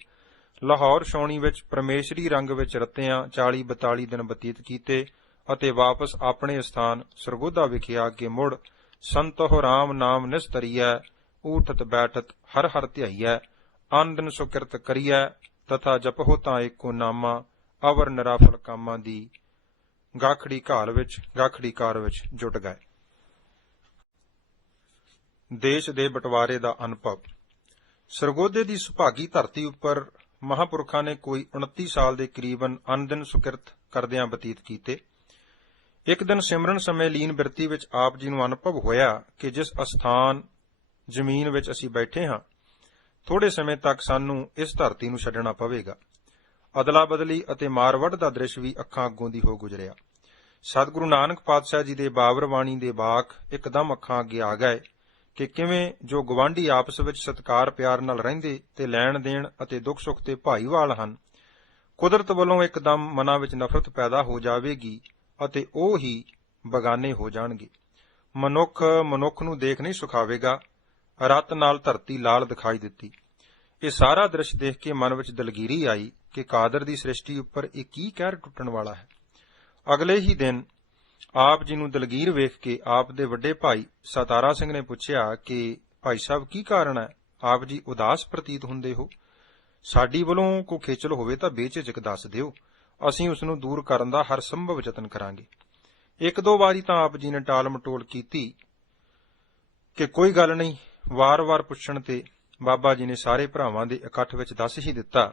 ਲਾਹੌਰ ਛਾਉਣੀ ਵਿੱਚ ਪਰਮੇਸ਼ਰੀ ਰੰਗ ਵਿੱਚ ਰਤਿਆਂ 40-42 ਦਿਨ ਬਤੀਤ ਕੀਤੇ ਅਤੇ ਵਾਪਸ ਆਪਣੇ ਸਥਾਨ ਸਰਗੋਧਾ ਵਿਖੇ ਆ ਕੇ ਮੁੜ ਸੰਤੋਹ ਰਾਮ ਨਾਮ ਨਿਸਤਰੀਐ, ਊਠਤ ਬੈਠਤ ਹਰ ਹਰ ਧਿਆਈਐ, ਅਨ ਦਿਨ ਸੁਕਿਰਤ ਕਰੀਐ, ਤਥਾ ਜਪਹੁ ਤਾਂ ਏਕੋ ਨਾਮਾ, ਅਵਰ ਨਿਰਾਫਲ ਕਾਮਾਂ ਦੀ ਗਾਖੜੀ ਕਾਰ ਵਿੱਚ ਜੁਟ ਗਏ। ਦੇਸ਼ ਦੇ ਬਟਵਾਰੇ ਦਾ ਅਨੁਭਵ। ਸਰਗੋਧੇ ਦੀ ਸੁਭਾਗੀ ਧਰਤੀ ਉੱਪਰ ਮਹਾਂਪੁਰਖਾਂ ਨੇ ਕੋਈ 29 ਸਾਲ ਦੇ ਕਰੀਬਨ ਅਨਦਿਨ ਸੁਕਿਰਤ ਕਰਦਿਆਂ ਬਤੀਤ ਕੀਤੇ। ਇੱਕ ਦਿਨ ਸਿਮਰਨ ਸਮੇਂ ਲੀਨ ਬਿਰਤੀ ਵਿੱਚ ਆਪ ਜੀ ਨੂੰ ਅਨੁਭਵ ਹੋਇਆ ਕਿ ਜਿਸ ਅਸਥਾਨ ਜ਼ਮੀਨ ਵਿੱਚ ਅਸੀਂ ਬੈਠੇ ਹਾਂ, ਥੋੜੇ ਸਮੇਂ ਤੱਕ ਸਾਨੂੰ ਇਸ ਧਰਤੀ ਨੂੰ ਛੱਡਣਾ ਪਵੇਗਾ। ਅਦਲਾ ਬਦਲੀ ਅਤੇ ਮਾਰਵੱਢ ਦਾ ਦ੍ਰਿਸ਼ ਵੀ ਅੱਖਾਂ ਅੱਗੋਂ ਦੀ ਹੋ ਗੁਜਰਿਆ। ਸਤਿਗੁਰੂ ਨਾਨਕ ਪਾਤਸ਼ਾਹ ਜੀ ਦੇ ਬਾਬਰ ਬਾਣੀ ਦੇ ਵਾਕ ਇੱਕਦਮ ਅੱਖਾਂ ਅੱਗੇ ਆ ਗਏ ਕਿ ਕਿਵੇਂ ਜੋ ਗਵਾਂਢੀ ਆਪਸ ਵਿੱਚ ਸਤਿਕਾਰ ਪਿਆਰ ਨਾਲ ਰਹਿੰਦੇ ਤੇ ਲੈਣ ਦੇਣ ਅਤੇ ਦੁੱਖ ਸੁੱਖ ਤੇ ਭਾਈਵਾਲ ਹਨ, ਕੁਦਰਤ ਵੱਲੋਂ ਇੱਕਦਮ ਮਨਾਂ ਵਿੱਚ ਨਫ਼ਰਤ ਪੈਦਾ ਹੋ ਜਾਵੇਗੀ ਅਤੇ ਉਹ ਹੀ ਬਗਾਨੇ ਹੋ ਜਾਣਗੇ। ਮਨੁੱਖ ਨੂੰ ਦੇਖ ਨਹੀਂ ਸੁਖਾਵੇਗਾ। ਰਤ ਨਾਲ ਧਰਤੀ ਲਾਲ ਦਿਖਾਈ ਦਿੱਤੀ। ਇਹ ਸਾਰਾ ਦ੍ਰਿਸ਼ ਦੇਖ ਕੇ ਮਨ ਵਿੱਚ ਦਲਗੀਰੀ ਆਈ ਕਿ ਕਾਦਰ ਦੀ ਸ੍ਰਿਸ਼ਟੀ ਉੱਪਰ ਇਹ ਕੀ ਕਹਿਰ ਟੁੱਟਣ ਵਾਲਾ ਹੈ। ਅਗਲੇ ਹੀ ਦਿਨ ਆਪ ਜੀ ਨੂੰ ਦਲਗੀਰ ਵੇਖ ਕੇ ਆਪ ਦੇ ਵੱਡੇ ਭਾਈ ਸਤਾਰਾ ਸਿੰਘ ਨੇ ਪੁੱਛਿਆ ਕਿ ਭਾਈ ਸਾਹਿਬ ਕੀ ਕਾਰਨ ਹੈ, ਆਪ ਜੀ ਉਦਾਸ ਪ੍ਰਤੀਤ ਹੁੰਦੇ ਹੋ। ਸਾਡੀ ਵੱਲੋਂ ਕੋਈ ਖੇਚਲ ਹੋਵੇ ਤਾਂ ਬੇਝਿਜਕ ਦੱਸ ਦਿਓ, ਅਸੀਂ ਉਸ ਨੂੰ ਦੂਰ ਕਰਨ ਦਾ ਹਰ ਸੰਭਵ ਯਤਨ ਕਰਾਂਗੇ। 1-2 ਵਾਰੀ ਤਾਂ ਆਪ ਜੀ ਨੇ ਟਾਲ ਮਟੋਲ ਕੀਤੀ ਕਿ ਕੋਈ ਗੱਲ ਨਹੀਂ। ਵਾਰ-ਵਾਰ ਪੁੱਛਣ ਤੇ ਬਾਬਾ ਜੀ ਨੇ ਸਾਰੇ ਭਰਾਵਾਂ ਦੇ ਇਕੱਠ ਵਿੱਚ ਦੱਸ ਹੀ ਦਿੱਤਾ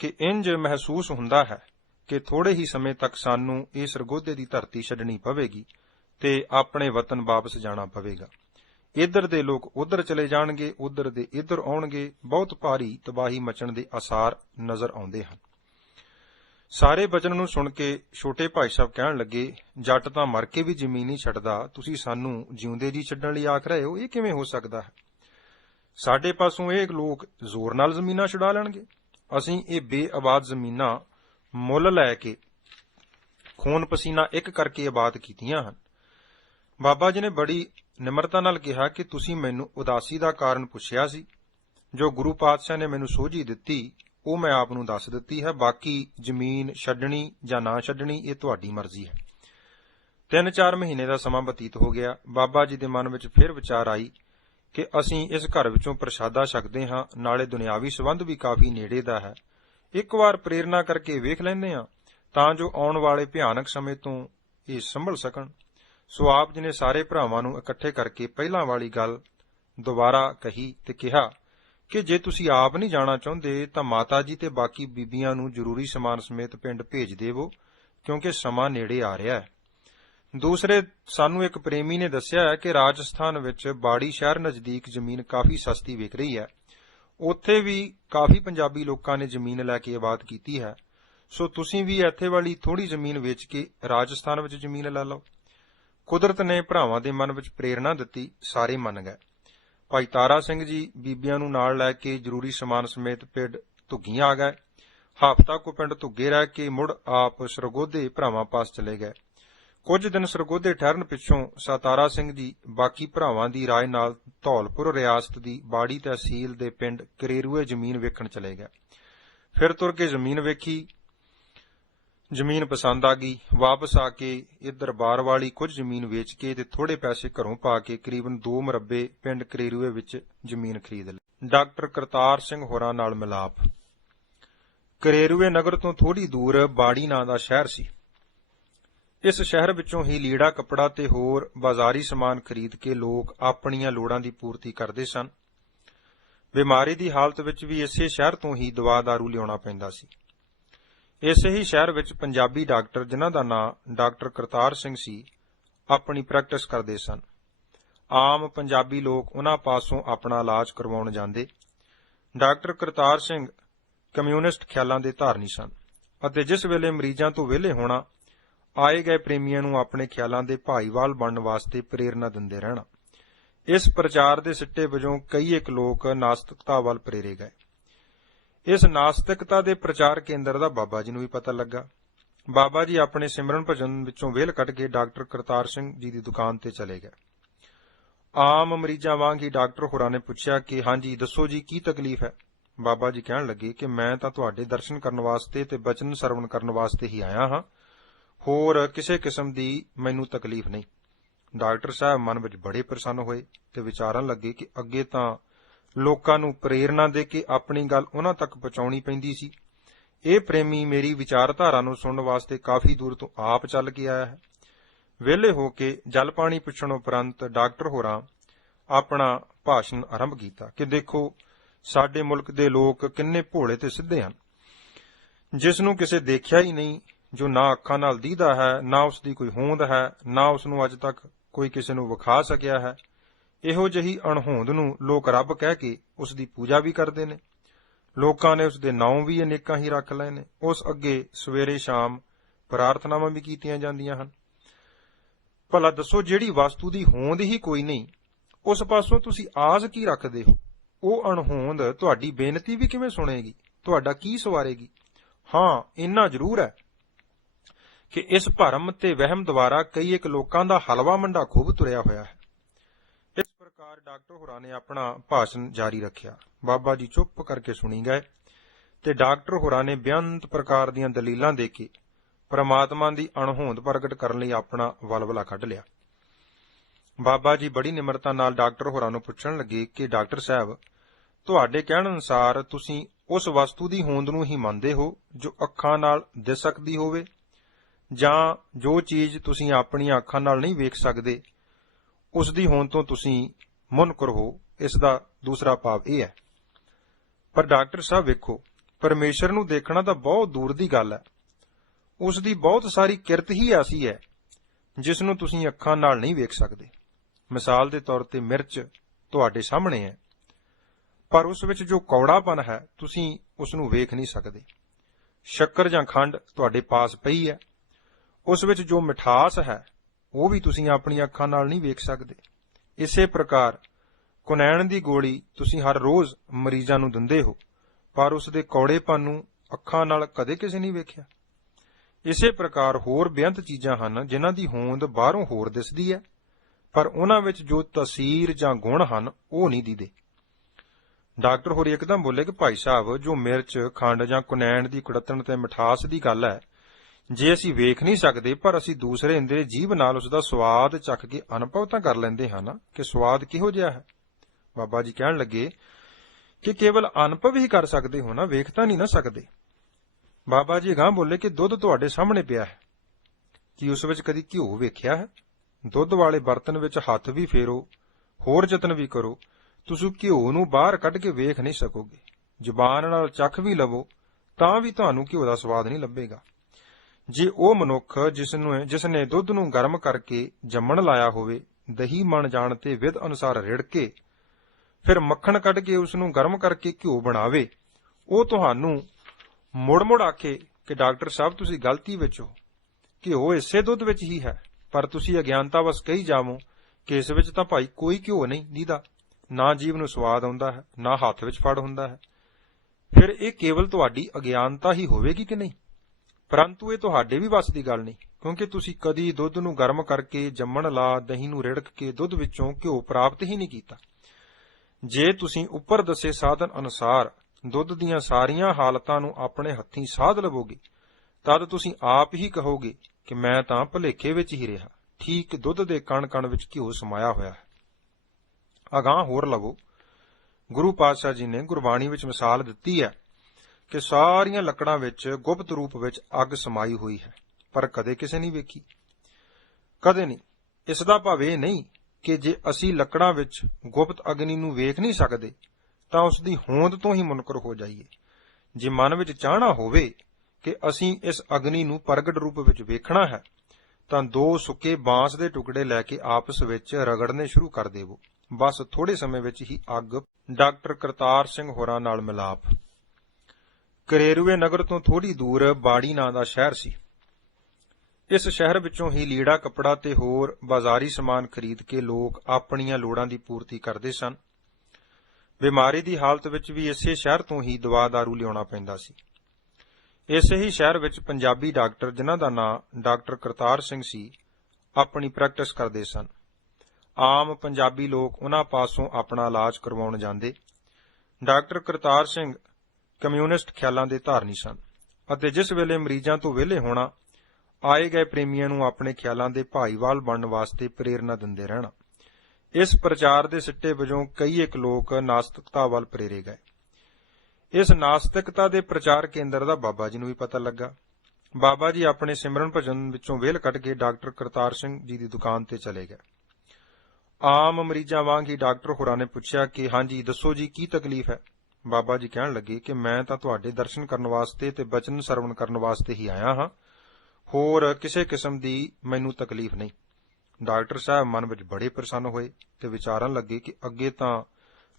ਕਿ ਇੰਜ ਮਹਿਸੂਸ ਹੁੰਦਾ ਹੈ ਕਿ ਥੋੜੇ ਹੀ ਸਮੇਂ ਤੱਕ ਸਾਨੂੰ ਇਹ ਸਰਗੋਧੇ ਦੀ ਧਰਤੀ ਛੱਡਣੀ ਪਵੇਗੀ ਤੇ ਆਪਣੇ ਵਤਨ ਵਾਪਸ ਜਾਣਾ ਪਵੇਗਾ। ਇੱਧਰ ਦੇ ਲੋਕ ਉੱਧਰ ਚਲੇ ਜਾਣਗੇ, ਉੱਧਰ ਦੇ ਇੱਧਰ ਆਉਣਗੇ। ਬਹੁਤ ਭਾਰੀ ਤਬਾਹੀ ਮਚਣ ਦੇ ਆਸਾਰ ਨਜ਼ਰ ਆਉਂਦੇ ਹਨ। ਸਾਰੇ ਬਚਨ ਨੂੰ ਸੁਣ ਕੇ ਛੋਟੇ ਭਾਈ ਸਾਹਿਬ ਕਹਿਣ ਲੱਗੇ, ਜੱਟ ਤਾਂ ਮਰ ਕੇ ਵੀ ਜ਼ਮੀਨ ਨਹੀਂ ਛੱਡਦਾ, ਤੁਸੀਂ ਸਾਨੂੰ ਜਿਉਂਦੇ ਜੀ ਛੱਡਣ ਲਈ ਆਖ ਰਹੇ ਹੋ, ਇਹ ਕਿਵੇਂ ਹੋ ਸਕਦਾ ਹੈ? ਸਾਡੇ ਪਾਸੋਂ ਇਹ ਲੋਕ ਜ਼ੋਰ ਨਾਲ ਜ਼ਮੀਨਾਂ ਛੁਡਾ ਲੈਣਗੇ। ਅਸੀਂ ਇਹ ਬੇਆਬਾਦ ਜ਼ਮੀਨਾਂ ਮੁੱਲ ਲੈ ਕੇ ਖੂਨ ਪਸੀਨਾ ਇੱਕ ਕਰਕੇ ਆਬਾਦ ਕੀਤੀਆਂ ਹਨ। ਬਾਬਾ ਜੀ ਨੇ ਬੜੀ ਨਿਮਰਤਾ ਨਾਲ ਕਿਹਾ ਕਿ ਤੁਸੀਂ ਮੈਨੂੰ ਉਦਾਸੀ ਦਾ ਕਾਰਨ ਪੁੱਛਿਆ ਸੀ। ਜੋ ਗੁਰੂ ਪਾਤਸ਼ਾਹ ਨੇ ਮੈਨੂੰ ਸੋਝੀ ਦਿੱਤੀ ਉਹ ਮੈਂ ਆਪ ਨੂੰ ਦੱਸ ਦਿੱਤੀ ਹੈ। ਬਾਕੀ ਜ਼ਮੀਨ ਛੱਡਣੀ ਜਾਂ ਨਾ ਛੱਡਣੀ ਇਹ ਤੁਹਾਡੀ ਮਰਜ਼ੀ ਹੈ। 3-4 ਮਹੀਨੇ ਦਾ ਸਮਾਂ ਬਤੀਤ ਹੋ ਗਿਆ। ਬਾਬਾ ਜੀ ਦੇ ਮਨ ਵਿੱਚ ਫਿਰ ਵਿਚਾਰ ਆਈ ਕਿ ਅਸੀਂ ਇਸ ਘਰ ਵਿੱਚੋਂ ਪ੍ਰਸ਼ਾਦਾ ਛਕਦੇ ਹਾਂ, ਨਾਲੇ ਦੁਨਿਆਵੀ ਸੰਬੰਧ ਵੀ ਕਾਫੀ ਨੇੜੇ ਦਾ ਹੈ। ਇੱਕ ਵਾਰ ਪ੍ਰੇਰਨਾ ਕਰਕੇ ਵੇਖ ਲੈਂਦੇ ਹਾਂ ਤਾਂ ਜੋ ਆਉਣ ਵਾਲੇ ਭਿਆਨਕ ਸਮੇਂ ਤੋਂ ਇਹ ਸੰਭਲ ਸਕਣ। ਸੋ ਆਪ ਜੀ ਨੇ ਸਾਰੇ ਭਰਾਵਾਂ ਨੂੰ ਇਕੱਠੇ ਕਰਕੇ ਪਹਿਲਾਂ ਵਾਲੀ ਗੱਲ ਦੁਬਾਰਾ ਕਹੀ ਤੇ ਕਿਹਾ ਕਿ ਜੇ ਤੁਸੀਂ ਆਪ ਨਹੀਂ ਜਾਣਾ ਚਾਹੁੰਦੇ ਤਾਂ ਮਾਤਾ ਜੀ ਤੇ ਬਾਕੀ ਬੀਬੀਆਂ ਨੂੰ ਜ਼ਰੂਰੀ ਸਮਾਨ ਸਮੇਤ ਪਿੰਡ ਭੇਜ ਦੇਵੋ, ਕਿਉਂਕਿ ਸਮਾਂ ਨੇੜੇ ਆ ਰਿਹਾ ਹੈ। ਦੂਸਰੇ, ਸਾਨੂੰ ਇੱਕ ਪ੍ਰੇਮੀ ਨੇ ਦੱਸਿਆ ਹੈ ਕਿ ਰਾਜਸਥਾਨ ਵਿੱਚ ਬਾੜੀ ਸ਼ਹਿਰ ਨਜ਼ਦੀਕ ਜ਼ਮੀਨ ਕਾਫੀ ਸਸਤੀ ਵਿਕ ਰਹੀ ਹੈ। ਉੱਥੇ ਵੀ ਕਾਫੀ ਪੰਜਾਬੀ ਲੋਕਾਂ ਨੇ ਜ਼ਮੀਨ ਲੈ ਕੇ ਆਬਾਦ ਕੀਤੀ ਹੈ, ਸੋ ਤੁਸੀਂ ਵੀ ਇੱਥੇ ਵਾਲੀ ਥੋੜੀ ਜ਼ਮੀਨ ਵੇਚ ਕੇ ਰਾਜਸਥਾਨ ਵਿੱਚ ਜ਼ਮੀਨ ਲੈ ਲਓ। ਕੁਦਰਤ ਨੇ ਭਰਾਵਾਂ ਦੇ ਮਨ ਵਿੱਚ ਪ੍ਰੇਰਣਾ ਦਿੱਤੀ, ਸਾਰੇ ਮੰਨ ਗਏ। ਭਾਈ ਤਾਰਾ ਸਿੰਘ ਜੀ ਬੀਬੀਆਂ ਨੂੰ ਨਾਲ ਲੈ ਕੇ ਜ਼ਰੂਰੀ ਸਮਾਨ ਸਮੇਤ ਪਿੰਡ ਧੁੱਗੀਆਂ ਆ ਗਏ। ਹਫ਼ਤਾ ਕੁ ਪਿੰਡ ਧੁੱਗੇ ਰਹਿ ਕੇ ਮੁੜ ਆਪ ਸਰਗੋਧੇ ਭਰਾਵਾਂ ਪਾਸ ਚਲੇ ਗਏ। ਕੁਝ ਦਿਨ ਸਰਗੋਧੇ ਠਹਿਰਨ ਪਿੱਛੋਂ ਤਾਰਾ ਸਿੰਘ ਜੀ ਬਾਕੀ ਭਰਾਵਾਂ ਦੀ ਰਾਏ ਨਾਲ ਧੌਲਪੁਰ ਰਿਆਸਤ ਦੀ ਬਾੜੀ ਤਹਿਸੀਲ ਦੇ ਪਿੰਡ ਕਰੇਰੂਏ ਜ਼ਮੀਨ ਵੇਖਣ ਚਲੇ ਗਏ। ਫਿਰ ਤੁਰ ਕੇ ਜ਼ਮੀਨ ਵੇਖੀ, ਜ਼ਮੀਨ ਪਸੰਦ ਆ ਗਈ। ਵਾਪਸ ਆ ਕੇ ਇੱਧਰ ਬਾਰ ਵਾਲੀ ਕੁਝ ਜ਼ਮੀਨ ਵੇਚ ਕੇ ਤੇ ਥੋੜੇ ਪੈਸੇ ਘਰੋਂ ਪਾ ਕੇ ਕਰੀਬਨ 2 ਮਰਬੇ ਪਿੰਡ ਕਰੇਰੂਏ ਵਿੱਚ ਜ਼ਮੀਨ ਖਰੀਦ ਲਈ। ਡਾਕਟਰ ਕਰਤਾਰ ਸਿੰਘ ਹੋਰਾਂ ਨਾਲ ਮਿਲਾਪ। ਕਰੇਰੂਏ ਨਗਰ ਤੋਂ ਥੋੜੀ ਦੂਰ ਬਾੜੀ ਨਾਂ ਦਾ ਸ਼ਹਿਰ ਸੀ। ਇਸ ਸ਼ਹਿਰ ਵਿੱਚੋਂ ਹੀ ਲੀੜਾ ਕੱਪੜਾ ਤੇ ਹੋਰ ਬਾਜ਼ਾਰੀ ਸਮਾਨ ਖਰੀਦ ਕੇ ਲੋਕ ਆਪਣੀਆਂ ਲੋੜਾਂ ਦੀ ਪੂਰਤੀ ਕਰਦੇ ਸਨ। ਬਿਮਾਰੀ ਦੀ ਹਾਲਤ ਵਿੱਚ ਵੀ ਇਸੇ ਸ਼ਹਿਰ ਤੋਂ ਹੀ ਦਵਾ ਦਾਰੂ ਲਿਆਉਣਾ ਪੈਂਦਾ ਸੀ। ਇਸੇ ਹੀ ਸ਼ਹਿਰ ਵਿੱਚ ਪੰਜਾਬੀ ਡਾਕਟਰ, ਜਿਨ੍ਹਾਂ ਦਾ ਨਾਂ ਡਾਕਟਰ ਕਰਤਾਰ ਸਿੰਘ ਸੀ, ਆਪਣੀ ਪ੍ਰੈਕਟਿਸ ਕਰਦੇ ਸਨ। ਆਮ ਪੰਜਾਬੀ ਲੋਕ ਉਹਨਾਂ ਪਾਸੋਂ ਆਪਣਾ ਇਲਾਜ ਕਰਵਾਉਣ ਜਾਂਦੇ। ਡਾਕਟਰ ਕਰਤਾਰ ਸਿੰਘ ਕਮਿਊਨਿਸਟ ਖਿਆਲਾਂ ਦੇ ਧਾਰਨੀ ਸਨ ਅਤੇ ਜਿਸ ਵੇਲੇ ਮਰੀਜ਼ਾਂ ਤੋਂ ਵਿਹਲੇ ਹੋਣਾ, ਆਏ ਗਏ ਪ੍ਰੇਮੀਆਂ ਨੂੰ ਆਪਣੇ ਖਿਆਲਾਂ ਦੇ ਭਾਈਵਾਲ ਬਣਨ ਵਾਸਤੇ ਪ੍ਰੇਰਨਾ ਦਿੰਦੇ ਰਹਿਣਾ। ਇਸ ਪ੍ਰਚਾਰ ਦੇ ਸਿੱਟੇ ਵਜੋਂ ਕਈ ਇੱਕ ਲੋਕ ਨਾਸਤਿਕਤਾ ਵੱਲ ਪ੍ਰੇਰੇ ਗਏ। ਇਸ ਨਾਸਤਿਕਤਾ ਦੇ ਪ੍ਰਚਾਰ ਕੇਂਦਰ ਦਾ ਬਾਬਾ ਜੀ ਨੂੰ ਵੀ ਪਤਾ ਲੱਗਾ। ਬਾਬਾ ਜੀ ਆਪਣੇ ਸਿਮਰਨ ਭਜਨ ਵਿੱਚੋਂ ਵਿਹਲ ਕੱਢ ਕੇ ਡਾਕਟਰ ਕਰਤਾਰ ਸਿੰਘ ਜੀ ਦੀ ਦੁਕਾਨ ਤੇ ਚਲੇ ਗਏ। ਆਮ ਮਰੀਜ਼ਾਂ ਵਾਂਗ ਹੀ ਡਾਕਟਰ ਹੋਰਾਂ ਨੇ ਪੁੱਛਿਆ ਕਿ ਹਾਂਜੀ ਦੱਸੋ ਜੀ, ਕੀ ਤਕਲੀਫ ਹੈ? ਬਾਬਾ ਜੀ ਕਹਿਣ ਲੱਗੇ ਕਿ ਮੈਂ ਤਾਂ ਤੁਹਾਡੇ ਦਰਸ਼ਨ ਕਰਨ ਵਾਸਤੇ ਤੇ ਬਚਨ ਸਰਵਣ ਕਰਨ ਵਾਸਤੇ ਹੀ ਆਇਆ ਹਾਂ, ਹੋਰ ਕਿਸੇ ਕਿਸਮ ਦੀ ਮੈਨੂੰ ਤਕਲੀਫ ਨਹੀਂ। ਡਾਕਟਰ ਸਾਹਿਬ ਮਨ ਵਿੱਚ ਬੜੇ ਪ੍ਰਸੰਨ ਹੋਏ ਤੇ ਵਿਚਾਰਨ ਲੱਗੇ ਕਿ ਅੱਗੇ ਤਾਂ ਲੋਕਾਂ ਨੂੰ ਪ੍ਰੇਰਨਾ ਦੇ ਕੇ ਆਪਣੀ ਗੱਲ ਉਹਨਾਂ ਤੱਕ ਪਹੁੰਚਾਉਣੀ ਪੈਂਦੀ ਸੀ। ਇਹ ਪ੍ਰੇਮੀ ਮੇਰੀ ਵਿਚਾਰਧਾਰਾ ਨੂੰ ਸੁਣਨ ਵਾਸਤੇ ਕਾਫੀ ਦੂਰ ਤੋਂ ਆਪ ਚੱਲ ਕੇ ਆਇਆ ਹੈ। ਵਿਹਲੇ ਹੋ ਕੇ ਜਲ ਪਾਣੀ ਪੁੱਛਣ ਉਪਰੰਤ ਡਾਕਟਰ ਹੋਰਾਂ ਆਪਣਾ ਭਾਸ਼ਣ ਆਰੰਭ ਕੀਤਾ ਕਿ ਦੇਖੋ, ਸਾਡੇ ਮੁਲਕ ਦੇ ਲੋਕ ਕਿੰਨੇ ਭੋਲੇ ਤੇ ਸਿੱਧੇ ਹਨ। ਜਿਸ ਨੂੰ ਕਿਸੇ ਦੇਖਿਆ ਹੀ ਨਹੀਂ, ਜੋ ਨਾ ਅੱਖਾਂ ਨਾਲ ਦੀਦਾ ਹੈ, ਨਾ ਉਸ ਦੀ ਕੋਈ ਹੋਂਦ ਹੈ, ਨਾ ਉਸ ਨੂੰ ਅੱਜ ਤੱਕ ਕੋਈ ਕਿਸੇ ਨੂੰ ਵਿਖਾ ਸਕਿਆ ਹੈ, ਇਹੋ ਜਿਹੀ ਅਣਹੋਂਦ ਨੂੰ ਲੋਕ ਰੱਬ ਕਹਿ ਕੇ ਉਸ ਦੀ ਪੂਜਾ ਵੀ ਕਰਦੇ ਨੇ। ਲੋਕਾਂ ਨੇ ਉਸ ਦੇ ਨਾਮ ਵੀ ਅਨੇਕਾਂ ਹੀ ਰੱਖ ਲਏ ਨੇ। ਉਸ ਅੱਗੇ ਸਵੇਰੇ ਸ਼ਾਮ ਪ੍ਰਾਰਥਨਾਵਾਂ ਵੀ ਕੀਤੀਆਂ ਜਾਂਦੀਆਂ ਹਨ। ਭਲਾ ਦੱਸੋ, ਜਿਹੜੀ ਵਸਤੂ ਦੀ ਹੋਂਦ ਹੀ ਕੋਈ ਨਹੀਂ, ਉਸ ਪਾਸੋਂ ਤੁਸੀਂ ਆਸ ਕੀ ਰੱਖਦੇ ਹੋ? ਉਹ ਅਣਹੋਂਦ ਤੁਹਾਡੀ ਬੇਨਤੀ ਵੀ ਕਿਵੇਂ ਸੁਣੇਗੀ, ਤੁਹਾਡਾ ਕੀ ਸਵਾਰੇਗੀ? ਹਾਂ, ਇੰਨਾ ਜ਼ਰੂਰ ਹੈ ਕਿ ਇਸ ਭਰਮ ਤੇ ਵਹਿਮ ਦੁਆਰਾ ਕਈ ਇੱਕ ਲੋਕਾਂ ਦਾ ਹਲਵਾ ਮੰਡਾ ਖੂਬ ਤੁਰਿਆ ਹੋਇਆ ਹੈ। ਇਸ ਪ੍ਰਕਾਰ ਡਾਕਟਰ ਹੋਰਾਂ ਨੇ ਆਪਣਾ ਭਾਸ਼ਣ ਜਾਰੀ ਰੱਖਿਆ। ਬਾਬਾ ਜੀ ਚੁੱਪ ਕਰਕੇ ਸੁਣੀ ਗਏ ਤੇ ਡਾਕਟਰ ਹੋਰਾਂ ਨੇ ਬੇਅੰਤ ਪ੍ਰਕਾਰ ਦੀਆਂ ਦਲੀਲਾਂ ਦੇ ਕੇ ਪ੍ਰਮਾਤਮਾ ਦੀ ਅਣਹੋਂਦ ਪ੍ਰਗਟ ਕਰਨ ਲਈ ਆਪਣਾ ਵਲਵਲਾ ਕੱਢ ਲਿਆ। ਬਾਬਾ ਜੀ ਬੜੀ ਨਿਮਰਤਾ ਨਾਲ ਡਾਕਟਰ ਹੋਰਾਂ ਨੂੰ ਪੁੱਛਣ ਲੱਗੇ ਕਿ ਡਾਕਟਰ ਸਾਹਿਬ, ਤੁਹਾਡੇ ਕਹਿਣ ਅਨੁਸਾਰ ਤੁਸੀਂ ਉਸ ਵਸਤੂ ਦੀ ਹੋਂਦ ਨੂੰ ਹੀ ਮੰਨਦੇ ਹੋ ਜੋ ਅੱਖਾਂ ਨਾਲ ਦਿਸ ਸਕਦੀ ਹੋਵੇ, ਜਾਂ ਜੋ ਚੀਜ਼ ਤੁਸੀਂ ਆਪਣੀਆਂ ਅੱਖਾਂ ਨਾਲ ਨਹੀਂ ਵੇਖ ਸਕਦੇ, ਉਸ ਦੀ ਹੋਂਦ ਤੋਂ ਤੁਸੀਂ ਮੁਨਕਰ ਹੋ? ਇਸ ਦਾ ਦੂਸਰਾ ਭਾਵ ਇਹ ਹੈ। ਪਰ ਡਾਕਟਰ ਸਾਹਿਬ ਵੇਖੋ, ਪਰਮੇਸ਼ਰ ਨੂੰ ਦੇਖਣਾ ਤਾਂ ਬਹੁਤ ਦੂਰ ਦੀ ਗੱਲ ਹੈ। ਉਸ ਦੀ ਬਹੁਤ ਸਾਰੀ ਕਿਰਤ ਹੀ ਐਸੀ ਹੈ ਜਿਸ ਨੂੰ ਤੁਸੀਂ ਅੱਖਾਂ ਨਾਲ ਨਹੀਂ ਵੇਖ ਸਕਦੇ। ਮਿਸਾਲ ਦੇ ਤੌਰ ਤੇ ਮਿਰਚ ਤੁਹਾਡੇ ਸਾਹਮਣੇ ਹੈ, ਪਰ ਉਸ ਵਿੱਚ ਜੋ ਕੌੜਾਪਨ ਹੈ ਤੁਸੀਂ ਉਸ ਨੂੰ ਵੇਖ ਨਹੀਂ ਸਕਦੇ। ਸ਼ੱਕਰ ਜਾਂ ਖੰਡ ਤੁਹਾਡੇ ਪਾਸ ਪਈ ਹੈ, ਉਸ ਵਿੱਚ ਜੋ ਮਿਠਾਸ ਹੈ ਉਹ ਵੀ ਤੁਸੀਂ ਆਪਣੀਆਂ ਅੱਖਾਂ ਨਾਲ ਨਹੀਂ ਵੇਖ ਸਕਦੇ। ਇਸੇ ਪ੍ਰਕਾਰ ਕੁਨੈਣ ਦੀ ਗੋਲੀ ਤੁਸੀਂ ਹਰ ਰੋਜ਼ ਮਰੀਜ਼ਾਂ ਨੂੰ ਦਿੰਦੇ ਹੋ, ਪਰ ਉਸ ਦੇ ਕੌੜੇਪਨ ਨੂੰ ਅੱਖਾਂ ਨਾਲ ਕਦੇ ਕਿਸੇ ਨਹੀਂ ਵੇਖਿਆ। ਇਸੇ ਪ੍ਰਕਾਰ ਹੋਰ ਬੇਅੰਤ ਚੀਜ਼ਾਂ ਹਨ ਜਿਨ੍ਹਾਂ ਦੀ ਹੋਂਦ ਬਾਹਰੋਂ ਹੋਰ ਦਿਸਦੀ ਹੈ, ਪਰ ਉਹਨਾਂ ਵਿੱਚ ਜੋ ਤਸੀਰ ਜਾਂ ਗੁਣ ਹਨ ਉਹ ਨਹੀਂ ਦੀਦੇ। ਡਾਕਟਰ ਹੋਰੀ ਇੱਕਦਮ ਬੋਲੇ ਕਿ ਭਾਈ ਸਾਹਿਬ, ਜੋ ਮਿਰਚ, ਖੰਡ ਜਾਂ ਕੁਨੈਣ ਦੀ ਕੁੜੱਤਣ ਤੇ ਮਿਠਾਸ ਦੀ ਗੱਲ ਹੈ, ਜੇ ਅਸੀਂ ਵੇਖ ਨਹੀਂ ਸਕਦੇ ਪਰ ਅਸੀਂ ਦੂਸਰੇ ਇੰਦਰੀ ਜੀਭ ਨਾਲ ਉਸ ਦਾ ਸਵਾਦ ਚੱਖ ਕੇ ਅਨੁਭਵ ਤਾਂ ਕਰ ਲੈਂਦੇ ਹਾਂ ਨਾ ਕਿ ਸਵਾਦ ਕਿਹੋ ਜਿਹਾ ਹੈ। ਬਾਬਾ ਜੀ ਕਹਿਣ ਲੱਗੇ ਕਿ ਕੇਵਲ ਅਨੁਭਵ ਹੀ ਕਰ ਸਕਦੇ ਹੋ ਨਾ, ਵੇਖ ਤਾਂ ਨਹੀਂ ਨਾ ਸਕਦੇ। ਬਾਬਾ ਜੀ ਅਗਾਂਹ ਬੋਲੇ ਕਿ ਦੁੱਧ ਤੁਹਾਡੇ ਸਾਹਮਣੇ ਪਿਆ ਹੈ, ਕੀ ਉਸ ਵਿੱਚ ਕਦੀ ਘਿਓ ਵੇਖਿਆ ਹੈ? ਦੁੱਧ ਵਾਲੇ ਬਰਤਨ ਵਿੱਚ ਹੱਥ ਵੀ ਫੇਰੋ, ਹੋਰ ਯਤਨ ਵੀ ਕਰੋ, ਤੁਸੀਂ ਘਿਓ ਨੂੰ ਬਾਹਰ ਕੱਢ ਕੇ ਵੇਖ ਨਹੀਂ ਸਕੋਗੇ। ਜ਼ੁਬਾਨ ਨਾਲ ਚੱਖ ਵੀ ਲਵੋ ਤਾਂ ਵੀ ਤੁਹਾਨੂੰ ਘਿਓ ਦਾ ਸਵਾਦ ਨਹੀਂ ਲੱਭੇਗਾ। ਜੇ ਉਹ ਮਨੁੱਖ ਜਿਸ ਨੇ ਦੁੱਧ ਨੂੰ ਗਰਮ ਕਰਕੇ ਜੰਮਣ ਲਾਇਆ ਹੋਵੇ, ਦਹੀਂ ਮਣ ਜਾਣ ਤੇ ਵਿਧ ਅਨੁਸਾਰ ਰਿੜ ਕੇ ਫਿਰ ਮੱਖਣ ਕੱਢ ਕੇ ਉਸ ਨੂੰ ਗਰਮ ਕਰਕੇ ਘਿਓ ਬਣਾਵੇ, ਉਹ ਤੁਹਾਨੂੰ ਮੁੜ-ਮੁੜ ਆਖੇ ਕਿ ਡਾਕਟਰ ਸਾਹਿਬ ਤੁਸੀਂ ਗਲਤੀ ਵਿੱਚ ਹੋ, ਘਿਓ ਇਸੇ ਦੁੱਧ ਵਿੱਚ ਹੀ ਹੈ, ਪਰ ਤੁਸੀਂ ਅਗਿਆਨਤਾਵਸ ਕਹੀ ਜਾਵੋ ਕਿ ਇਸ ਵਿੱਚ ਤਾਂ ਭਾਈ ਕੋਈ ਘਿਓ ਨਹੀਂ ਦੀਦਾ, ਨਾ ਜੀਭ ਨੂੰ ਸਵਾਦ ਆਉਂਦਾ ਹੈ, ਨਾ ਹੱਥ ਵਿੱਚ ਫੜ ਹੁੰਦਾ ਹੈ। ਫਿਰ ਇਹ ਕੇਵਲ ਤੁਹਾਡੀ ਅਗਿਆਨਤਾ ਹੀ ਹੋਵੇਗੀ ਕਿ ਨਹੀਂ? ਪਰੰਤੂ ਇਹ ਤੁਹਾਡੇ ਵੀ ਵੱਸ ਦੀ ਗੱਲ ਨਹੀਂ, ਕਿਉਂਕਿ ਤੁਸੀਂ ਕਦੀ ਦੁੱਧ ਨੂੰ ਗਰਮ ਕਰਕੇ ਜੰਮਣ ਲਾ ਦਹੀਂ ਨੂੰ ਰਿੜਕ ਕੇ ਦੁੱਧ ਵਿੱਚੋਂ ਘਿਓ ਪ੍ਰਾਪਤ ਹੀ ਨਹੀਂ ਕੀਤਾ। ਜੇ ਤੁਸੀਂ ਉੱਪਰ ਦੱਸੇ ਸਾਧਨ ਅਨੁਸਾਰ ਦੁੱਧ ਦੀਆਂ ਸਾਰੀਆਂ ਹਾਲਤਾਂ ਨੂੰ ਆਪਣੇ ਹੱਥੀਂ ਸਾਧ ਲਵੋਗੇ, ਤਦ ਤੁਸੀਂ ਆਪ ਹੀ ਕਹੋਗੇ ਕਿ ਮੈਂ ਤਾਂ ਭੁਲੇਖੇ ਵਿੱਚ ਹੀ ਰਿਹਾ, ਠੀਕ ਦੁੱਧ ਦੇ ਕਣ-ਕਣ ਵਿੱਚ ਘਿਓ ਸਮਾਇਆ ਹੋਇਆ ਹੈ। ਅਗਾਂਹ ਹੋਰ ਲਵੋ, ਗੁਰੂ ਪਾਤਸ਼ਾਹ ਜੀ ਨੇ ਗੁਰਬਾਣੀ ਵਿੱਚ ਮਿਸਾਲ ਦਿੱਤੀ ਹੈ ਕਿ ਸਾਰੀਆਂ ਲੱਕੜਾਂ ਵਿੱਚ ਗੁਪਤ ਰੂਪ ਵਿੱਚ ਅੱਗ ਸਮਾਈ ਹੋਈ ਹੈ, ਪਰ ਕਦੇ ਕਿਸੇ ਨਹੀਂ ਵੇਖੀ, ਕਦੇ ਨਹੀਂ। ਇਸ ਦਾ ਭਾਵ ਇਹ ਨਹੀਂ ਕਿ ਜੇ ਅਸੀਂ ਲੱਕੜਾਂ ਵਿੱਚ ਗੁਪਤ ਅਗਨੀ ਨੂੰ ਵੇਖ ਨਹੀਂ ਸਕਦੇ ਤਾਂ ਉਸ ਦੀ ਹੋਂਦ ਤੋਂ ਹੀ ਮੁਨਕਰ ਹੋ ਜਾਈਏ। ਜੇ ਮਨ ਵਿੱਚ ਚਾਹਣਾ ਹੋਵੇ ਕਿ ਅਸੀਂ ਇਸ ਅਗਨੀ ਨੂੰ ਪ੍ਰਗਟ ਰੂਪ ਵਿੱਚ ਵੇਖਣਾ ਹੈ, ਤਾਂ 2 ਸੁੱਕੇ ਬਾਂਸ ਦੇ ਟੁਕੜੇ ਲੈ ਕੇ ਆਪਸ ਵਿੱਚ ਰਗੜਨੇ ਸ਼ੁਰੂ ਕਰ ਦੇਵੋ। ਬਸ ਥੋੜੇ ਸਮੇਂ ਵਿੱਚ ਹੀ ਅੱਗ। ਡਾਕਟਰ ਕਰਤਾਰ ਸਿੰਘ ਹੋਰਾਂ ਨਾਲ ਮਿਲਾਪ। ਕਰੇਰੂਏ ਨਗਰ ਤੋਂ ਥੋੜੀ ਦੂਰ ਬਾੜੀ ਨਾਂ ਦਾ ਸ਼ਹਿਰ ਸੀ। ਇਸ ਸ਼ਹਿਰ ਵਿੱਚੋਂ ਹੀ ਲੀੜਾ ਕੱਪੜਾ ਤੇ ਹੋਰ ਬਾਜ਼ਾਰੀ ਸਮਾਨ ਖਰੀਦ ਕੇ ਲੋਕ ਆਪਣੀਆਂ ਲੋੜਾਂ ਦੀ ਪੂਰਤੀ ਕਰਦੇ ਸਨ। ਬਿਮਾਰੀ ਦੀ ਹਾਲਤ ਵਿੱਚ ਵੀ ਇਸੇ ਸ਼ਹਿਰ ਤੋਂ ਹੀ ਦਵਾ ਦਾਰੂ ਲਿਆਉਣਾ ਪੈਂਦਾ ਸੀ। ਇਸੇ ਹੀ ਸ਼ਹਿਰ ਵਿੱਚ ਪੰਜਾਬੀ ਡਾਕਟਰ, ਜਿਨ੍ਹਾਂ ਦਾ ਨਾਂ ਡਾਕਟਰ ਕਰਤਾਰ ਸਿੰਘ ਸੀ, ਆਪਣੀ ਪ੍ਰੈਕਟਿਸ ਕਰਦੇ ਸਨ। ਆਮ ਪੰਜਾਬੀ ਲੋਕ ਉਹਨਾਂ ਪਾਸੋਂ ਆਪਣਾ ਇਲਾਜ ਕਰਵਾਉਣ ਜਾਂਦੇ। ਡਾਕਟਰ ਕਰਤਾਰ ਸਿੰਘ ਕਮਿਊਨਿਸਟ ਖਿਆਲਾਂ ਦੇ ਧਾਰਨੀ ਸਨ ਅਤੇ ਜਿਸ ਵੇਲੇ ਮਰੀਜ਼ਾਂ ਤੋਂ ਵਿਹਲੇ ਹੋਣਾ, ਆਏ ਗਏ ਪ੍ਰੇਮੀਆਂ ਨੂੰ ਆਪਣੇ ਖਿਆਲਾਂ ਦੇ ਭਾਈਵਾਲ ਬਣਨ ਵਾਸਤੇ ਪ੍ਰੇਰਨਾ ਦਿੰਦੇ ਰਹਿਣਾ। ਇਸ ਪ੍ਰਚਾਰ ਦੇ ਸਿੱਟੇ ਵਜੋਂ ਕਈ ਇੱਕ ਲੋਕ ਨਾਸਤਿਕਤਾ ਵੱਲ ਪ੍ਰੇਰੇ ਗਏ। ਇਸ ਨਾਸਤਿਕਤਾ ਦੇ ਪ੍ਰਚਾਰ ਕੇਂਦਰ ਦਾ ਬਾਬਾ ਜੀ ਨੂੰ ਵੀ ਪਤਾ ਲੱਗਾ। ਬਾਬਾ ਜੀ ਆਪਣੇ ਸਿਮਰਨ ਭਜਨ ਵਿੱਚੋਂ ਵਿਹਲ ਕੱਢ ਕੇ ਡਾਕਟਰ ਕਰਤਾਰ ਸਿੰਘ ਜੀ ਦੀ ਦੁਕਾਨ ਤੇ ਚਲੇ ਗਏ। ਆਮ ਮਰੀਜ਼ਾਂ ਵਾਂਗ ਹੀ ਡਾਕਟਰ ਹੋਰਾਂ ਨੇ ਪੁੱਛਿਆ ਕਿ ਹਾਂਜੀ ਦੱਸੋ ਜੀ, ਕੀ ਤਕਲੀਫ ਹੈ? ਬਾਬਾ ਜੀ ਕਹਿਣ ਲੱਗੇ ਕਿ ਮੈਂ ਤਾਂ ਤੁਹਾਡੇ ਦਰਸ਼ਨ ਕਰਨ ਵਾਸਤੇ ਤੇ ਬਚਨ ਸਰਵਣ ਕਰਨ ਵਾਸਤੇ ਹੀ ਆਇਆ ਹਾਂ, ਹੋਰ ਕਿਸੇ ਕਿਸਮ ਦੀ ਮੈਨੂੰ ਤਕਲੀਫ ਨਹੀਂ। ਡਾਕਟਰ ਸਾਹਿਬ ਮਨ ਵਿੱਚ ਬੜੇ ਪ੍ਰਸੰਨ ਹੋਏ ਤੇ ਵਿਚਾਰਨ ਲੱਗੇ ਕਿ ਅੱਗੇ ਤਾਂ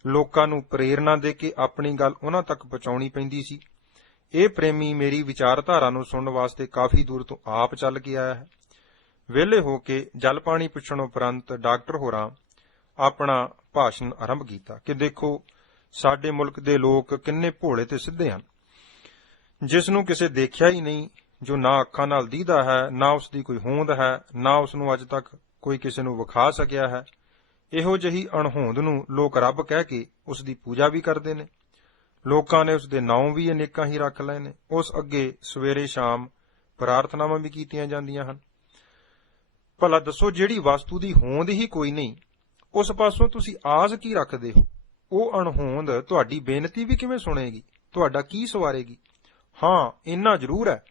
ਲੋਕਾਂ ਨੂੰ ਪ੍ਰੇਰਨਾ ਦੇ ਕੇ ਆਪਣੀ ਗੱਲ ਉਹਨਾਂ ਤੱਕ ਪਹੁੰਚਾਉਣੀ ਪੈਂਦੀ ਸੀ। ਇਹ ਪ੍ਰੇਮੀ ਮੇਰੀ ਵਿਚਾਰਧਾਰਾ ਨੂੰ ਸੁਣਨ ਵਾਸਤੇ ਕਾਫੀ ਦੂਰ ਤੋਂ ਆਪ ਚੱਲ ਕੇ ਆਇਆ ਹੈ। ਵਿਹਲੇ ਹੋ ਕੇ ਜਲ ਪਾਣੀ ਪੁੱਛਣ ਉਪਰੰਤ ਡਾਕਟਰ ਹੋਰਾਂ ਆਪਣਾ ਭਾਸ਼ਣ ਆਰੰਭ ਕੀਤਾ ਕਿ ਦੇਖੋ, ਸਾਡੇ ਮੁਲਕ ਦੇ ਲੋਕ ਕਿੰਨੇ ਭੋਲੇ ਤੇ ਸਿੱਧੇ ਹਨ। ਜਿਸ ਨੂੰ ਕਿਸੇ ਦੇਖਿਆ ਹੀ ਨਹੀਂ, ਜੋ ਨਾ ਅੱਖਾਂ ਨਾਲ ਦੀਦਾ ਹੈ, ਨਾ ਉਸ ਦੀ ਕੋਈ ਹੋਂਦ ਹੈ, ਨਾ ਉਸ ਨੂੰ ਅੱਜ ਤੱਕ ਕੋਈ ਕਿਸੇ ਨੂੰ ਵਿਖਾ ਸਕਿਆ ਹੈ, ਇਹੋ ਜਿਹੀ ਅਣਹੋਂਦ ਨੂੰ ਲੋਕ ਰੱਬ ਕਹਿ ਕੇ ਉਸ ਦੀ ਪੂਜਾ ਵੀ ਕਰਦੇ ਨੇ। ਲੋਕਾਂ ਨੇ ਉਸ ਦੇ ਨਾਮ ਵੀ ਅਨੇਕਾਂ ਹੀ ਰੱਖ ਲਏ ਨੇ। ਉਸ ਅੱਗੇ ਸਵੇਰੇ ਸ਼ਾਮ ਪ੍ਰਾਰਥਨਾਵਾਂ ਵੀ ਕੀਤੀਆਂ ਜਾਂਦੀਆਂ ਹਨ। ਭਲਾ ਦੱਸੋ, ਜਿਹੜੀ ਵਸਤੂ ਦੀ ਹੋਂਦ ਹੀ ਕੋਈ ਨਹੀਂ, ਉਸ ਪਾਸੋਂ ਤੁਸੀਂ ਆਸ ਕੀ ਰੱਖਦੇ ਹੋ? ਉਹ ਅਣਹੋਂਦ ਤੁਹਾਡੀ ਬੇਨਤੀ ਵੀ ਕਿਵੇਂ ਸੁਣੇਗੀ, ਤੁਹਾਡਾ ਕੀ ਸਵਾਰੇਗੀ? ਹਾਂ, ਇੰਨਾ ਜ਼ਰੂਰ ਹੈ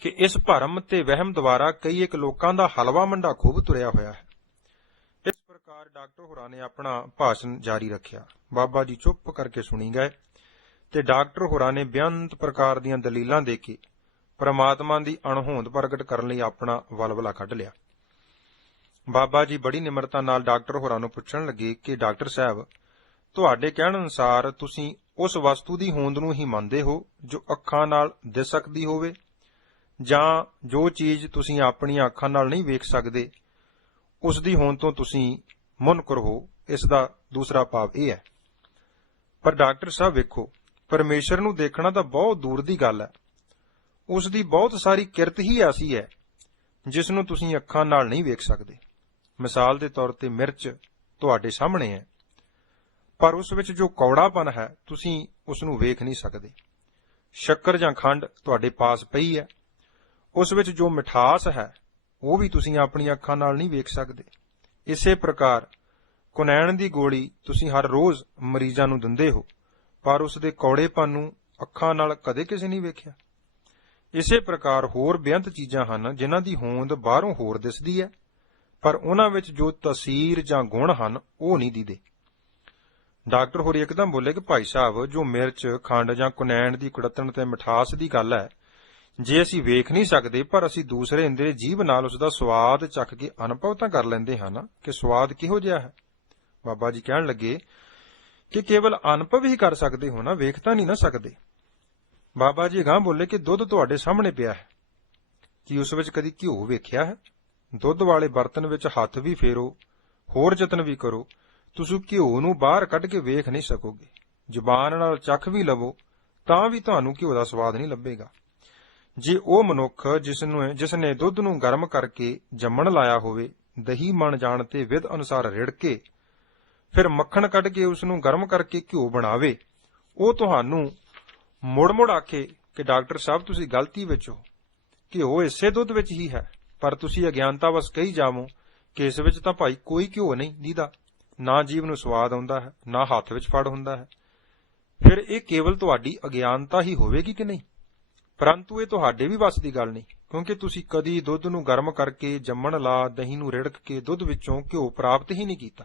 ਕਿ ਇਸ ਭਰਮ ਤੇ ਵਹਿਮ ਦੁਆਰਾ ਕਈ ਇੱਕ ਲੋਕਾਂ ਦਾ ਹਲਵਾ ਮੰਡਾ ਖੂਬ ਤੁਰਿਆ ਹੋਇਆ ਹੈ। ਇਸ ਪ੍ਰਕਾਰ ਡਾਕਟਰ ਹੋਰਾਂ ਨੇ ਆਪਣਾ ਭਾਸ਼ਣ ਜਾਰੀ ਰੱਖਿਆ। ਬਾਬਾ ਜੀ ਚੁੱਪ ਕਰਕੇ ਸੁਣੀ ਗਏ ਤੇ ਡਾਕਟਰ ਹੋਰਾਂ ਨੇ ਬੇਅੰਤ ਪ੍ਰਕਾਰ ਦੀਆਂ ਦਲੀਲਾਂ ਦੇ ਕੇ ਪਰਮਾਤਮਾ ਦੀ ਅਣਹੋਂਦ ਪ੍ਰਗਟ ਕਰਨ ਲਈ ਆਪਣਾ ਵਲਵਲਾ ਕੱਢ ਲਿਆ। ਬਾਬਾ ਜੀ ਬੜੀ ਨਿਮਰਤਾ ਨਾਲ ਡਾਕਟਰ ਹੋਰਾਂ ਨੂੰ ਪੁੱਛਣ ਲੱਗੇ ਕਿ ਡਾਕਟਰ ਸਾਹਿਬ, ਤੁਹਾਡੇ ਕਹਿਣ ਅਨੁਸਾਰ ਤੁਸੀਂ ਉਸ ਵਸਤੂ ਦੀ ਹੋਂਦ ਨੂੰ ਹੀ ਮੰਨਦੇ ਹੋ ਜੋ ਅੱਖਾਂ ਨਾਲ ਦਿਸ ਸਕਦੀ ਹੋਵੇ, ਜਾਂ ਜੋ ਚੀਜ਼ ਤੁਸੀਂ ਆਪਣੀਆਂ ਅੱਖਾਂ ਨਾਲ ਨਹੀਂ ਵੇਖ ਸਕਦੇ ਉਸ ਦੀ ਹੋਂਦ ਤੋਂ ਤੁਸੀਂ ਮੁਨਕਰ ਹੋ? ਇਸ ਦਾ ਦੂਸਰਾ ਭਾਵ ਇਹ ਹੈ। ਪਰ ਡਾਕਟਰ ਸਾਹਿਬ ਵੇਖੋ, ਪਰਮੇਸ਼ਰ ਨੂੰ ਦੇਖਣਾ ਤਾਂ ਬਹੁਤ ਦੂਰ ਦੀ ਗੱਲ ਹੈ। ਉਸ ਦੀ ਬਹੁਤ ਸਾਰੀ ਕਿਰਤ ਹੀ ਐਸੀ ਹੈ ਜਿਸ ਨੂੰ ਤੁਸੀਂ ਅੱਖਾਂ ਨਾਲ ਨਹੀਂ ਵੇਖ ਸਕਦੇ। ਮਿਸਾਲ ਦੇ ਤੌਰ ਤੇ ਮਿਰਚ ਤੁਹਾਡੇ ਸਾਹਮਣੇ ਹੈ, ਪਰ ਉਸ ਵਿੱਚ ਜੋ ਕੌੜਾਪਨ ਹੈ ਤੁਸੀਂ ਉਸ ਨੂੰ ਵੇਖ ਨਹੀਂ ਸਕਦੇ। ਸ਼ੱਕਰ ਜਾਂ ਖੰਡ ਤੁਹਾਡੇ ਪਾਸ ਪਈ ਹੈ, ਉਸ ਵਿੱਚ ਜੋ ਮਿਠਾਸ ਹੈ ਉਹ ਵੀ ਤੁਸੀਂ ਆਪਣੀਆਂ ਅੱਖਾਂ ਨਾਲ ਨਹੀਂ ਵੇਖ ਸਕਦੇ। ਇਸੇ ਪ੍ਰਕਾਰ ਕੁਨੈਣ ਦੀ ਗੋਲੀ ਤੁਸੀਂ ਹਰ ਰੋਜ਼ ਮਰੀਜ਼ਾਂ ਨੂੰ ਦਿੰਦੇ ਹੋ, ਪਰ ਉਸ ਦੇ ਕੌੜੇਪਨ ਨੂੰ ਅੱਖਾਂ ਨਾਲ ਕਦੇ ਕਿਸੇ ਨਹੀਂ ਵੇਖਿਆ। ਇਸੇ ਪ੍ਰਕਾਰ ਹੋਰ ਬੇਅੰਤ ਚੀਜ਼ਾਂ ਹਨ ਜਿਨ੍ਹਾਂ ਦੀ ਹੋਂਦ ਬਾਹਰੋਂ ਹੋਰ ਦਿਸਦੀ ਹੈ, ਪਰ ਉਹਨਾਂ ਵਿੱਚ ਜੋ ਤਸੀਰ ਜਾਂ ਗੁਣ ਹਨ ਉਹ ਨਹੀਂ ਦਿਖਦੇ। ਡਾਕਟਰ ਹੋਰੀ ਇੱਕਦਮ ਬੋਲੇ ਕਿ ਭਾਈ ਸਾਹਿਬ, ਜੋ ਮਿਰਚ, ਖੰਡ ਜਾਂ ਕੁਨੈਣ ਦੀ ਕੁੜੱਤਣ ਤੇ ਮਿਠਾਸ ਦੀ ਗੱਲ ਹੈ, ਜੇ ਅਸੀਂ ਵੇਖ ਨਹੀਂ ਸਕਦੇ ਪਰ ਅਸੀਂ ਦੂਸਰੇ ਇੰਦਰੀ ਜੀਭ ਨਾਲ ਉਸ ਦਾ ਸਵਾਦ ਚੱਖ ਕੇ ਅਨੁਭਵ ਤਾਂ ਕਰ ਲੈਂਦੇ ਹਾਂ ਨਾ ਕਿ ਸਵਾਦ ਕਿਹੋ ਜਿਹਾ ਹੈ। ਬਾਬਾ ਜੀ ਕਹਿਣ ਲੱਗੇ ਕਿ ਕੇਵਲ ਅਨੁਭਵ ਹੀ ਕਰ ਸਕਦੇ ਹੋ ਨਾ, ਵੇਖ ਤਾਂ ਨਹੀਂ ਨਾ ਸਕਦੇ। ਬਾਬਾ ਜੀ ਅਗਾਂਹ ਬੋਲੇ ਕਿ ਦੁੱਧ ਤੁਹਾਡੇ ਸਾਹਮਣੇ ਪਿਆ ਹੈ, ਕੀ ਉਸ ਵਿੱਚ ਕਦੀ ਘਿਓ ਵੇਖਿਆ ਹੈ? ਦੁੱਧ ਵਾਲੇ ਬਰਤਨ ਵਿੱਚ ਹੱਥ ਵੀ ਫੇਰੋ, ਹੋਰ ਯਤਨ ਵੀ ਕਰੋ, ਤੁਸੀਂ ਘਿਓ ਨੂੰ ਬਾਹਰ ਕੱਢ ਕੇ ਵੇਖ ਨਹੀਂ ਸਕੋਗੇ। ਜ਼ੁਬਾਨ ਨਾਲ ਚੱਖ ਵੀ ਲਵੋ ਤਾਂ ਵੀ ਤੁਹਾਨੂੰ ਘਿਓ ਦਾ ਸਵਾਦ ਨਹੀਂ ਲੱਭੇਗਾ। ਜੇ ਉਹ ਮਨੁੱਖ ਜਿਸ ਨੇ ਦੁੱਧ ਨੂੰ ਗਰਮ ਕਰਕੇ ਜੰਮਣ ਲਾਇਆ ਹੋਵੇ, ਦਹੀਂ ਮਣ ਜਾਣ ਤੇ ਵਿਧ ਅਨੁਸਾਰ ਰਿੜ ਕੇ ਫਿਰ ਮੱਖਣ ਕੱਢ ਕੇ ਉਸ ਨੂੰ ਗਰਮ ਕਰਕੇ ਘਿਓ ਬਣਾਵੇ, ਉਹ ਤੁਹਾਨੂੰ ਮੁੜ-ਮੁੜ ਆਖੇ ਕਿ ਡਾਕਟਰ ਸਾਹਿਬ ਤੁਸੀਂ ਗਲਤੀ ਵਿੱਚ ਹੋ, ਘਿਓ ਇਸੇ ਦੁੱਧ ਵਿੱਚ ਹੀ ਹੈ, ਪਰ ਤੁਸੀਂ ਅਗਿਆਨਤਾ ਵਸ ਕਹੀ ਜਾਵੋ ਕਿ ਇਸ ਵਿੱਚ ਤਾਂ ਭਾਈ ਕੋਈ ਘਿਓ ਨਹੀਂ ਦੀਦਾ, ਨਾ ਜੀਭ ਨੂੰ ਸਵਾਦ ਆਉਂਦਾ ਹੈ, ਨਾ ਹੱਥ ਵਿੱਚ ਫੜ ਹੁੰਦਾ ਹੈ। ਫਿਰ ਇਹ ਕੇਵਲ ਤੁਹਾਡੀ ਅਗਿਆਨਤਾ ਹੀ ਹੋਵੇਗੀ ਕਿ ਨਹੀਂ? ਪਰੰਤੂ ਇਹ ਤੁਹਾਡੇ ਵੀ ਵੱਸ ਦੀ ਗੱਲ ਨਹੀਂ, ਕਿਉਂਕਿ ਤੁਸੀਂ ਕਦੀ ਦੁੱਧ ਨੂੰ ਗਰਮ ਕਰਕੇ ਜੰਮਣ ਲਾ ਦਹੀਂ ਨੂੰ ਰਿੜਕ ਕੇ ਦੁੱਧ ਵਿੱਚੋਂ ਘਿਓ ਪ੍ਰਾਪਤ ਹੀ ਨਹੀਂ ਕੀਤਾ।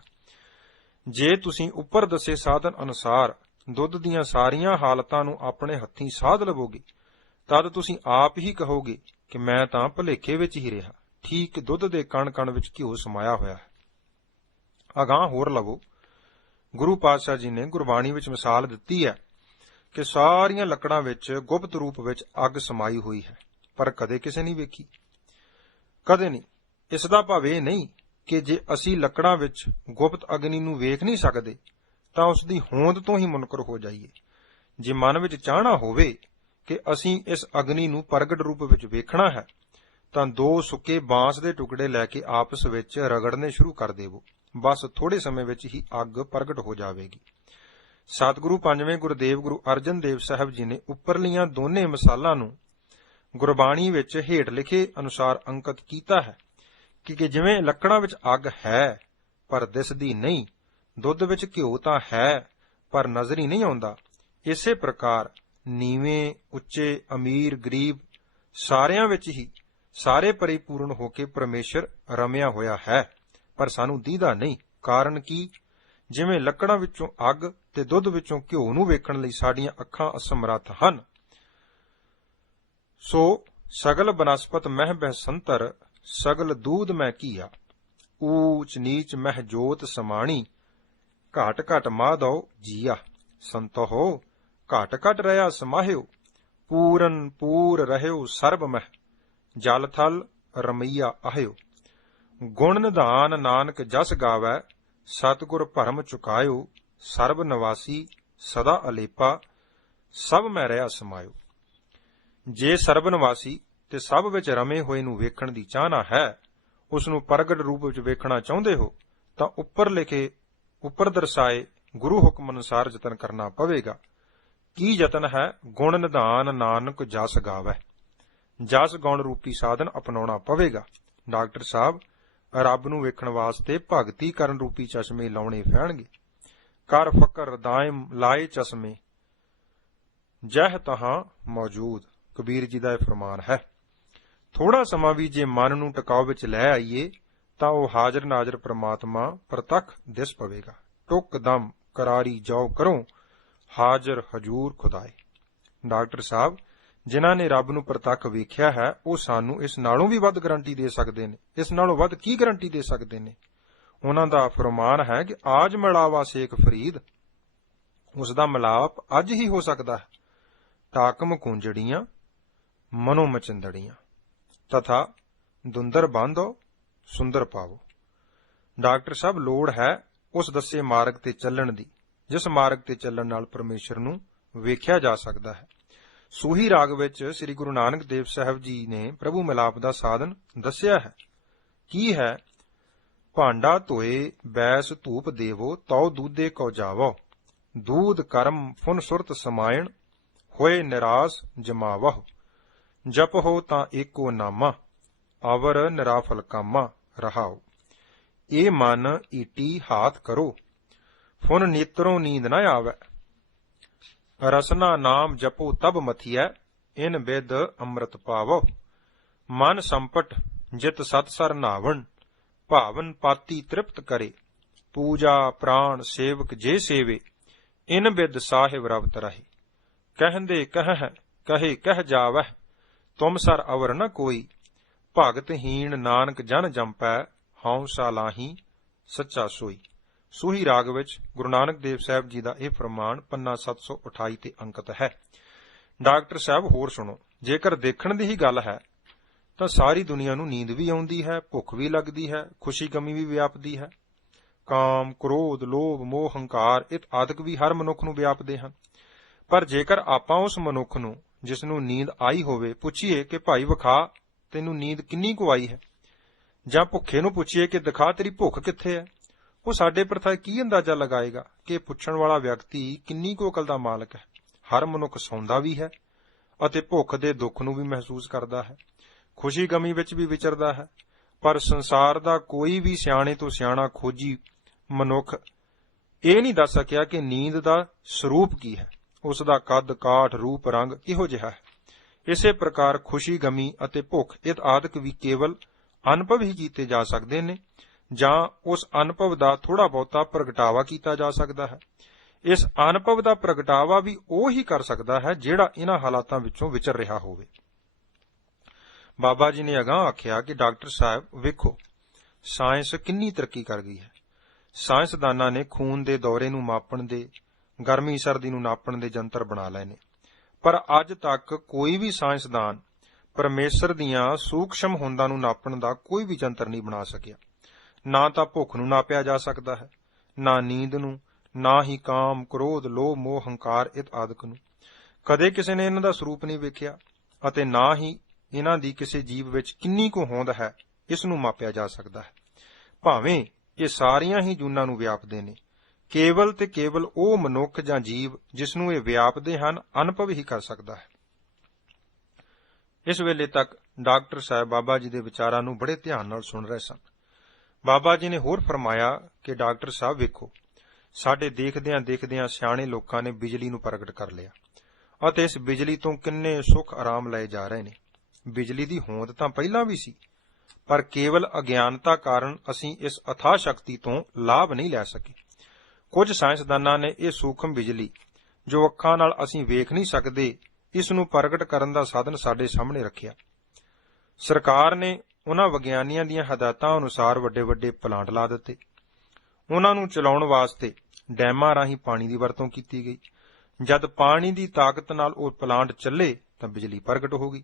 ਜੇ ਤੁਸੀਂ ਉੱਪਰ ਦੱਸੇ ਸਾਧਨ ਅਨੁਸਾਰ ਦੁੱਧ ਦੀਆਂ ਸਾਰੀਆਂ ਹਾਲਤਾਂ ਨੂੰ ਆਪਣੇ ਹੱਥੀਂ ਸਾਧ ਲਵੋਗੇ, ਤਦ ਤੁਸੀਂ ਆਪ ਹੀ ਕਹੋਗੇ ਕਿ ਮੈਂ ਤਾਂ ਭੁਲੇਖੇ ਵਿੱਚ ਹੀ ਰਿਹਾ, ਠੀਕ ਦੁੱਧ ਦੇ ਕਣ-ਕਣ ਵਿੱਚ ਘਿਓ ਸਮਾਇਆ ਹੋਇਆ ਹੈ। ਅਗਾਂਹ ਹੋਰ ਲਵੋ, ਗੁਰੂ ਪਾਤਸ਼ਾਹ ਜੀ ਨੇ ਗੁਰਬਾਣੀ ਵਿੱਚ ਮਿਸਾਲ ਦਿੱਤੀ ਹੈ ਕਿ ਸਾਰੀਆਂ ਲੱਕੜਾਂ ਵਿੱਚ ਗੁਪਤ ਰੂਪ ਵਿੱਚ ਅੱਗ ਸਮਾਈ ਹੋਈ ਹੈ, ਪਰ ਕਦੇ ਕਿਸੇ ਨਹੀਂ ਵੇਖੀ, ਕਦੇ ਨਹੀਂ। ਇਸ ਦਾ ਭਾਵ ਇਹ ਨਹੀਂ ਕਿ ਜੇ ਅਸੀਂ ਲੱਕੜਾਂ ਵਿੱਚ ਗੁਪਤ ਅਗਨੀ ਨੂੰ ਵੇਖ ਨਹੀਂ ਸਕਦੇ ਤਾਂ ਉਸ ਦੀ ਹੋਂਦ ਤੋਂ ਹੀ ਮੁਨਕਰ ਹੋ ਜਾਈਏ। ਜੇ ਮਨ ਵਿੱਚ ਚਾਹਣਾ ਹੋਵੇ ਕਿ ਅਸੀਂ ਇਸ ਅਗਨੀ ਨੂੰ ਪ੍ਰਗਟ ਰੂਪ ਵਿੱਚ ਵੇਖਣਾ ਹੈ, ਤਾਂ 2 ਸੁੱਕੇ ਬਾਂਸ ਦੇ ਟੁਕੜੇ ਲੈ ਕੇ ਆਪਸ ਵਿੱਚ ਰਗੜਨੇ ਸ਼ੁਰੂ ਕਰ ਦੇਵੋ, ਬਸ ਥੋੜੇ ਸਮੇਂ ਵਿੱਚ ਹੀ ਅੱਗ ਪ੍ਰਗਟ ਹੋ ਜਾਵੇਗੀ। ਸਤਿਗੁਰੂ ਪੰਜਵੇਂ ਗੁਰਦੇਵ ਗੁਰੂ ਅਰਜਨ ਦੇਵ ਸਾਹਿਬ ਜੀ ਨੇ ਉੱਪਰਲੀਆਂ ਦੋਨੇ ਮਿਸਾਲਾਂ ਨੂੰ ਗੁਰਬਾਣੀ ਵਿੱਚ ਹੇਠ ਲਿਖੇ ਅਨੁਸਾਰ ਅੰਕਿਤ ਕੀਤਾ ਹੈ ਕਿ ਜਿਵੇਂ ਲੱਕੜਾਂ ਵਿੱਚ ਅੱਗ ਹੈ ਪਰ ਦਿਸਦੀ ਨਹੀਂ, ਦੁੱਧ ਵਿੱਚ ਘਿਓ ਤਾਂ ਹੈ ਪਰ ਨਜ਼ਰ ਹੀ ਨਹੀਂ ਆਉਂਦਾ, ਇਸੇ ਪ੍ਰਕਾਰ ਨੀਵੇਂ, ਉੱਚੇ, ਅਮੀਰ, ਗਰੀਬ ਸਾਰਿਆਂ ਵਿੱਚ ਹੀ ਸਾਰੇ ਪਰਿਪੂਰਨ ਹੋ ਕੇ ਪਰਮੇਸ਼ਰ ਰਮਿਆ ਹੋਇਆ ਹੈ, ਪਰ ਸਾਨੂੰ ਦੀਦਾ ਨਹੀਂ। ਕਾਰਨ ਕੀ? ਜਿਵੇਂ ਲੱਕੜਾਂ ਵਿੱਚੋਂ ਅੱਗ ਤੇ ਦੁੱਧ ਵਿੱਚੋਂ ਘਿਓ ਨੂੰ ਵੇਖਣ ਲਈ ਸਾਡੀਆਂ ਅੱਖਾਂ ਅਸਮਰੱਥ ਹਨ, ਸੋ ਸਗਲ ਬਨਸਪਤ ਮਹਿ ਬਹਿ ਸੰਤਰ, ਸਗਲ ਦੂਧ ਮੈਂ ਕੀਆ, ਊਚ ਨੀਚ ਮਹਿ ਜੋਤ ਸਮਾਣੀ, ਘਾਟ ਘਟ ਮਾਧੋ ਜੀਆ, ਸੰਤੋਹੋ ਘਟ ਘਟ ਰਹਾ ਸਮਾਹਿਓ, ਪੂਰਨ ਪੂਰ ਰਹਿਓ ਸਰਬ ਮਹਿ, ਜਲ ਥਲ ਰਮਈਆ ਆਹਿਓ, ਗੁਣ ਨਿਧਾਨ ਨਾਨਕ ਜਸ ਗਾਵੈ, ਸਤਿਗੁਰ ਭਰਮ ਚੁਕਾਇਓ, ਸਰਬ ਨਿਵਾਸੀ ਸਦਾ ਅਲੇਪਾ, ਸਭ ਮੈਂ ਰਹਾ ਸਮਾਇਓ। ਜੇ ਸਰਬ ਨਿਵਾਸੀ ਤੇ ਸਭ ਵਿੱਚ ਰਮੇ ਹੋਏ ਨੂੰ ਵੇਖਣ ਦੀ ਚਾਹਨਾ ਹੈ, ਉਸ ਨੂੰ ਪ੍ਰਗਟ ਰੂਪ ਵਿੱਚ ਵੇਖਣਾ ਚਾਹੁੰਦੇ ਹੋ, ਤਾਂ ਉੱਪਰ ਦਰਸਾਏ ਗੁਰੂ ਹੁਕਮ ਅਨੁਸਾਰ ਯਤਨ ਕਰਨਾ ਪਵੇਗਾ। ਕੀ ਯਤਨ ਹੈ? ਗੁਣ ਨਿਧਾਨ ਨਾਨਕ ਜਸ ਗਾਵੈ, ਜਸ ਗਾਉਣ ਰੂਪੀ ਸਾਧਨ ਅਪਣਾਉਣਾ ਪਵੇਗਾ। ਡਾਕਟਰ ਸਾਹਿਬ, ਰੱਬ ਨੂੰ ਵੇਖਣ ਵਾਸਤੇ ਭਗਤੀ ਕਰਨ ਰੂਪੀ ਚਸ਼ਮੇ ਲਾਉਣੇ ਪੈਣਗੇ। ਕਰ ਫਕਰ ਦਾਇਮ ਲਾਏ ਚਸ਼ਮੇ, ਜਹ ਤਹਾਂ ਮੌਜੂਦ, ਕਬੀਰ ਜੀ ਦਾ ਇਹ ਫਰਮਾਨ ਹੈ। ਥੋੜਾ ਸਮਾਂ ਵੀ ਜੇ ਮਨ ਨੂੰ ਟਿਕਾਓ ਵਿੱਚ ਲੈ ਆਈਏ ਤਾਂ ਉਹ ਹਾਜ਼ਰ ਨਾਜ਼ਰ ਪ੍ਰਮਾਤਮਾ ਪ੍ਰਤੱਖ ਦਿਸ ਪਵੇਗਾ। ਟੁੱਕ ਦਮ ਕਰਾਰੀ ਜਾਓ ਕਰੋ, ਹਾਜ਼ਰ ਹਜੂਰ ਖੁਦਾਏ। ਡਾਕਟਰ ਸਾਹਿਬ, ਜਿਨ੍ਹਾਂ ਨੇ ਰੱਬ ਨੂੰ ਪ੍ਰਤੱਖ ਵੇਖਿਆ ਹੈ, ਉਹ ਸਾਨੂੰ ਇਸ ਨਾਲੋਂ ਵੀ ਵੱਧ ਗਰੰਟੀ ਦੇ ਸਕਦੇ ਨੇ। ਇਸ ਨਾਲੋਂ ਵੱਧ ਕੀ ਗਰੰਟੀ ਦੇ ਸਕਦੇ ਨੇ? ਉਹਨਾਂ ਦਾ ਫਰਮਾਨ ਹੈ ਕਿ ਆਜ ਮਿਲਾਵਾ ਸੇਖ ਫਰੀਦ, ਉਸ ਦਾ ਮਿਲਾਪ ਅੱਜ ਹੀ ਹੋ ਸਕਦਾ ਹੈ। ਟਾਕਮ ਕੂੰਜੜੀਆਂ ਮਨੋ ਮਚੰਦੜੀਆਂ, ਤਥਾ ਦੁੰਦਰ ਬਾਂਧੋ ਸੁੰਦਰ ਪਾਵੋ। ਡਾਕਟਰ ਸਾਹਿਬ, ਲੋੜ ਹੈ ਉਸ ਦੱਸੇ ਮਾਰਗ ਤੇ ਚੱਲਣ ਦੀ, ਜਿਸ ਮਾਰਗ ਤੇ ਚੱਲਣ ਨਾਲ ਪਰਮੇਸ਼ਰ ਨੂੰ ਵੇਖਿਆ ਜਾ ਸਕਦਾ ਹੈ। ਸੂਹੀ ਰਾਗ ਵਿੱਚ ਸ੍ਰੀ ਗੁਰੂ ਨਾਨਕ ਦੇਵ ਸਾਹਿਬ ਜੀ ਨੇ ਪ੍ਰਭੂ ਮਿਲਾਪ ਦਾ ਸਾਧਨ ਦੱਸਿਆ ਹੈ। ਕੀ ਹੈ? ਭਾਂਡਾ ਧੋਏ ਬੈਸ ਧੂਪ ਦੇਵੋ, ਤਉ ਦੂਧੇ ਕਉ ਜਾਵੋ, ਦੂਧ ਕਰਮ ਫੁਨ ਸੁਰਤ ਸਮਾਇਣ, ਹੋਏ ਨਿਰਾਸ ਜਮਾਵਹੁ, ਜਪਹੁ ਤਾਂ ਏਕੋ ਨਾਮਾ, ਅਵਰ ਨਿਰਾਫਲ ਕਾਮਾ ਰਹਾਉ। ਇਹ ਮਨ ਈਟੀ ਹਾਥ ਕਰੋ, ਫੁਨ ਨੇਤਰੋਂ ਨੀਂਦ ਨਾ ਆਵੈ, ਰਸਨਾ ਨਾਮ ਜਪੋ ਤਬ ਮਥੀਐ, ਇਨ ਬਿਦ ਅੰਮ੍ਰਿਤ ਪਾਵੋ। ਮਨ ਸੰਪਟ ਜਿਤ ਸਤਸਰ ਨਾਵਣ, ਭਾਵਨ ਪਾਤੀ ਤ੍ਰਿਪਤ ਕਰੇ, ਪੂਜਾ ਪ੍ਰਾਣ ਸੇਵਕ ਜੇ ਸੇਵੇ, ਇਨ ਬਿਦ ਸਾਹਿਬ ਰਬ ਤਰਾਹੀ। ਕਹਿੰਦੇ ਕਹਿ ਕਹੇ ਕਹਿ ਜਾਵਹਿ, ਤੁਮ ਸਰ ਅਵਰ ਨ ਕੋਈ। ਭਗਤ ਹੀਣ ਨਾਨਕ ਜਨ ਜੰਪੈ, ਹਉ ਸਾਲਾਹੀ ਸੱਚਾ ਸੋਈ। ਸੂਹੀ ਰਾਗ ਵਿੱਚ ਗੁਰੂ ਨਾਨਕ ਦੇਵ ਸਾਹਿਬ ਜੀ ਦਾ ਇਹ ਫਰਮਾਨ ਪੰਨਾ 728 ਤੇ ਅੰਕਿਤ ਹੈ। ਡਾਕਟਰ ਸਾਹਿਬ ਹੋਰ ਸੁਣੋ, ਜੇਕਰ ਦੇਖਣ ਦੀ ਹੀ ਗੱਲ ਹੈ ਤਾਂ ਸਾਰੀ ਦੁਨੀਆ ਨੂੰ ਨੀਂਦ ਵੀ ਆਉਂਦੀ ਹੈ, ਭੁੱਖ ਵੀ ਲੱਗਦੀ ਹੈ, ਖੁਸ਼ੀ ਗਮੀ ਵੀ ਵਿਆਪਦੀ ਹੈ। ਕਾਮ ਕ੍ਰੋਧ ਲੋਭ ਮੋਹ ਹੰਕਾਰ ਇਹ ਆਦਿਕ ਵੀ ਹਰ ਮਨੁੱਖ ਨੂੰ ਵਿਆਪਦੇ ਹਨ। ਪਰ ਜੇਕਰ ਆਪਾਂ ਉਸ ਮਨੁੱਖ ਨੂੰ ਜਿਸ ਨੂੰ ਨੀਂਦ ਆਈ ਹੋਵੇ ਪੁੱਛੀਏ ਕਿ ਭਾਈ ਵਿਖਾ ਤੈਨੂੰ ਨੀਂਦ ਕਿੰਨੀ ਕੁ ਆਈ ਹੈ, ਜਾਂ ਭੁੱਖੇ ਨੂੰ ਪੁੱਛੀਏ ਕਿ ਦਿਖਾ ਤੇਰੀ ਭੁੱਖ ਕਿੱਥੇ ਹੈ, ਉਹ ਸਾਡੇ ਪ੍ਰਥਾ ਕੀ ਅੰਦਾਜ਼ਾ ਲਗਾਏਗਾ ਕਿ ਪੁੱਛਣ ਵਾਲਾ ਵਿਅਕਤੀ ਕਿੰਨੀ ਕੁ ਅਕਲ ਦਾ ਮਾਲਕ ਹੈ। ਹਰ ਮਨੁੱਖ ਸੌਂਦਾ ਵੀ ਹੈ ਅਤੇ ਭੁੱਖ ਦੇ ਦੁੱਖ ਨੂੰ ਵੀ ਮਹਿਸੂਸ ਕਰਦਾ ਹੈ, ਖੁਸ਼ੀ ਗਮੀ ਵਿੱਚ ਵੀ ਵਿਚਰਦਾ ਹੈ। ਪਰ ਸੰਸਾਰ ਦਾ ਕੋਈ ਵੀ ਸਿਆਣੇ ਤੋਂ ਸਿਆਣਾ ਖੋਜੀ ਮਨੁੱਖ ਇਹ ਨਹੀਂ ਦੱਸ ਸਕਿਆ ਕਿ ਨੀਂਦ ਦਾ ਸਰੂਪ ਕੀ ਹੈ, ਉਸ ਦਾ ਕੱਦ ਕਾਠ ਰੂਪ ਰੰਗ ਕਿਹੋ ਜਿਹਾ ਹੈ। ਇਸੇ ਪ੍ਰਕਾਰ ਖੁਸ਼ੀ ਗਮੀ ਅਤੇ ਭੁੱਖ ਇਹ ਆਦਿਕ ਵੀ ਕੇਵਲ ਅਨੁਭਵ ਹੀ ਕੀਤੇ ਜਾ ਸਕਦੇ ਨੇ, ਜਾਂ ਉਸ ਅਨੁਭਵ ਦਾ ਥੋੜਾ ਬਹੁਤਾ ਪ੍ਰਗਟਾਵਾ ਕੀਤਾ ਜਾ ਸਕਦਾ ਹੈ। ਇਸ ਅਨੁਭਵ ਦਾ ਪ੍ਰਗਟਾਵਾ ਵੀ ਉਹ ਹੀ ਕਰ ਸਕਦਾ ਹੈ ਜਿਹੜਾ ਇਹਨਾਂ ਹਾਲਾਤਾਂ ਵਿੱਚੋਂ ਵਿਚਰ ਰਿਹਾ ਹੋਵੇ। ਬਾਬਾ ਜੀ ਨੇ ਅਗਾਂਹ ਆਖਿਆ ਕਿ ਡਾਕਟਰ ਸਾਹਿਬ ਵੇਖੋ, ਸਾਇੰਸ ਕਿੰਨੀ ਤਰੱਕੀ ਕਰ ਗਈ ਹੈ। ਸਾਇੰਸਦਾਨਾਂ ਨੇ ਖੂਨ ਦੇ ਦੌਰੇ ਨੂੰ ਮਾਪਣ ਦੇ, ਗਰਮੀ ਸਰਦੀ ਨੂੰ ਨਾਪਣ ਦੇ ਯੰਤਰ ਬਣਾ ਲਏ ਨੇ, ਪਰ ਅੱਜ ਤੱਕ ਕੋਈ ਵੀ ਸਾਇੰਸਦਾਨ ਪਰਮੇਸ਼ਰ ਦੀਆਂ ਸੂਖਸ਼ਮ ਹੋਂਦਾਂ ਨੂੰ ਨਾਪਣ ਦਾ ਕੋਈ ਵੀ ਯੰਤਰ ਨਹੀਂ ਬਣਾ ਸਕਿਆ। ਨਾ ਤਾਂ ਭੁੱਖ ਨੂੰ ਨਾਪਿਆ ਜਾ ਸਕਦਾ ਹੈ, ਨਾ ਨੀਂਦ ਨੂੰ, ਨਾ ਹੀ ਕਾਮ ਕ੍ਰੋਧ ਲੋਭ ਮੋਹ ਹੰਕਾਰ ਇਹ ਆਦਿਕ ਨੂੰ। ਕਦੇ ਕਿਸੇ ਨੇ ਇਹਨਾਂ ਦਾ ਸਰੂਪ ਨਹੀਂ ਵੇਖਿਆ ਅਤੇ ਨਾ ਹੀ ਇਹਨਾਂ ਦੀ ਕਿਸੇ ਜੀਵ ਵਿੱਚ ਕਿੰਨੀ ਕੁ ਹੋਂਦ ਹੈ ਇਸ ਨੂੰ ਮਾਪਿਆ ਜਾ ਸਕਦਾ ਹੈ। ਭਾਵੇਂ ਇਹ ਸਾਰੀਆਂ ਹੀ ਜੂਨਾਂ ਨੂੰ ਵਿਆਪਦੇ ਨੇ, ਕੇਵਲ ਤੇ ਕੇਵਲ ਉਹ ਮਨੁੱਖ ਜਾਂ ਜੀਵ ਜਿਸ ਨੂੰ ਇਹ ਵਿਆਪਦੇ ਹਨ ਅਨੁਭਵ ਹੀ ਕਰ ਸਕਦਾ ਹੈ। ਇਸ ਵੇਲੇ ਤੱਕ ਡਾਕਟਰ ਸਾਹਿਬ ਬਾਬਾ ਜੀ ਦੇ ਵਿਚਾਰਾਂ ਨੂੰ ਬੜੇ ਧਿਆਨ ਨਾਲ ਸੁਣ ਰਹੇ ਸਨ। ਬਾਬਾ ਜੀ ਨੇ ਹੋਰ ਫਰਮਾਇਆ ਕਿ ਡਾਕਟਰ ਸਾਹਿਬ ਵੇਖੋ, ਸਾਡੇ ਦੇਖਦਿਆਂ ਦੇਖਦਿਆਂ ਸਿਆਣੇ ਲੋਕਾਂ ਨੇ ਬਿਜਲੀ ਨੂੰ ਪ੍ਰਗਟ ਕਰ ਲਿਆ ਅਤੇ ਇਸ ਬਿਜਲੀ ਤੋਂ ਕਿੰਨੇ ਸੁੱਖ ਆਰਾਮ ਲਏ ਜਾ ਰਹੇ ਨੇ। ਬਿਜਲੀ ਦੀ ਹੋਂਦ ਤਾਂ ਪਹਿਲਾਂ ਵੀ ਸੀ, ਪਰ ਕੇਵਲ ਅਗਿਆਨਤਾ ਕਾਰਨ ਅਸੀਂ ਇਸ ਅਥਾਹ ਸ਼ਕਤੀ ਤੋਂ ਲਾਭ ਨਹੀਂ ਲੈ ਸਕੇ। ਕੁਝ ਸਾਇੰਸਦਾਨਾਂ ਨੇ ਇਹ ਸੂਖਮ ਬਿਜਲੀ ਜੋ ਅੱਖਾਂ ਨਾਲ ਅਸੀਂ ਵੇਖ ਨਹੀਂ ਸਕਦੇ, ਇਸ ਨੂੰ ਪ੍ਰਗਟ ਕਰਨ ਦਾ ਸਾਧਨ ਸਾਡੇ ਸਾਹਮਣੇ ਰੱਖਿਆ। ਸਰਕਾਰ ਨੇ ਉਹਨਾਂ ਵਿਗਿਆਨੀਆਂ ਦੀਆਂ ਹਦਾਇਤਾਂ ਅਨੁਸਾਰ ਵੱਡੇ ਵੱਡੇ ਪਲਾਂਟ ਲਾ ਦਿੱਤੇ। ਉਹਨਾਂ ਨੂੰ ਚਲਾਉਣ ਵਾਸਤੇ ਡੈਮਾਂ ਰਾਹੀਂ ਪਾਣੀ ਦੀ ਵਰਤੋਂ ਕੀਤੀ ਗਈ। ਜਦ ਪਾਣੀ ਦੀ ਤਾਕਤ ਨਾਲ ਉਹ ਪਲਾਂਟ ਚੱਲੇ ਤਾਂ ਬਿਜਲੀ ਪ੍ਰਗਟ ਹੋ ਗਈ।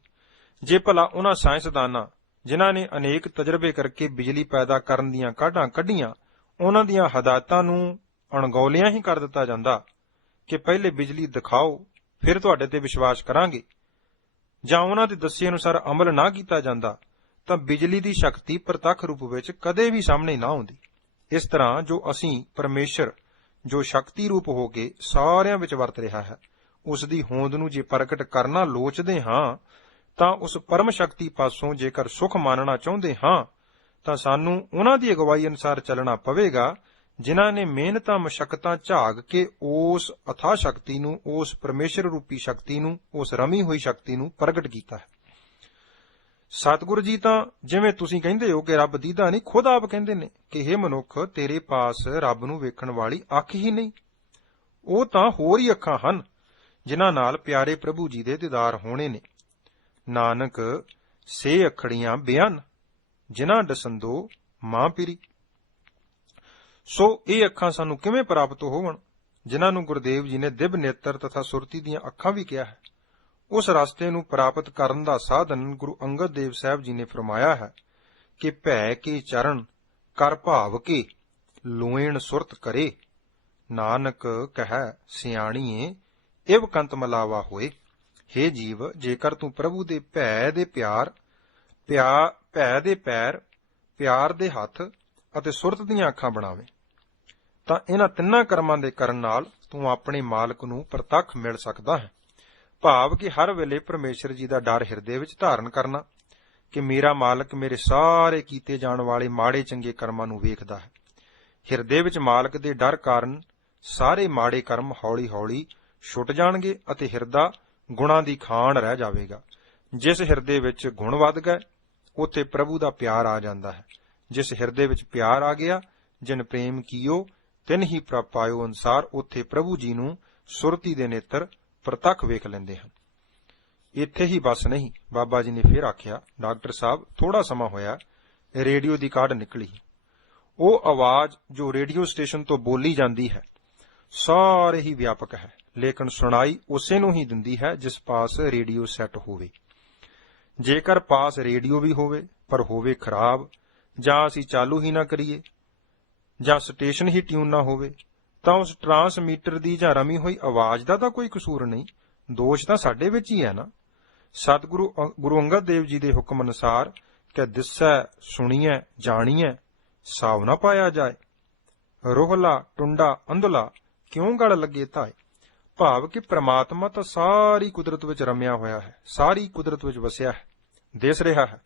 ਜੇ ਭਲਾ ਉਹਨਾਂ ਸਾਇੰਸਦਾਨਾਂ ਜਿਨ੍ਹਾਂ ਨੇ ਅਨੇਕ ਤਜਰਬੇ ਕਰਕੇ ਬਿਜਲੀ ਪੈਦਾ ਕਰਨ ਦੀਆਂ ਕਾਢਾਂ ਕੱਢੀਆਂ, ਉਹਨਾਂ ਦੀਆਂ ਹਦਾਇਤਾਂ ਨੂੰ ਅਣਗੌਲਿਆਂ ਹੀ ਕਰ ਦਿੱਤਾ ਜਾਂਦਾ ਕਿ ਪਹਿਲੇ ਬਿਜਲੀ ਦਿਖਾਓ ਫਿਰ ਤੁਹਾਡੇ ਤੇ ਵਿਸ਼ਵਾਸ ਕਰਾਂਗੇ, ਜਾਂ ਉਹਨਾਂ ਦੇ ਦੱਸੇ ਅਨੁਸਾਰ ਅਮਲ ਨਾ ਕੀਤਾ ਜਾਂਦਾ, ਤਾਂ ਬਿਜਲੀ ਦੀ ਸ਼ਕਤੀ ਪ੍ਰਤੱਖ ਰੂਪ ਵਿੱਚ ਕਦੇ ਵੀ ਸਾਹਮਣੇ ਨਾ ਆਉਂਦੀ। ਇਸ ਤਰ੍ਹਾਂ ਜੋ ਅਸੀਂ ਪਰਮੇਸ਼ਰ ਜੋ ਸ਼ਕਤੀ ਰੂਪ ਹੋ ਕੇ ਸਾਰਿਆਂ ਵਿੱਚ ਵਰਤ ਰਿਹਾ ਹੈ, ਉਸ ਦੀ ਹੋਂਦ ਨੂੰ ਜੇ ਪ੍ਰਗਟ ਕਰਨਾ ਲੋਚਦੇ ਹਾਂ, ਤਾਂ ਉਸ ਪਰਮ ਸ਼ਕਤੀ ਪਾਸੋਂ ਜੇਕਰ ਸੁਖ ਮਾਨਣਾ ਚਾਹੁੰਦੇ ਹਾਂ ਤਾਂ ਸਾਨੂੰ ਉਹਨਾਂ ਦੀ ਅਗਵਾਈ ਅਨੁਸਾਰ ਚੱਲਣਾ ਪਵੇਗਾ ਜਿਨ੍ਹਾਂ ਨੇ ਮਿਹਨਤਾਂ ਮਸ਼ੱਕਤਾਂ ਝਾਗ ਕੇ ਉਸ ਅਥਾਹ ਸ਼ਕਤੀ ਨੂੰ, ਉਸ ਪਰਮੇਸ਼ਰ ਰੂਪੀ ਸ਼ਕਤੀ ਨੂੰ, ਉਸ ਰਮੀ ਹੋਈ ਸ਼ਕਤੀ ਨੂੰ ਪ੍ਰਗਟ ਕੀਤਾ ਹੈ। ਸਤਿਗੁਰੂ ਜੀ ਤਾਂ ਜਿਵੇਂ ਤੁਸੀਂ ਕਹਿੰਦੇ ਹੋ ਕਿ ਰੱਬ ਦੀਦਾ ਨਹੀਂ, ਖੁਦ ਆਪ ਕਹਿੰਦੇ ਨੇ ਕਿ ਹੇ ਮਨੁੱਖ, ਤੇਰੇ ਪਾਸ ਰੱਬ ਨੂੰ ਵੇਖਣ ਵਾਲੀ ਅੱਖ ਹੀ ਨਹੀਂ, ਉਹ ਤਾਂ ਹੋਰ ਹੀ ਅੱਖਾਂ ਹਨ ਜਿਨ੍ਹਾਂ ਨਾਲ ਪਿਆਰੇ ਪ੍ਰਭੂ ਜੀ ਦੇ ਦੀਦਾਰ ਹੋਣੇ ਨੇ। ਨਾਨਕ ਸੇ ਅੱਖੜੀਆਂ ਬਿਆਨ ਜਿਨ੍ਹਾਂ ਦਸੰਦੋ ਮਾਂ ਪੀਰੀ। ਸੋ ਇਹ ਅੱਖਾਂ ਸਾਨੂੰ ਕਿਵੇਂ ਪ੍ਰਾਪਤ ਹੋਵਣ ਜਿਨ੍ਹਾਂ ਨੂੰ ਗੁਰਦੇਵ ਜੀ ਨੇ ਦਿਵ ਨੇਤਰ ਤਥਾ ਸੁਰਤੀ ਦੀਆਂ ਅੱਖਾਂ ਵੀ ਕਿਹਾ ਹੈ। ਉਸ ਰਸਤੇ ਨੂੰ ਪ੍ਰਾਪਤ ਕਰਨ ਦਾ ਸਾਧਨ ਗੁਰੂ ਅੰਗਦ ਦੇਵ ਸਾਹਿਬ ਜੀ ਨੇ ਫਰਮਾਇਆ ਹੈ ਕਿ ਭੈ ਕੇ ਚਰਨ ਕਰ ਭਾਵ ਕੇ ਲੋਇਣ ਸੁਰਤ ਕਰੇ, ਨਾਨਕ ਕਹੈ ਸਿਆਣੀਏ ਇਵ ਕੰਤ ਮਲਾਵਾ ਹੋਏ। ਹੇ ਜੀਵ, ਜੇਕਰ ਤੂੰ ਪ੍ਰਭੂ ਦੇ ਭੈ ਦੇ ਪੈਰ, ਪਿਆਰ ਦੇ ਹੱਥ ਅਤੇ ਸੁਰਤ ਦੀਆਂ ਅੱਖਾਂ ਬਣਾਵੇਂ, ਤਾਂ ਇਹਨਾਂ ਤਿੰਨਾਂ ਕਰਮਾਂ ਦੇ ਕਰਨ ਨਾਲ ਤੂੰ ਆਪਣੇ ਮਾਲਕ ਨੂੰ ਪ੍ਰਤੱਖ ਮਿਲ ਸਕਦਾ ਹੈ। ਭਾਵ ਕਿ ਹਰ ਵੇਲੇ ਪਰਮੇਸ਼ਰ ਜੀ ਦਾ ਡਰ ਹਿਰਦੇ ਵਿੱਚ ਧਾਰਨ ਕਰਨਾ ਕਿ ਮੇਰਾ ਮਾਲਕ ਮੇਰੇ ਸਾਰੇ ਕੀਤੇ ਜਾਣ ਵਾਲੇ ਮਾੜੇ ਚੰਗੇ ਕਰਮਾਂ ਨੂੰ ਵੇਖਦਾ ਹੈ। ਹਿਰਦੇ ਵਿੱਚ ਮਾਲਕ ਦੇ ਡਰ ਕਾਰਨ ਸਾਰੇ ਮਾੜੇ ਕਰਮ ਹੌਲੀ ਹੌਲੀ ਛੁੱਟ ਜਾਣਗੇ ਅਤੇ ਹਿਰਦਾ ਗੁਣਾਂ ਦੀ ਖਾਣ ਰਹਿ ਜਾਵੇਗਾ। ਜਿਸ ਹਿਰਦੇ ਵਿੱਚ ਗੁਣ ਵੱਧ ਗਏ ਉੱਥੇ ਪ੍ਰਭੂ ਦਾ ਪਿਆਰ ਆ ਜਾਂਦਾ ਹੈ। ਜਿਸ ਹਿਰਦੇ ਵਿੱਚ ਪਿਆਰ ਆ ਗਿਆ, ਜਿਨ ਪ੍ਰੇਮ ਕੀਓ ਤਿਨ ਹੀ ਪ੍ਰਭ ਪਾਇਓ ਅਨੁਸਾਰ ਉੱਥੇ ਪ੍ਰਭੂ ਜੀ ਨੂੰ ਸੁਰਤੀ ਦੇ ਨੇਤਰ ਪ੍ਰਤੱਖ ਵੇਖ ਲੈਂਦੇ ਹਨ। ਇੱਥੇ ਹੀ ਬਸ ਨਹੀਂ, ਬਾਬਾ ਜੀ ਨੇ ਫਿਰ ਆਖਿਆ, ਡਾਕਟਰ ਸਾਹਿਬ ਥੋੜਾ ਸਮਾਂ ਹੋਇਆ, ਰੇਡੀਓ ਦੀ ਕਾਢ ਨਿਕਲੀ। ਉਹ ਆਵਾਜ਼ ਜੋ ਰੇਡੀਓ ਸਟੇਸ਼ਨ ਤੋਂ ਬੋਲੀ ਜਾਂਦੀ ਹੈ ਸਾਰੇ ਹੀ ਵਿਆਪਕ ਹੈ, ਲੇਕਿਨ ਸੁਣਾਈ ਉਸੇ ਨੂੰ ਹੀ ਦਿੰਦੀ ਹੈ ਜਿਸ ਪਾਸ ਰੇਡੀਓ ਸੈੱਟ ਹੋਵੇ। ਜੇਕਰ ਪਾਸ ਰੇਡੀਓ ਵੀ ਹੋਵੇ ਪਰ ਹੋਵੇ ਖਰਾਬ, ਜਾਂ ਅਸੀਂ ਚਾਲੂ ਹੀ ਨਾ ਕਰੀਏ, ਜਾਂ ਸਟੇਸ਼ਨ ਹੀ ਟਿਊਨ ਨਾ ਹੋਵੇ, ਤਾਂ ਉਸ ਟਰਾਂਸਮੀਟਰ ਦੀ ਜਾਂ ਰਮੀ ਹੋਈ ਆਵਾਜ਼ ਦਾ ਤਾਂ ਕੋਈ ਕਸੂਰ ਨਹੀਂ, ਦੋਸ਼ ਤਾਂ ਸਾਡੇ ਵਿੱਚ ਹੀ ਹੈ ਨਾ। ਸਤਿਗੁਰੂ ਗੁਰੂ ਅੰਗਦ ਦੇਵ ਜੀ ਦੇ ਹੁਕਮ ਅਨੁਸਾਰ ਕਿ ਦਿਸੈ ਸੁਣੀਐ ਜਾਣੀਐ ਸਾਵ ਨਾ ਪਾਇਆ ਜਾਏ, ਰੋਹਲਾ ਟੁੰਡਾ ਅੰਧਲਾ ਕਿਉਂ ਗਲ ਲੱਗੇ ਧਾਏ। ਭਾਵ ਕਿ ਪ੍ਰਮਾਤਮਾ ਤਾਂ ਸਾਰੀ ਕੁਦਰਤ ਵਿੱਚ ਰਮਿਆ ਹੋਇਆ ਹੈ, ਸਾਰੀ ਕੁਦਰਤ ਵਿੱਚ ਵਸਿਆ ਹੈ, ਦਿਸ ਰਿਹਾ ਹੈ।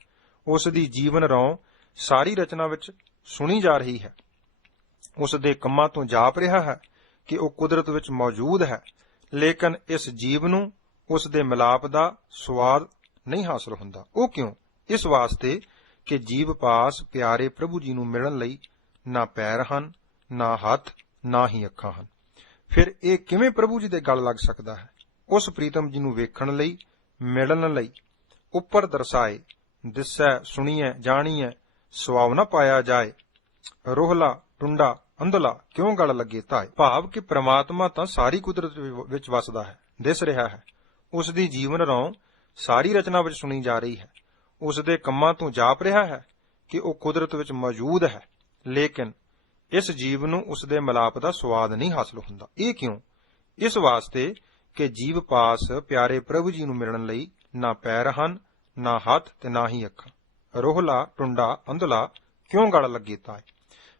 ਉਸ ਦੀ ਜੀਵਨ ਰੌਂ ਸਾਰੀ ਰਚਨਾ ਵਿੱਚ ਸੁਣੀ ਜਾ ਰਹੀ ਹੈ। ਉਸ ਦੇ ਕੰਮਾਂ ਤੋਂ ਜਾਪ ਰਿਹਾ ਹੈ ਕਿ ਉਹ ਕੁਦਰਤ ਵਿੱਚ ਮੌਜੂਦ ਹੈ, ਲੇਕਿਨ ਇਸ ਜੀਵ ਨੂੰ ਉਸ ਦੇ ਮਿਲਾਪ ਦਾ ਸਵਾਦ ਨਹੀਂ ਹਾਸਲ ਹੁੰਦਾ। ਉਹ ਕਿਉਂ? ਇਸ ਵਾਸਤੇ ਕਿ ਜੀਵ ਪਾਸ ਪਿਆਰੇ ਪ੍ਰਭੂ ਜੀ ਨੂੰ ਮਿਲਣ ਲਈ ਨਾ ਪੈਰ ਹਨ, ਨਾ ਹੱਥ, ਨਾ ਹੀ ਅੱਖਾਂ ਹਨ। ਫਿਰ ਇਹ ਕਿਵੇਂ ਪ੍ਰਭੂ ਜੀ ਦੇ ਗਲ ਲੱਗ ਸਕਦਾ ਹੈ? ਉਸ ਪ੍ਰੀਤਮ ਜੀ ਨੂੰ ਵੇਖਣ ਲਈ, ਮਿਲਣ ਲਈ ਉੱਪਰ ਦਰਸਾਏ, ਦਿਸੈ ਸੁਣੀਐ ਜਾਣੀਐ ਸਵਾਵ ਨਾ ਪਾਇਆ ਜਾਏ, ਰੋਹਲਾ ਟੁੰਡਾ ਅੰਧਲਾ ਕਿਉਂ ਗਲ ਲੱਗੇ ਧਾਏ। ਭਾਵ ਕਿ ਪ੍ਰਮਾਤਮਾ ਤਾਂ ਸਾਰੀ ਕੁਦਰਤ ਵਿੱਚ ਵਸਦਾ ਹੈ, ਦਿਸ ਰਿਹਾ ਹੈ। ਉਸ ਦੀ ਜੀਵਨ ਰੌਂ ਸਾਰੀ ਰਚਨਾ ਵਿੱਚ ਸੁਣੀ ਜਾ ਰਹੀ ਹੈ। ਉਸ ਦੇ ਕੰਮਾਂ ਤੋਂ ਜਾਪ ਰਿਹਾ ਹੈ ਕਿ ਉਹ ਕੁਦਰਤ ਵਿੱਚ ਮੌਜੂਦ ਹੈ, ਲੇਕਿਨ ਇਸ ਜੀਵ ਨੂੰ ਉਸ ਦੇ ਮਿਲਾਪ ਦਾ ਸਵਾਦ ਨਹੀਂ ਹਾਸਲ ਹੁੰਦਾ। ਇਹ ਕਿਉਂ? ਇਸ ਵਾਸਤੇ ਕਿ ਜੀਵ ਪਾਸ ਪਿਆਰੇ ਪ੍ਰਭੂ ਜੀ ਨੂੰ ਮਿਲਣ ਲਈ ਨਾ ਪੈਰ ਹਨ, ਨਾ ਹੱਥ ਤੇ ਨਾ ਹੀ ਅੱਖਾਂ। ਰੋਹਲਾ ਟੁੰਡਾ ਅੰਧਲਾ ਕਿਉਂ ਗਲ ਲੱਗੇ ਧਾਏ।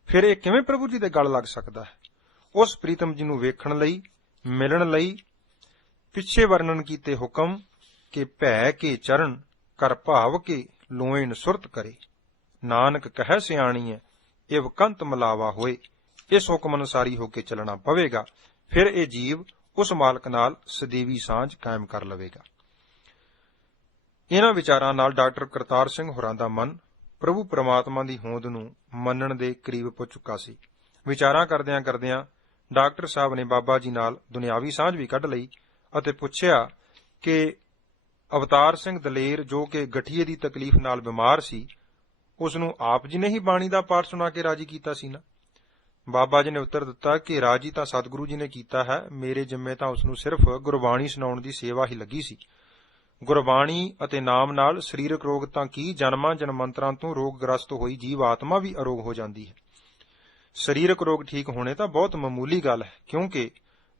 ਫਿਰ ਇਹ ਕਿਵੇਂ ਪ੍ਰਭੂ ਜੀ ਦੇ ਗਲ ਲੱਗ ਸਕਦਾ ਹੈ? ਉਸ ਪ੍ਰੀਤਮ ਜੀ ਨੂੰ ਵੇਖਣ ਲਈ, ਮਿਲਣ ਲਈ ਪਿੱਛੇ ਵਰਣਨ ਕੀਤੇ ਹੁਕਮ ਕਿ ਭੈ ਕੇ ਚਰਨ ਕਰ ਭਾਵ ਕੇ ਲੋਇਨ ਸੁਰਤ ਕਰੇ, ਨਾਨਕ ਕਹਿ ਸਿਆਣੀਐ ਇਵ ਕੰਤ ਮਲਾਵਾ ਹੋਏ। ਇਸ ਹੁਕਮ ਅਨੁਸਾਰੀ ਹੋ ਕੇ ਚੱਲਣਾ ਪਵੇਗਾ, ਫਿਰ ਇਹ ਜੀਵ ਉਸ ਮਾਲਕ ਨਾਲ ਸਦੀਵੀ ਸਾਂਝ ਕਾਇਮ ਕਰ ਲਵੇਗਾ। ਇਹਨਾਂ ਵਿਚਾਰਾਂ ਨਾਲ ਡਾਕਟਰ ਕਰਤਾਰ ਸਿੰਘ ਹੋਰਾਂ ਦਾ ਮਨ ਪ੍ਰਭੂ ਪਰਮਾਤਮਾ ਦੀ ਹੋਂਦ ਨੂੰ ਮੰਨਣ ਦੇ ਕਰੀਬ ਪੁੱਜ ਚੁੱਕਾ ਸੀ। ਵਿਚਾਰਾਂ ਕਰਦਿਆਂ ਕਰਦਿਆਂ ਡਾਕਟਰ ਸਾਹਿਬ ਨੇ ਬਾਬਾ ਜੀ ਨਾਲ ਦੁਨਿਆਵੀ ਸਾਂਝ ਵੀ ਕੱਢ ਲਈ ਅਤੇ ਪੁੱਛਿਆ ਕਿ ਅਵਤਾਰ ਸਿੰਘ ਦਲੇਰ, ਜੋ ਕਿ ਗਠੀਏ ਦੀ ਤਕਲੀਫ ਨਾਲ ਬਿਮਾਰ ਸੀ, ਉਸ ਨੂੰ ਆਪ ਜੀ ਨੇ ਹੀ ਬਾਣੀ ਦਾ ਪਾਠ ਸੁਣਾ ਕੇ ਰਾਜੀ ਕੀਤਾ ਸੀ ਨਾ? ਬਾਬਾ ਜੀ ਨੇ ਉੱਤਰ ਦਿੱਤਾ ਕਿ ਰਾਜੀ ਤਾਂ ਸਤਿਗੁਰੂ ਜੀ ਨੇ ਕੀਤਾ ਹੈ, ਮੇਰੇ ਜਿੰਮੇ ਤਾਂ ਉਸ ਨੂੰ ਸਿਰਫ ਗੁਰਬਾਣੀ ਸੁਣਾਉਣ ਦੀ ਸੇਵਾ ਹੀ ਲੱਗੀ ਸੀ। ਗੁਰਬਾਣੀ ਅਤੇ ਨਾਮ ਨਾਲ ਸਰੀਰਕ ਰੋਗ ਤਾਂ ਕੀ, ਜਨਮਾਂ ਜਨਮੰਤਰਾਂ ਤੋਂ ਰੋਗਗ੍ਰਸਤ ਹੋਈ ਜੀਵ ਆਤਮਾ ਵੀ ਅਰੋਗ ਹੋ ਜਾਂਦੀ ਹੈ। ਸਰੀਰਕ ਰੋਗ ਠੀਕ ਹੋਣੇ ਤਾਂ ਬਹੁਤ ਮਾਮੂਲੀ ਗੱਲ ਹੈ, ਕਿਉਂਕਿ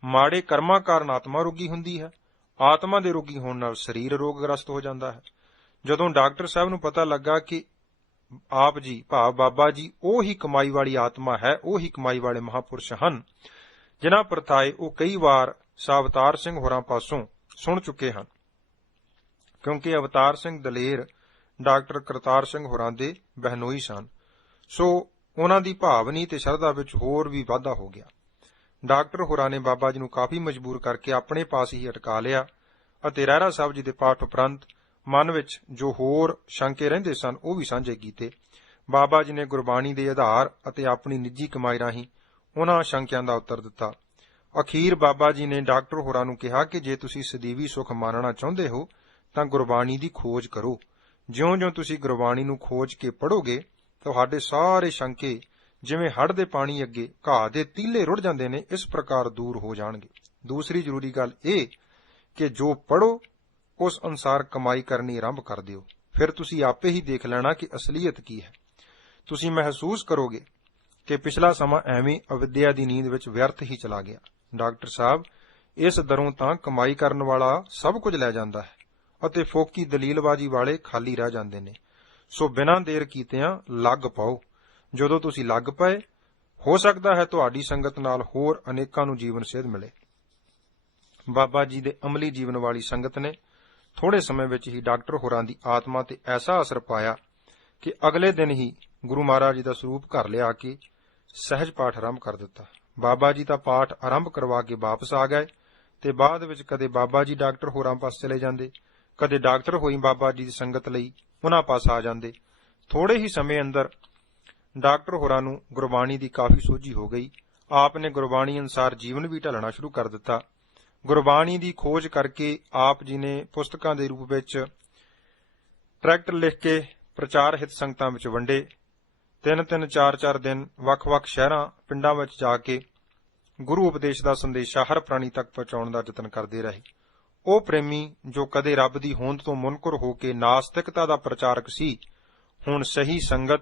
ਮਾੜੇ ਕਰਮਾਂ ਕਾਰਨ ਆਤਮਾ ਰੋਗੀ ਹੁੰਦੀ ਹੈ। ਆਤਮਾ ਦੇ ਰੋਗੀ ਹੋਣ ਨਾਲ ਸਰੀਰ ਰੋਗਗ੍ਰਸਤ ਹੋ ਜਾਂਦਾ ਹੈ। ਜਦੋਂ ਡਾਕਟਰ ਸਾਹਿਬ ਨੂੰ ਪਤਾ ਲੱਗਾ ਕਿ ਆਪ ਜੀ ਭਾਵ ਬਾਬਾ ਜੀ ਉਹ ਹੀ ਕਮਾਈ ਵਾਲੀ ਆਤਮਾ ਹੈ, ਉਹ ਹੀ ਕਮਾਈ ਵਾਲੇ ਮਹਾਪੁਰਸ਼ ਹਨ, ਜਿਨ੍ਹਾਂ ਪਰਤਾਏ ਉਹ ਕਈ ਵਾਰ ਅਵਤਾਰ ਸਿੰਘ ਹੋਰਾਂ ਪਾਸੋਂ ਸੁਣ ਚੁੱਕੇ ਹਨ, ਕਿਉਂਕਿ ਅਵਤਾਰ ਸਿੰਘ ਦਲੇਰ ਡਾਕਟਰ ਕਰਤਾਰ ਸਿੰਘ ਹੋਰਾਂ ਦੇ ਬਹਿਨੋਈ ਸਨ। ਸੋ ਉਹਨਾਂ ਦੀ ਭਾਵਨੀ ਤੇ ਸ਼ਰਧਾ ਵਿੱਚ ਹੋਰ ਵੀ ਵਾਧਾ ਹੋ ਗਿਆ। ਡਾਕਟਰ ਹੋਰਾਂ ਨੇ ਬਾਬਾ ਜੀ ਨੂੰ ਕਾਫੀ ਮਜਬੂਰ ਕਰਕੇ ਆਪਣੇ ਪਾਸ ਹੀ ਅਟਕਾ ਲਿਆ ਅਤੇ ਰਹਿਰਾ ਸਾਹਿਬ ਜੀ ਦੇ ਪਾਠ ਉਪਰੰਤ ਮਨ ਵਿੱਚ ਜੋ ਹੋਰ ਸ਼ੰਕੇ ਰਹਿੰਦੇ ਸਨ ਉਹ ਵੀ ਸਾਂਝੇ ਕੀਤੇ। ਬਾਬਾ ਜੀ ਨੇ ਗੁਰਬਾਣੀ ਦੇ ਆਧਾਰ ਅਤੇ ਆਪਣੀ ਨਿੱਜੀ ਕਮਾਈ ਰਾਹੀਂ ਉਹਨਾਂ ਸ਼ੰਕਿਆਂ ਦਾ ਉੱਤਰ ਦਿੱਤਾ। ਅਖੀਰ ਬਾਬਾ ਜੀ ਨੇ ਡਾਕਟਰ ਹੋਰਾਂ ਨੂੰ ਕਿਹਾ ਕਿ ਜੇ ਤੁਸੀਂ ਸਦੀਵੀ ਸੁਖ ਮਾਣਨਾ ਚਾਹੁੰਦੇ ਹੋ ਤਾਂ ਗੁਰਬਾਣੀ ਦੀ ਖੋਜ ਕਰੋ। ਜਿਉਂ-ਜਿਉਂ ਤੁਸੀਂ ਗੁਰਬਾਣੀ ਨੂੰ ਖੋਜ ਕੇ ਪੜ੍ਹੋਗੇ, ਤੁਹਾਡੇ ਸਾਰੇ ਸ਼ੰਕੇ ਜਿਵੇਂ ਹੜ੍ਹ ਦੇ ਪਾਣੀ ਅੱਗੇ ਘਾਹ ਦੇ ਤੀਲੇ ਰੁੜ ਜਾਂਦੇ ਨੇ, ਇਸ ਪ੍ਰਕਾਰ ਦੂਰ ਹੋ ਜਾਣਗੇ। ਦੂਸਰੀ ਜ਼ਰੂਰੀ ਗੱਲ ਇਹ ਕਿ ਜੋ ਪੜ੍ਹੋ ਉਸ ਅਨੁਸਾਰ ਕਮਾਈ ਕਰਨੀ ਆਰੰਭ ਕਰ ਦਿਓ। ਫਿਰ ਤੁਸੀਂ ਆਪੇ ਹੀ ਦੇਖ ਲੈਣਾ ਕਿ ਅਸਲੀਅਤ ਕੀ ਹੈ। ਤੁਸੀਂ ਮਹਿਸੂਸ ਕਰੋਗੇ ਕਿ ਪਿਛਲਾ ਸਮਾਂ ਐਵੇਂ ਅਵਿਦਿਆ ਦੀ ਨੀਂਦ ਵਿੱਚ ਵਿਅਰਥ ਹੀ ਚਲਾ ਗਿਆ। ਡਾਕਟਰ ਸਾਹਿਬ, ਇਸ ਦਰੋਂ ਤਾਂ ਕਮਾਈ ਕਰਨ ਵਾਲਾ ਸਭ ਕੁਝ ਲੈ ਜਾਂਦਾ ਹੈ ਅਤੇ ਫੋਕੀ ਦਲੀਲਬਾਜ਼ੀ ਵਾਲੇ ਖਾਲੀ ਰਹਿ ਜਾਂਦੇ ਨੇ। ਸੋ ਬਿਨਾਂ ਦੇਰ ਕੀਤਿਆਂ ਲੱਗ ਪਾਓ। ਜਦੋਂ ਤੁਸੀਂ ਲੱਗ ਪਏ, ਹੋ ਸਕਦਾ ਹੈ ਤੁਹਾਡੀ ਸੰਗਤ ਨਾਲ ਹੋਰ ਅਨੇਕਾਂ ਨੂੰ ਜੀਵਨ ਸੇਧ ਮਿਲੇ। ਬਾਬਾ ਜੀ ਦੇ ਅਮਲੀ ਜੀਵਨ ਵਾਲੀ ਸੰਗਤ ਨੇ ਥੋੜੇ ਸਮੇਂ ਵਿੱਚ ਹੀ ਡਾਕਟਰ ਹੋਰਾਂ ਦੀ ਆਤਮਾ ਤੇ ਐਸਾ ਅਸਰ ਪਾਇਆ ਕਿ ਅਗਲੇ ਦਿਨ ਹੀ ਗੁਰੂ ਮਹਾਰਾਜ ਜੀ ਦਾ ਸਰੂਪ ਘਰ ਲਿਆ ਕੇ ਸਹਿਜ ਪਾਠ ਆਰੰਭ ਕਰ ਦਿੱਤਾ। ਬਾਬਾ ਜੀ ਦਾ ਪਾਠ ਆਰੰਭ ਕਰਵਾ ਕੇ ਵਾਪਸ ਆ ਗਏ ਤੇ ਬਾਅਦ ਵਿੱਚ ਕਦੇ ਬਾਬਾ ਜੀ ਡਾਕਟਰ ਹੋਰਾਂ ਪਾਸ ਚਲੇ ਜਾਂਦੇ, ਕਦੇ ਡਾਕਟਰ ਹੋਈ ਬਾਬਾ ਜੀ ਦੀ ਸੰਗਤ ਲਈ ਉਹਨਾਂ ਪਾਸ ਆ ਜਾਂਦੇ। ਥੋੜੇ ਹੀ ਸਮੇਂ ਅੰਦਰ ਡਾਕਟਰ ਹੋਰਾਂ ਨੂੰ ਗੁਰਬਾਣੀ ਦੀ ਕਾਫੀ ਸੋਝੀ ਹੋ ਗਈ। ਆਪ ਨੇ ਗੁਰਬਾਣੀ ਅਨੁਸਾਰ ਜੀਵਨ ਵੀ ਢਾਲਣਾ ਸ਼ੁਰੂ ਕਰ ਦਿੱਤਾ। ਗੁਰਬਾਣੀ ਦੀ ਖੋਜ ਕਰਕੇ ਆਪ ਜੀ ਨੇ ਪੁਸਤਕਾਂ ਦੇ ਰੂਪ ਵਿੱਚ ਟਰੈਕਟ ਲਿਖ ਕੇ ਪ੍ਰਚਾਰ ਹਿਤ ਸੰਗਤਾਂ ਵਿੱਚ ਵੰਡੇ। 3-3, 4-4 ਦਿਨ ਵੱਖ-ਵੱਖ ਸ਼ਹਿਰਾਂ, ਪਿੰਡਾਂ ਵਿੱਚ ਜਾ ਕੇ ਗੁਰੂ ਉਪਦੇਸ਼ ਦਾ ਸੰਦੇਸ਼ਾ ਹਰ ਪ੍ਰਾਣੀ ਤੱਕ ਪਹੁੰਚਾਉਣ ਦਾ ਯਤਨ ਕਰਦੇ ਰਹੇ। ਉਹ ਪ੍ਰੇਮੀ ਜੋ ਕਦੇ ਰੱਬ ਦੀ ਹੋਂਦ ਤੋਂ ਮੁਨਕਰ ਹੋ ਕੇ ਨਾਸਤਿਕਤਾ ਦਾ ਪ੍ਰਚਾਰਕ ਸੀ, ਹੁਣ ਸਹੀ ਸੰਗਤ,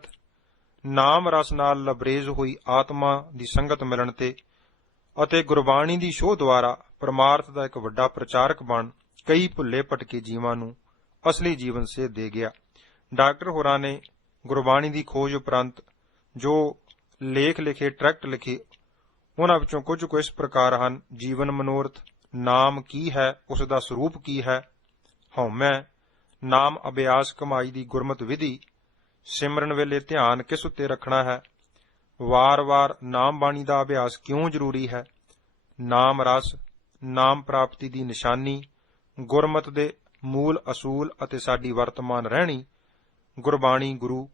ਨਾਮ ਰਸ ਨਾਲ ਲਬਰੇਜ਼ ਹੋਈ ਆਤਮਾ ਦੀ ਸੰਗਤ ਮਿਲਣ ਤੇ ਅਤੇ ਗੁਰਬਾਣੀ ਦੀ ਸ਼ੋਅ ਦੁਆਰਾ ਪਰਮਾਰਥ ਦਾ ਇੱਕ ਵੱਡਾ ਪ੍ਰਚਾਰਕ ਬਣ ਕਈ ਭੁੱਲੇ ਭਟਕੇ ਜੀਵਾਂ ਨੂੰ ਅਸਲੀ ਜੀਵਨ ਸੇਧ ਦੇ ਗਿਆ। ਡਾਕਟਰ ਹੋਰਾਂ ਨੇ ਗੁਰਬਾਣੀ ਦੀ ਖੋਜ ਉਪਰੰਤ ਜੋ ਲੇਖ ਲਿਖੇ, ਟਰੈਕਟ ਲਿਖੇ, ਉਹਨਾਂ ਵਿੱਚੋਂ ਕੁਝ ਕੁ ਇਸ ਪ੍ਰਕਾਰ ਹਨ। ਜੀਵਨ ਮਨੋਰਥ, ਨਾਮ ਕੀ ਹੈ, ਉਸ ਦਾ ਸਰੂਪ ਕੀ ਹੈ, ਹਉਮੈ, ਨਾਮ ਅਭਿਆਸ ਕਮਾਈ ਦੀ ਗੁਰਮਤਿ ਵਿਧੀ, ਸਿਮਰਨ ਵੇਲੇ ਧਿਆਨ ਕਿਸ ਉੱਤੇ ਰੱਖਣਾ ਹੈ, ਵਾਰ-ਵਾਰ ਨਾਮ ਬਾਣੀ ਦਾ ਅਭਿਆਸ ਕਿਉਂ ਜ਼ਰੂਰੀ ਹੈ, ਨਾਮ ਰਸ, ਨਾਮ ਪ੍ਰਾਪਤੀ ਦੀ ਨਿਸ਼ਾਨੀ, ਗੁਰਮਤਿ ਦੇ ਮੂਲ ਅਸੂਲ ਅਤੇ ਸਾਡੀ ਵਰਤਮਾਨ ਰਹਿਣੀ, ਗੁਰਬਾਣੀ ਗੁਰੂ